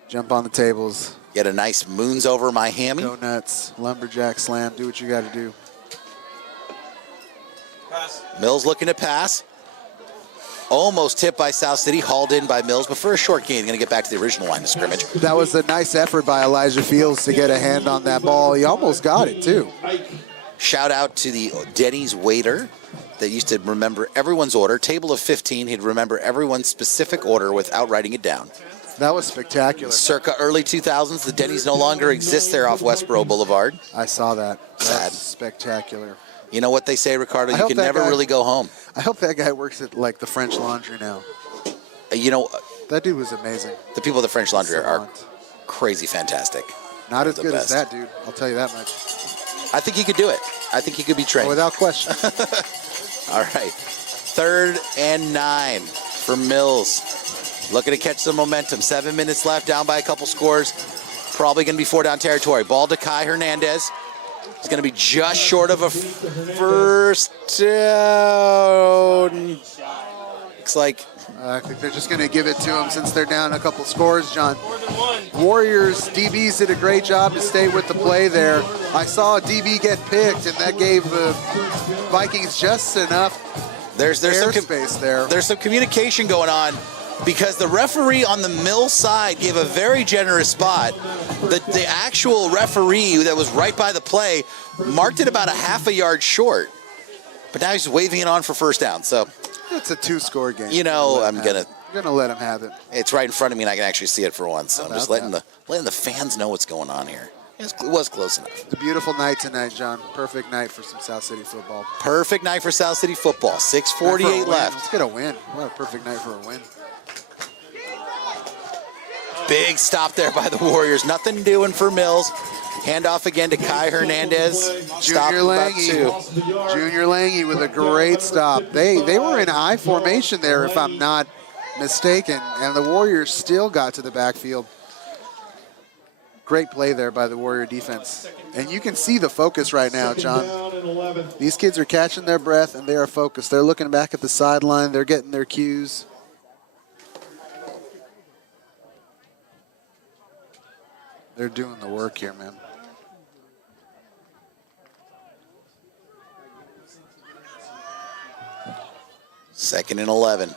jump on the tables. Get a nice moons over my hammy. Go nuts, lumberjack slam, do what you got to do. Mills looking to pass. Almost tipped by South City, hauled in by Mills, but for a short gain, going to get back to the original line of scrimmage. That was a nice effort by Elijah Fields to get a hand on that ball. He almost got it, too. Shout out to the Denny's waiter that used to remember everyone's order. Table of 15, he'd remember everyone's specific order without writing it down. That was spectacular. Circa early 2000s, the Denny's no longer exists there off Westboro Boulevard. I saw that. Sad. That's spectacular. You know what they say, Ricardo? You can never really go home. I hope that guy works at, like, the French Laundry now. You know, that dude was amazing. The people at the French Laundry are crazy fantastic. Not as good as that dude, I'll tell you that much. I think he could do it. I think he could be trained. Oh, without question. All right. 3rd and 9 for Mills. Looking to catch some momentum. 7 minutes left, down by a couple scores. Probably going to be 4 down territory. Ball to Kai Hernandez. It's going to be just short of a first down. Looks like. I think they're just going to give it to him since they're down a couple scores, John. Warriors DBs did a great job to stay with the play there. I saw a DB get picked, and that gave the Vikings just enough airspace there. There's some communication going on because the referee on the Mills side gave a very generous spot. The actual referee that was right by the play marked it about a half a yard short. But now he's waving it on for first down, so. It's a 2-score game. You know, I'm gonna let him have it. It's right in front of me, and I can actually see it for once. So I'm just letting the fans know what's going on here. It was close enough. It's a beautiful night tonight, John. Perfect night for some South City football. Perfect night for South City football. 6:48 left. Let's get a win. What a perfect night for a win. Big stop there by the Warriors. Nothing doing for Mills. Handoff again to Kai Hernandez. Junior Lange with a great stop. They were in high formation there, if I'm not mistaken, and the Warriors still got to the backfield. Great play there by the Warrior defense. And you can see the focus right now, John. These kids are catching their breath, and they are focused. They're looking back at the sideline. They're getting their cues. They're doing the work here, man. Second and 11.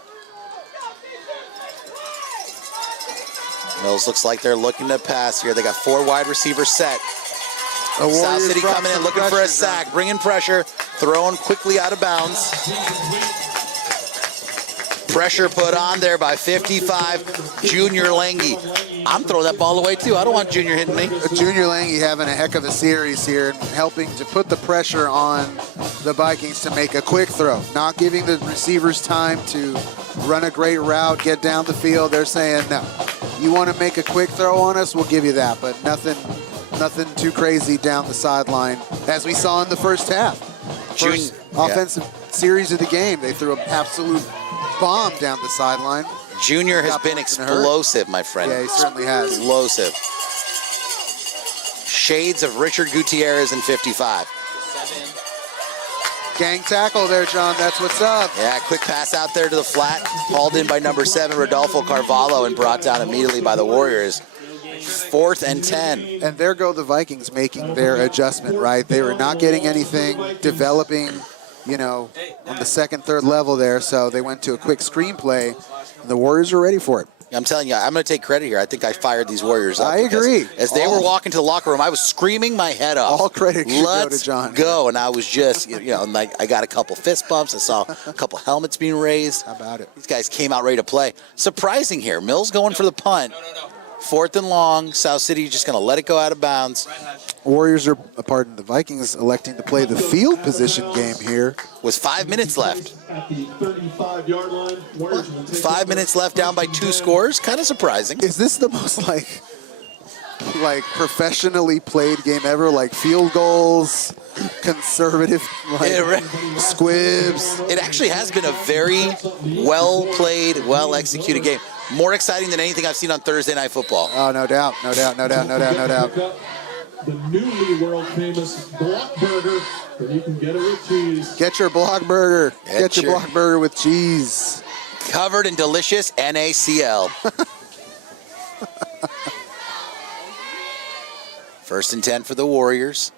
Mills looks like they're looking to pass here. They got 4 wide receivers set. South City coming in, looking for a sack, bringing pressure. thrown quickly out of bounds. Pressure put on there by 55, Junior Lange. I'm throwing that ball away too. I don't want Junior hitting me. Junior Lange having a heck of a series here, and helping to put the pressure on the Vikings to make a quick throw, not giving the receivers time to run a great route, get down the field. They're saying, no, you want to make a quick throw on us, we'll give you that, but nothing too crazy down the sideline, as we saw in the first half. First offensive series of the game, they threw an absolute bomb down the sideline. Junior has been explosive, my friend. Yeah, he certainly has. Explosive. Shades of Richard Gutierrez in 55. Gang tackle there, John. That's what's up. Yeah, quick pass out there to the flat. Hauled in by number 7, Rodolfo Carvalho, and brought down immediately by the Warriors. 4th and 10. And there go the Vikings making their adjustment, right? They were not getting anything, developing, you know, on the second, third level there, so they went to a quick screenplay, and the Warriors were ready for it. I'm telling you, I'm going to take credit here. I think I fired these Warriors up. I agree. As they were walking to the locker room, I was screaming my head off. All credit should Let's go to John. go. And I was just, you know, like I got a couple fist bumps. I saw a couple helmets being raised. How about it? These guys came out ready to play. Surprising here. Mills going for the punt. 4th and long. South City just going to let it go out of bounds. Warriors are, pardon, the Vikings electing to play the field position game here. With 5 minutes left. At the 35-yard line, Warriors will take 5 minutes left, down by 2 scores. Kind of surprising. Is this the most like professionally played game ever? Like field goals, conservative, like squibs. It actually has been a very well-played, well-executed game. More exciting than anything I've seen on Thursday Night Football. Oh, no doubt, no doubt, no doubt, no doubt, no doubt. the newly world-famous block burger, where you can get it with cheese. Get your block burger. Get your block burger with cheese. Covered in delicious NaCl. 1st and 10 for the Warriors.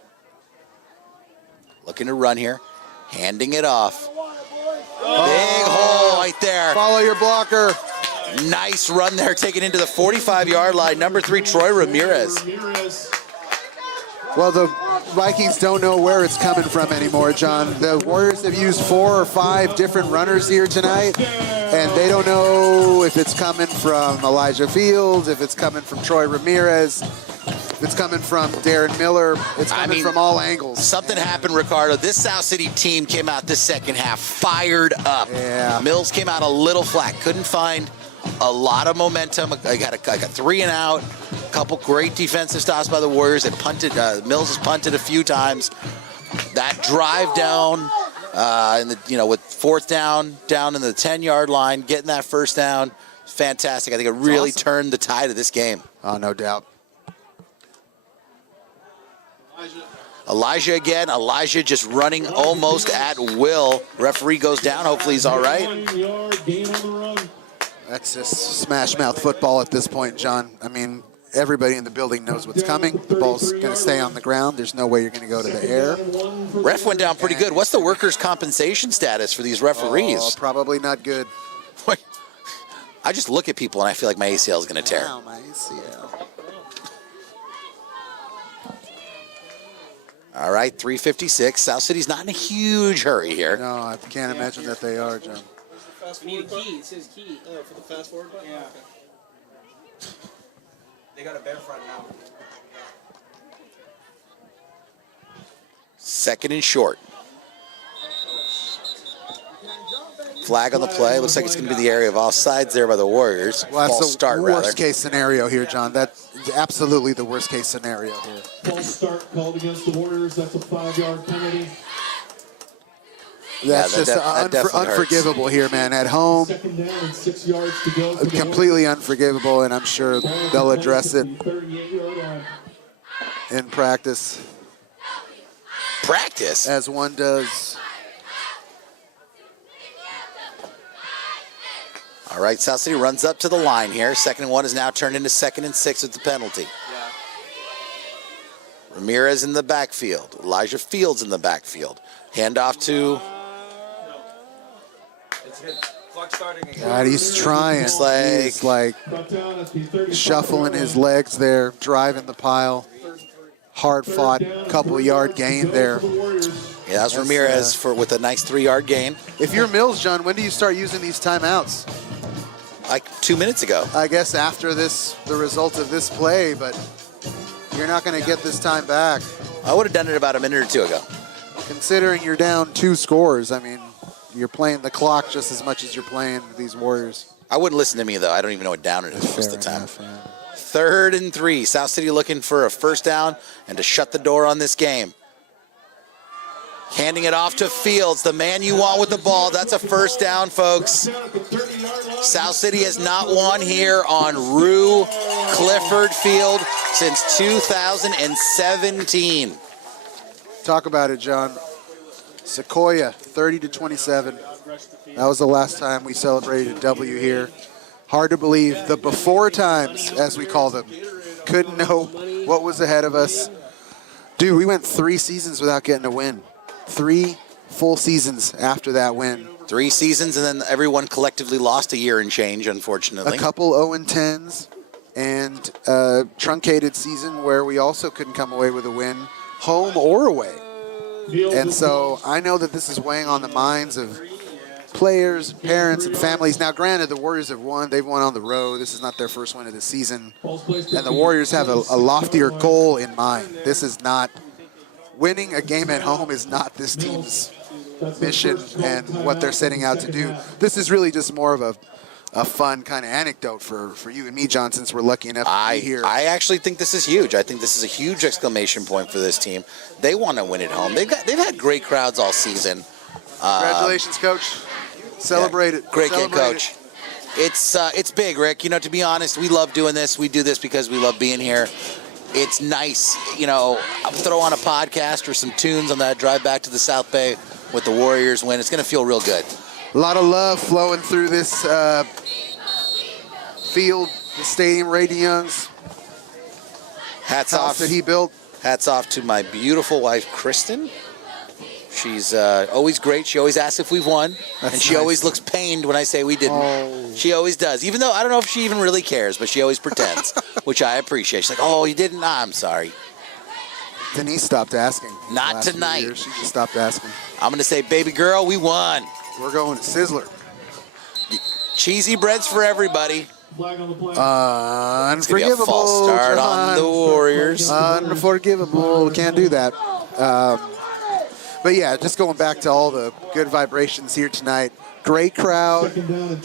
Looking to run here. Handing it off. Big hole right there. Follow your blocker. Nice run there, taken into the 45-yard line. Number 3, Troy Ramirez. Well, the Vikings don't know where it's coming from anymore, John. The Warriors have used 4 or 5 different runners here tonight, and they don't know if it's coming from Elijah Fields, if it's coming from Troy Ramirez, if it's coming from Darren Miller. It's coming from all angles. Something happened, Ricardo. This South City team came out this second half fired up. Yeah. Mills came out a little flat. Couldn't find a lot of momentum. I got a 3 and out. A couple great defensive stops by the Warriors. It punted. Mills has punted a few times. That drive down, with 4th down in the 10-yard line, getting that 1st down, fantastic. I think it really turned the tide of this game. Oh, no doubt. Elijah again. Elijah just running almost at will. Referee goes down. Hopefully he's all right. That's just smash mouth football at this point, John. I mean, everybody in the building knows what's coming. The ball's going to stay on the ground. There's no way you're going to go to the air. Ref went down pretty good. What's the workers' compensation status for these referees? Oh, probably not good. I just look at people and I feel like my ACL is going to tear. Wow, my ACL. All right, 3:56. South City's not in a huge hurry here. No, I can't imagine that they are, John. We need a key. It says key. Oh, for the fast forward button? Yeah. Okay. They got a bear front now. 2nd and short. Flag on the play. Looks like it's going to be the area of offsides there by the Warriors. Well, that's False start, the rather. worst case scenario here, John. That's absolutely the worst case scenario here. False start called against the Warriors. That's a 5-yard penalty. That's just unforgivable here, man. At home, 2nd down and 6 yards to go. completely unforgivable, and I'm sure they'll address it in practice. Practice? As one does. All right, South City runs up to the line here. 2nd and 1 is now turned into 2nd and 6 with the penalty. Yeah. Ramirez in the backfield. Elijah Fields in the backfield. Handoff to... It's good. Clock starting again. God, he's trying. He's like shuffling his legs there, driving the pile. Hard fought, couple yard gain there. Yeah, Yeah, that was Ramirez with a nice 3-yard gain. If you're Mills, John, when do you start using these timeouts? Like 2 minutes ago. I guess after the result of this play, but you're not going to get this time back. I would have done it about a minute or two ago. Considering you're down 2 scores, I mean, you're playing the clock just as much as you're playing these Warriors. I wouldn't listen to me, though. I don't even know what down it is most of the time. Enough, yeah. 3rd and 3. South City looking for a first down and to shut the door on this game. Handing it off to Fields, the man you want with the ball. That's a first down, folks. South City has not won here on Rue Clifford Field since 2017. Talk about it, John. Sequoia, 30-27. That was the last time we celebrated a W here. Hard to believe. The before times, as we call them. Couldn't know what was ahead of us. Dude, we went 3 seasons without getting a win. 3 full seasons after that win. 3 seasons, and then everyone collectively lost a year and change, unfortunately. A couple 0-10s and a truncated season where we also couldn't come away with a win, home or away. And so I know that this is weighing on the minds of players, parents, and families. Now, granted, the Warriors have won. They've won on the road. This is not their first win of the season. And the Warriors have a loftier goal in mind. This is not – winning a game at home is not this team's mission and what they're setting out to do. This is really just more of a fun kind of anecdote for you and me, John, since we're lucky enough to be here. I actually think this is huge. I think this is a huge exclamation point for this team. They want to win at home. They've had great crowds all season. Congratulations, Coach. Celebrate it. Great game, Coach. It's big, Rick. You know, to be honest, we love doing this. We do this because we love being here. It's nice, you know, I'll throw on a podcast or some tunes on that drive back to the South Bay with the Warriors win. It's going to feel real good. A lot of love flowing through this field, the stadium, Ray Young's hats house off that he built. Hats off to my beautiful wife, Kristen. She's always great. She always asks if we've won. That's and she nice. always looks pained when I say we didn't. Oh. She always does. Even though I don't know if she even really cares, but she always pretends, which I appreciate. She's like, oh, you didn't? Nah, I'm sorry. Denise stopped asking. Not the last few tonight. years. She just stopped asking. I'm going to say, baby girl, we won. We're going to Sizzler. Cheesy breads for everybody. Unforgivable. It's going to be a false start on the Warriors. Unforgivable. Can't do that. But yeah, just going back to all the good vibrations here tonight. Great crowd.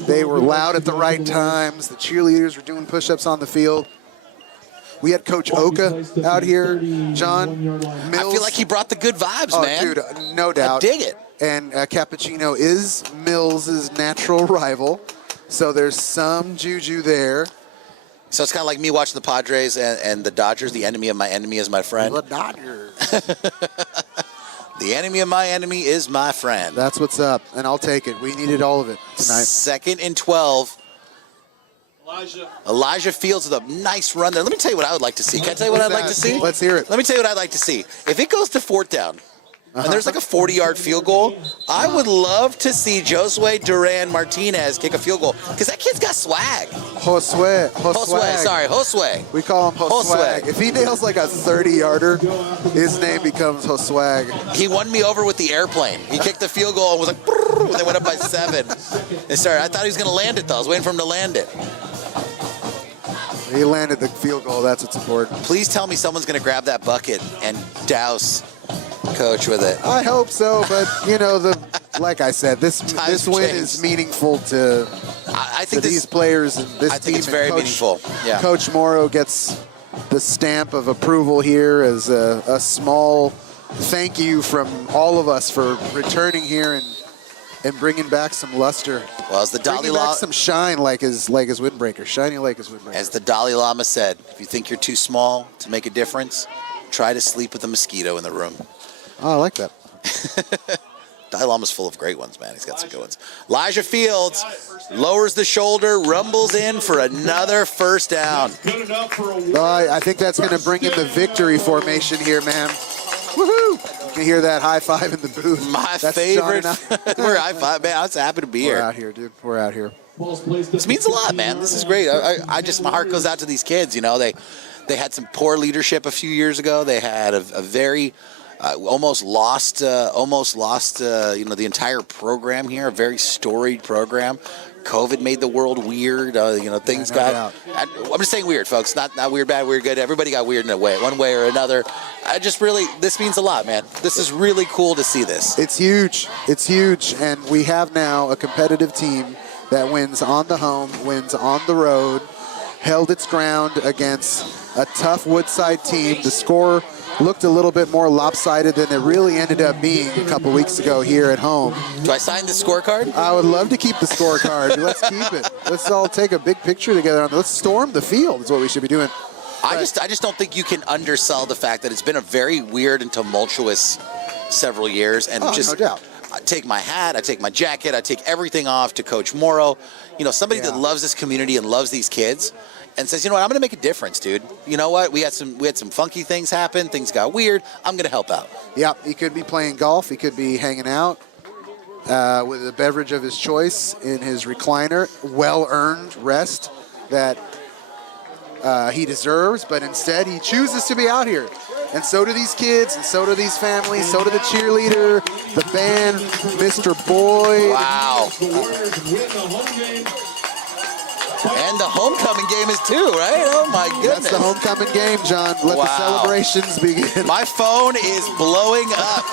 They were loud at the right times. The cheerleaders were doing push-ups on the field. We had Coach Oka out here. John Mills. I feel like he brought the good vibes, man. Dude, no doubt. I dig it. And Cappuccino is Mills' natural rival. So there's some juju there. So it's kind of like me watching the Padres and the Dodgers. The enemy of my enemy is my friend. The Dodgers. The enemy of my enemy is my friend. That's what's up, and I'll take it. We needed all of it tonight. 2nd and 12. Elijah Fields with a nice run there. Let me tell you what I would like to see. Can I tell you what I'd like to see? Let's hear it. Let me tell you what I'd like to see. If it goes to 4th down, and there's like a 40-yard field goal, I would love to see Josue Duran Martinez kick a field goal because that kid's got swag. Josue. We call him Josue. If he nails like a 30-yarder, his name becomes Josue. He won me over with the airplane. He kicked the field goal and was like, and they went up by 7. And sorry, I thought he was going to land it, though. I was waiting for him to land it. He landed the field goal. That's what's important. Please tell me someone's going to grab that bucket and douse Coach with it. I hope so, but you know, like I said, this win is meaningful to these players and this team. I think it's very meaningful. Yeah. Coach Morrow gets the stamp of approval here as a small thank you from all of us for returning here and bringing back some luster. Well, as the Dalai Lama, some shine like his windbreaker, shining like his windbreaker. As the Dalai Lama said, if you think you're too small to make a difference, try to sleep with a mosquito in the room. Oh, I like that. Dalai Lama's full of great ones, man. He's got some good ones. Elijah Fields lowers the shoulder, rumbles in for another first down. I think that's going to bring in the victory formation here, man. Woohoo! You can hear that high five in the booth. That's favorite. We're high five, man. I'm just happy to be here. We're out here, dude. We're out here. This means a lot, man. This is great. I just, my heart goes out to these kids. You know, they had some poor leadership a few years ago. They had a very Almost lost, the entire program here. A very storied program. COVID made the world weird. Things got. I'm just saying weird, folks. Not weird, bad, weird, good. Everybody got weird in a way, one way or another. This means a lot, man. This is really cool to see this. It's huge. It's huge, and we have now a competitive team that wins on the home, wins on the road, held its ground against a tough Woodside team. The score looked a little bit more lopsided than it really ended up being a couple weeks ago here at home. Do I sign the scorecard? I would love to keep the scorecard. Let's keep it. Let's all take a big picture together. Let's storm the field is what we should be doing. I just don't think you can undersell the fact that it's been a very weird and tumultuous several years. And no doubt. I take my hat, I take my jacket, I take everything off to Coach Morrow. Somebody that loves this community and loves these kids. And says, you know what, I'm going to make a difference, dude. You know what? We had some funky things happen. Things got weird. I'm going to help out. Yeah, he could be playing golf. He could be hanging out with a beverage of his choice in his recliner. Well-earned rest that he deserves, but instead he chooses to be out here. And so do these kids, and so do these families, so do the cheerleader, the band, Mr. Boyd. Wow. And the homecoming game is too, right? Oh, my goodness. That's the homecoming game, John. Let the celebrations begin. My phone is blowing up.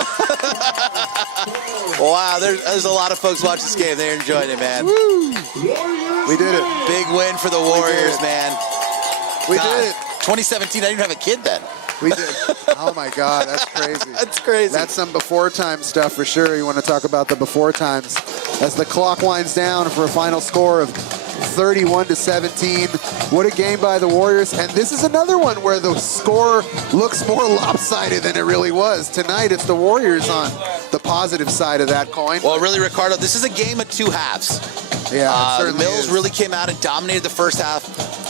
Wow, there's a lot of folks watching this game. They're enjoying it, man. Woo. We did it. Big win for the Warriors, man. We did it. 2017, I didn't have a kid then. We did. Oh, my God, that's crazy. That's crazy. That's some before time stuff for sure. You want to talk about the before times. As the clock winds down for a final score of 31-17. What a game by the Warriors. And this is another one where the score looks more lopsided than it really was. Tonight, it's the Warriors on the positive side of that coin. Well, really, Ricardo, this is a game of two halves. Yeah, the Mills really came out and dominated the first half,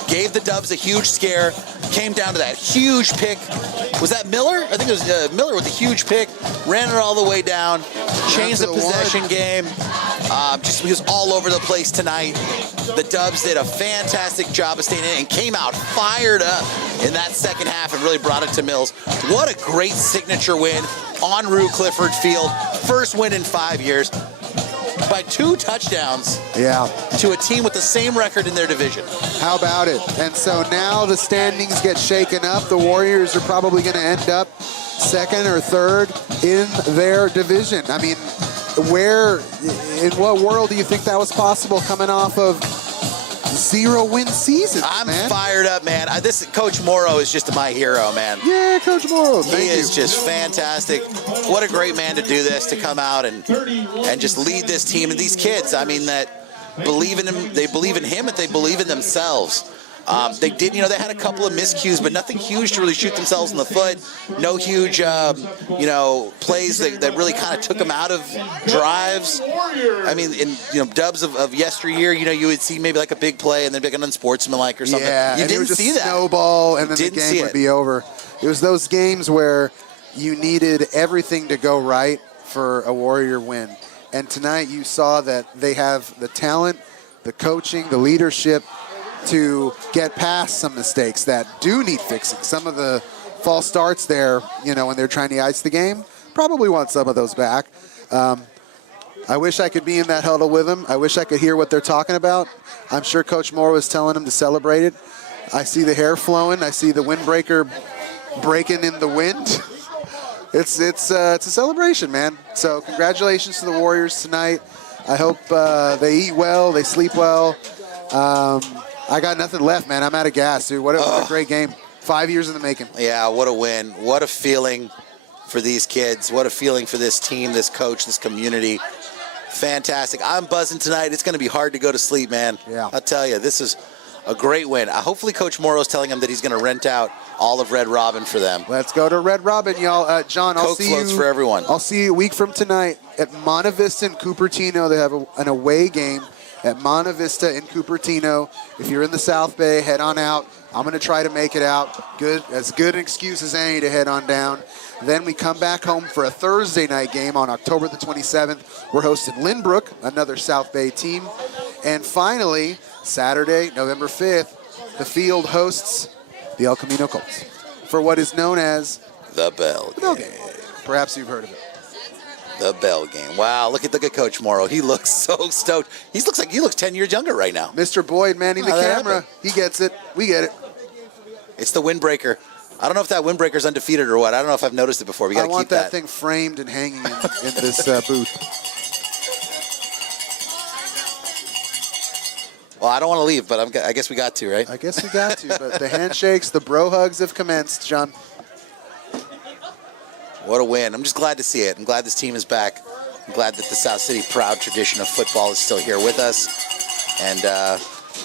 gave the Dubs a huge scare, came down to that huge pick. Was that Miller? I think it was Miller with a huge pick, ran it all the way down, changed the possession game. Just was all over the place tonight. The Dubs did a fantastic job of staying in and came out fired up in that second half and really brought it to Mills. What a great signature win on Rue Clifford Field. First win in 5 years by 2 touchdowns to a team with the same record in their division. How about it? And so now the standings get shaken up. The Warriors are probably going to end up second or third in their division. I mean, in what world do you think that was possible coming off of 0-win seasons, I'm fired up, man. Coach Morrow is just my hero, man. Yeah, Coach Morrow. He is just fantastic. What a great man to do this, to come out and just lead this team and these kids. I mean, that believe in him. They believe in him, and they believe in themselves. They did, they had a couple of miscues, but nothing huge to really shoot themselves in the foot. No huge, plays that really kind of took them out of drives. I mean, in Dubs of yesteryear, you would see maybe like a big play and then like an unsportsmanlike or something. Yeah, you didn't see that. Snowball, and then the game would be over. It was those games where you needed everything to go right for a Warrior win. And tonight you saw that they have the talent, the coaching, the leadership to get past some mistakes that do need fixing. Some of the false starts there, when they're trying to ice the game, probably want some of those back. I wish I could be in that huddle with them. I wish I could hear what they're talking about. I'm sure Coach Moore was telling them to celebrate it. I see the hair flowing. I see the windbreaker breaking in the wind. It's a celebration, man. So congratulations to the Warriors tonight. I hope they eat well, they sleep well. I got nothing left, man. I'm out of gas, dude. What a great game. 5 years in the making. Yeah, what a win. What a feeling for these kids. What a feeling for this team, this coach, this community. Fantastic. I'm buzzing tonight. It's going to be hard to go to sleep, man. Yeah. I'll tell you, this is a great win. Hopefully Coach Morrow's telling him that he's going to rent out all of Red Robin for them. Let's go to Red Robin, y'all. John, I'll see you. Coke floats for everyone. I'll see you a week from tonight at Monte Vista in Cupertino. They have an away game at Monte Vista in Cupertino. If you're in the South Bay, head on out. I'm going to try to make it out. As good an excuse as any to head on down. Then we come back home for a Thursday night game on October the 27th. We're hosting Lynbrook, another South Bay team. And finally, Saturday, November 5th, the field hosts the El Camino Colts for what is known as the Bell Game. Perhaps you've heard of it. The bell game. Wow, look at Coach Morrow. He looks so stoked. He looks 10 years younger right now. Mr. Boyd manning the that camera. happened. He gets it. We get it. It's the windbreaker. I don't know if that windbreaker's undefeated or what. I don't know if I've noticed it before. We got I to want keep that thing framed and hanging in this booth. Well, I don't want to leave, but I guess we got to, right? I guess we got to, but the handshakes, the bro hugs have commenced, John. What a win. I'm just glad to see it. I'm glad this team is back. I'm glad that the South City proud tradition of football is still here with us. And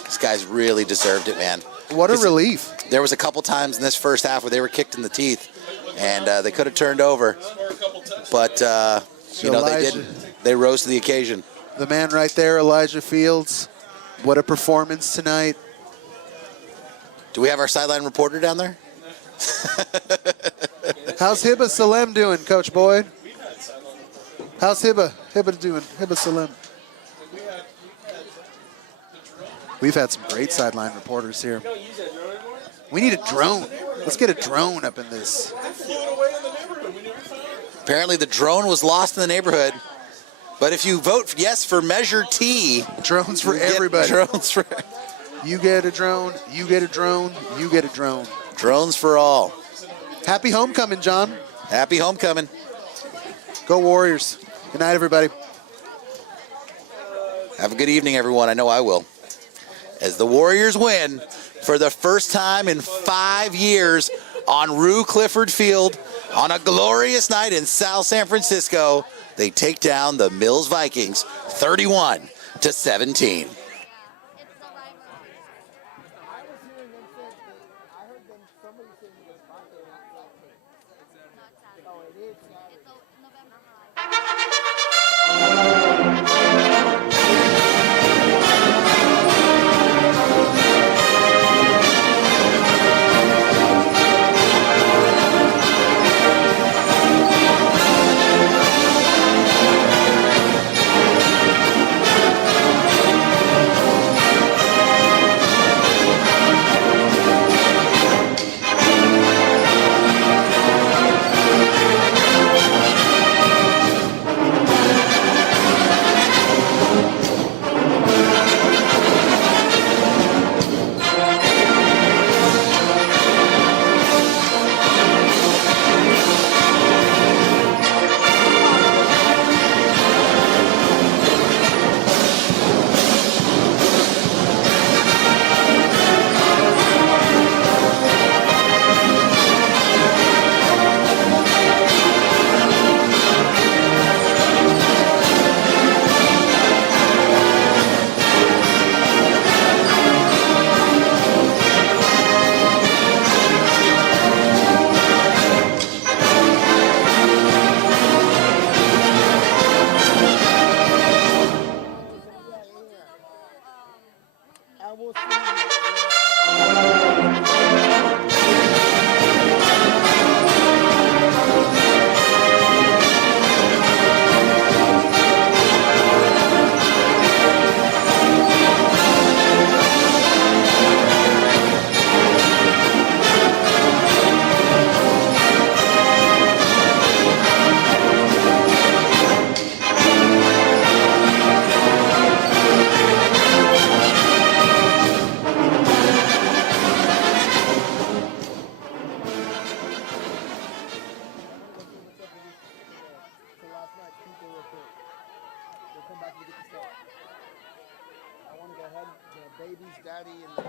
these guys really deserved it, man. What a relief. There was a couple times in this first half where they were kicked in the teeth, and they could have turned over. But, they didn't. They rose to the occasion. The man right there, Elijah Fields. What a performance tonight. Do we have our sideline reporter down there? How's Hiba Salem doing, Coach Boyd? How's Hiba doing? Hiba Salem. We've had some great sideline reporters here. We need a drone. Let's get a drone up in this. Apparently the drone was lost in the neighborhood. But if you vote yes for Measure T, drones for everybody. Drones for you get a drone, you get a drone, you get a drone. Drones for all. Happy homecoming, John. Happy homecoming. Go Warriors. Good night, everybody. Have a good evening, everyone. I know I will. As the Warriors win for the first time in 5 years on Rue Clifford Field on a glorious night in South San Francisco, they take down the Mills Vikings 31-17. Baby's daddy and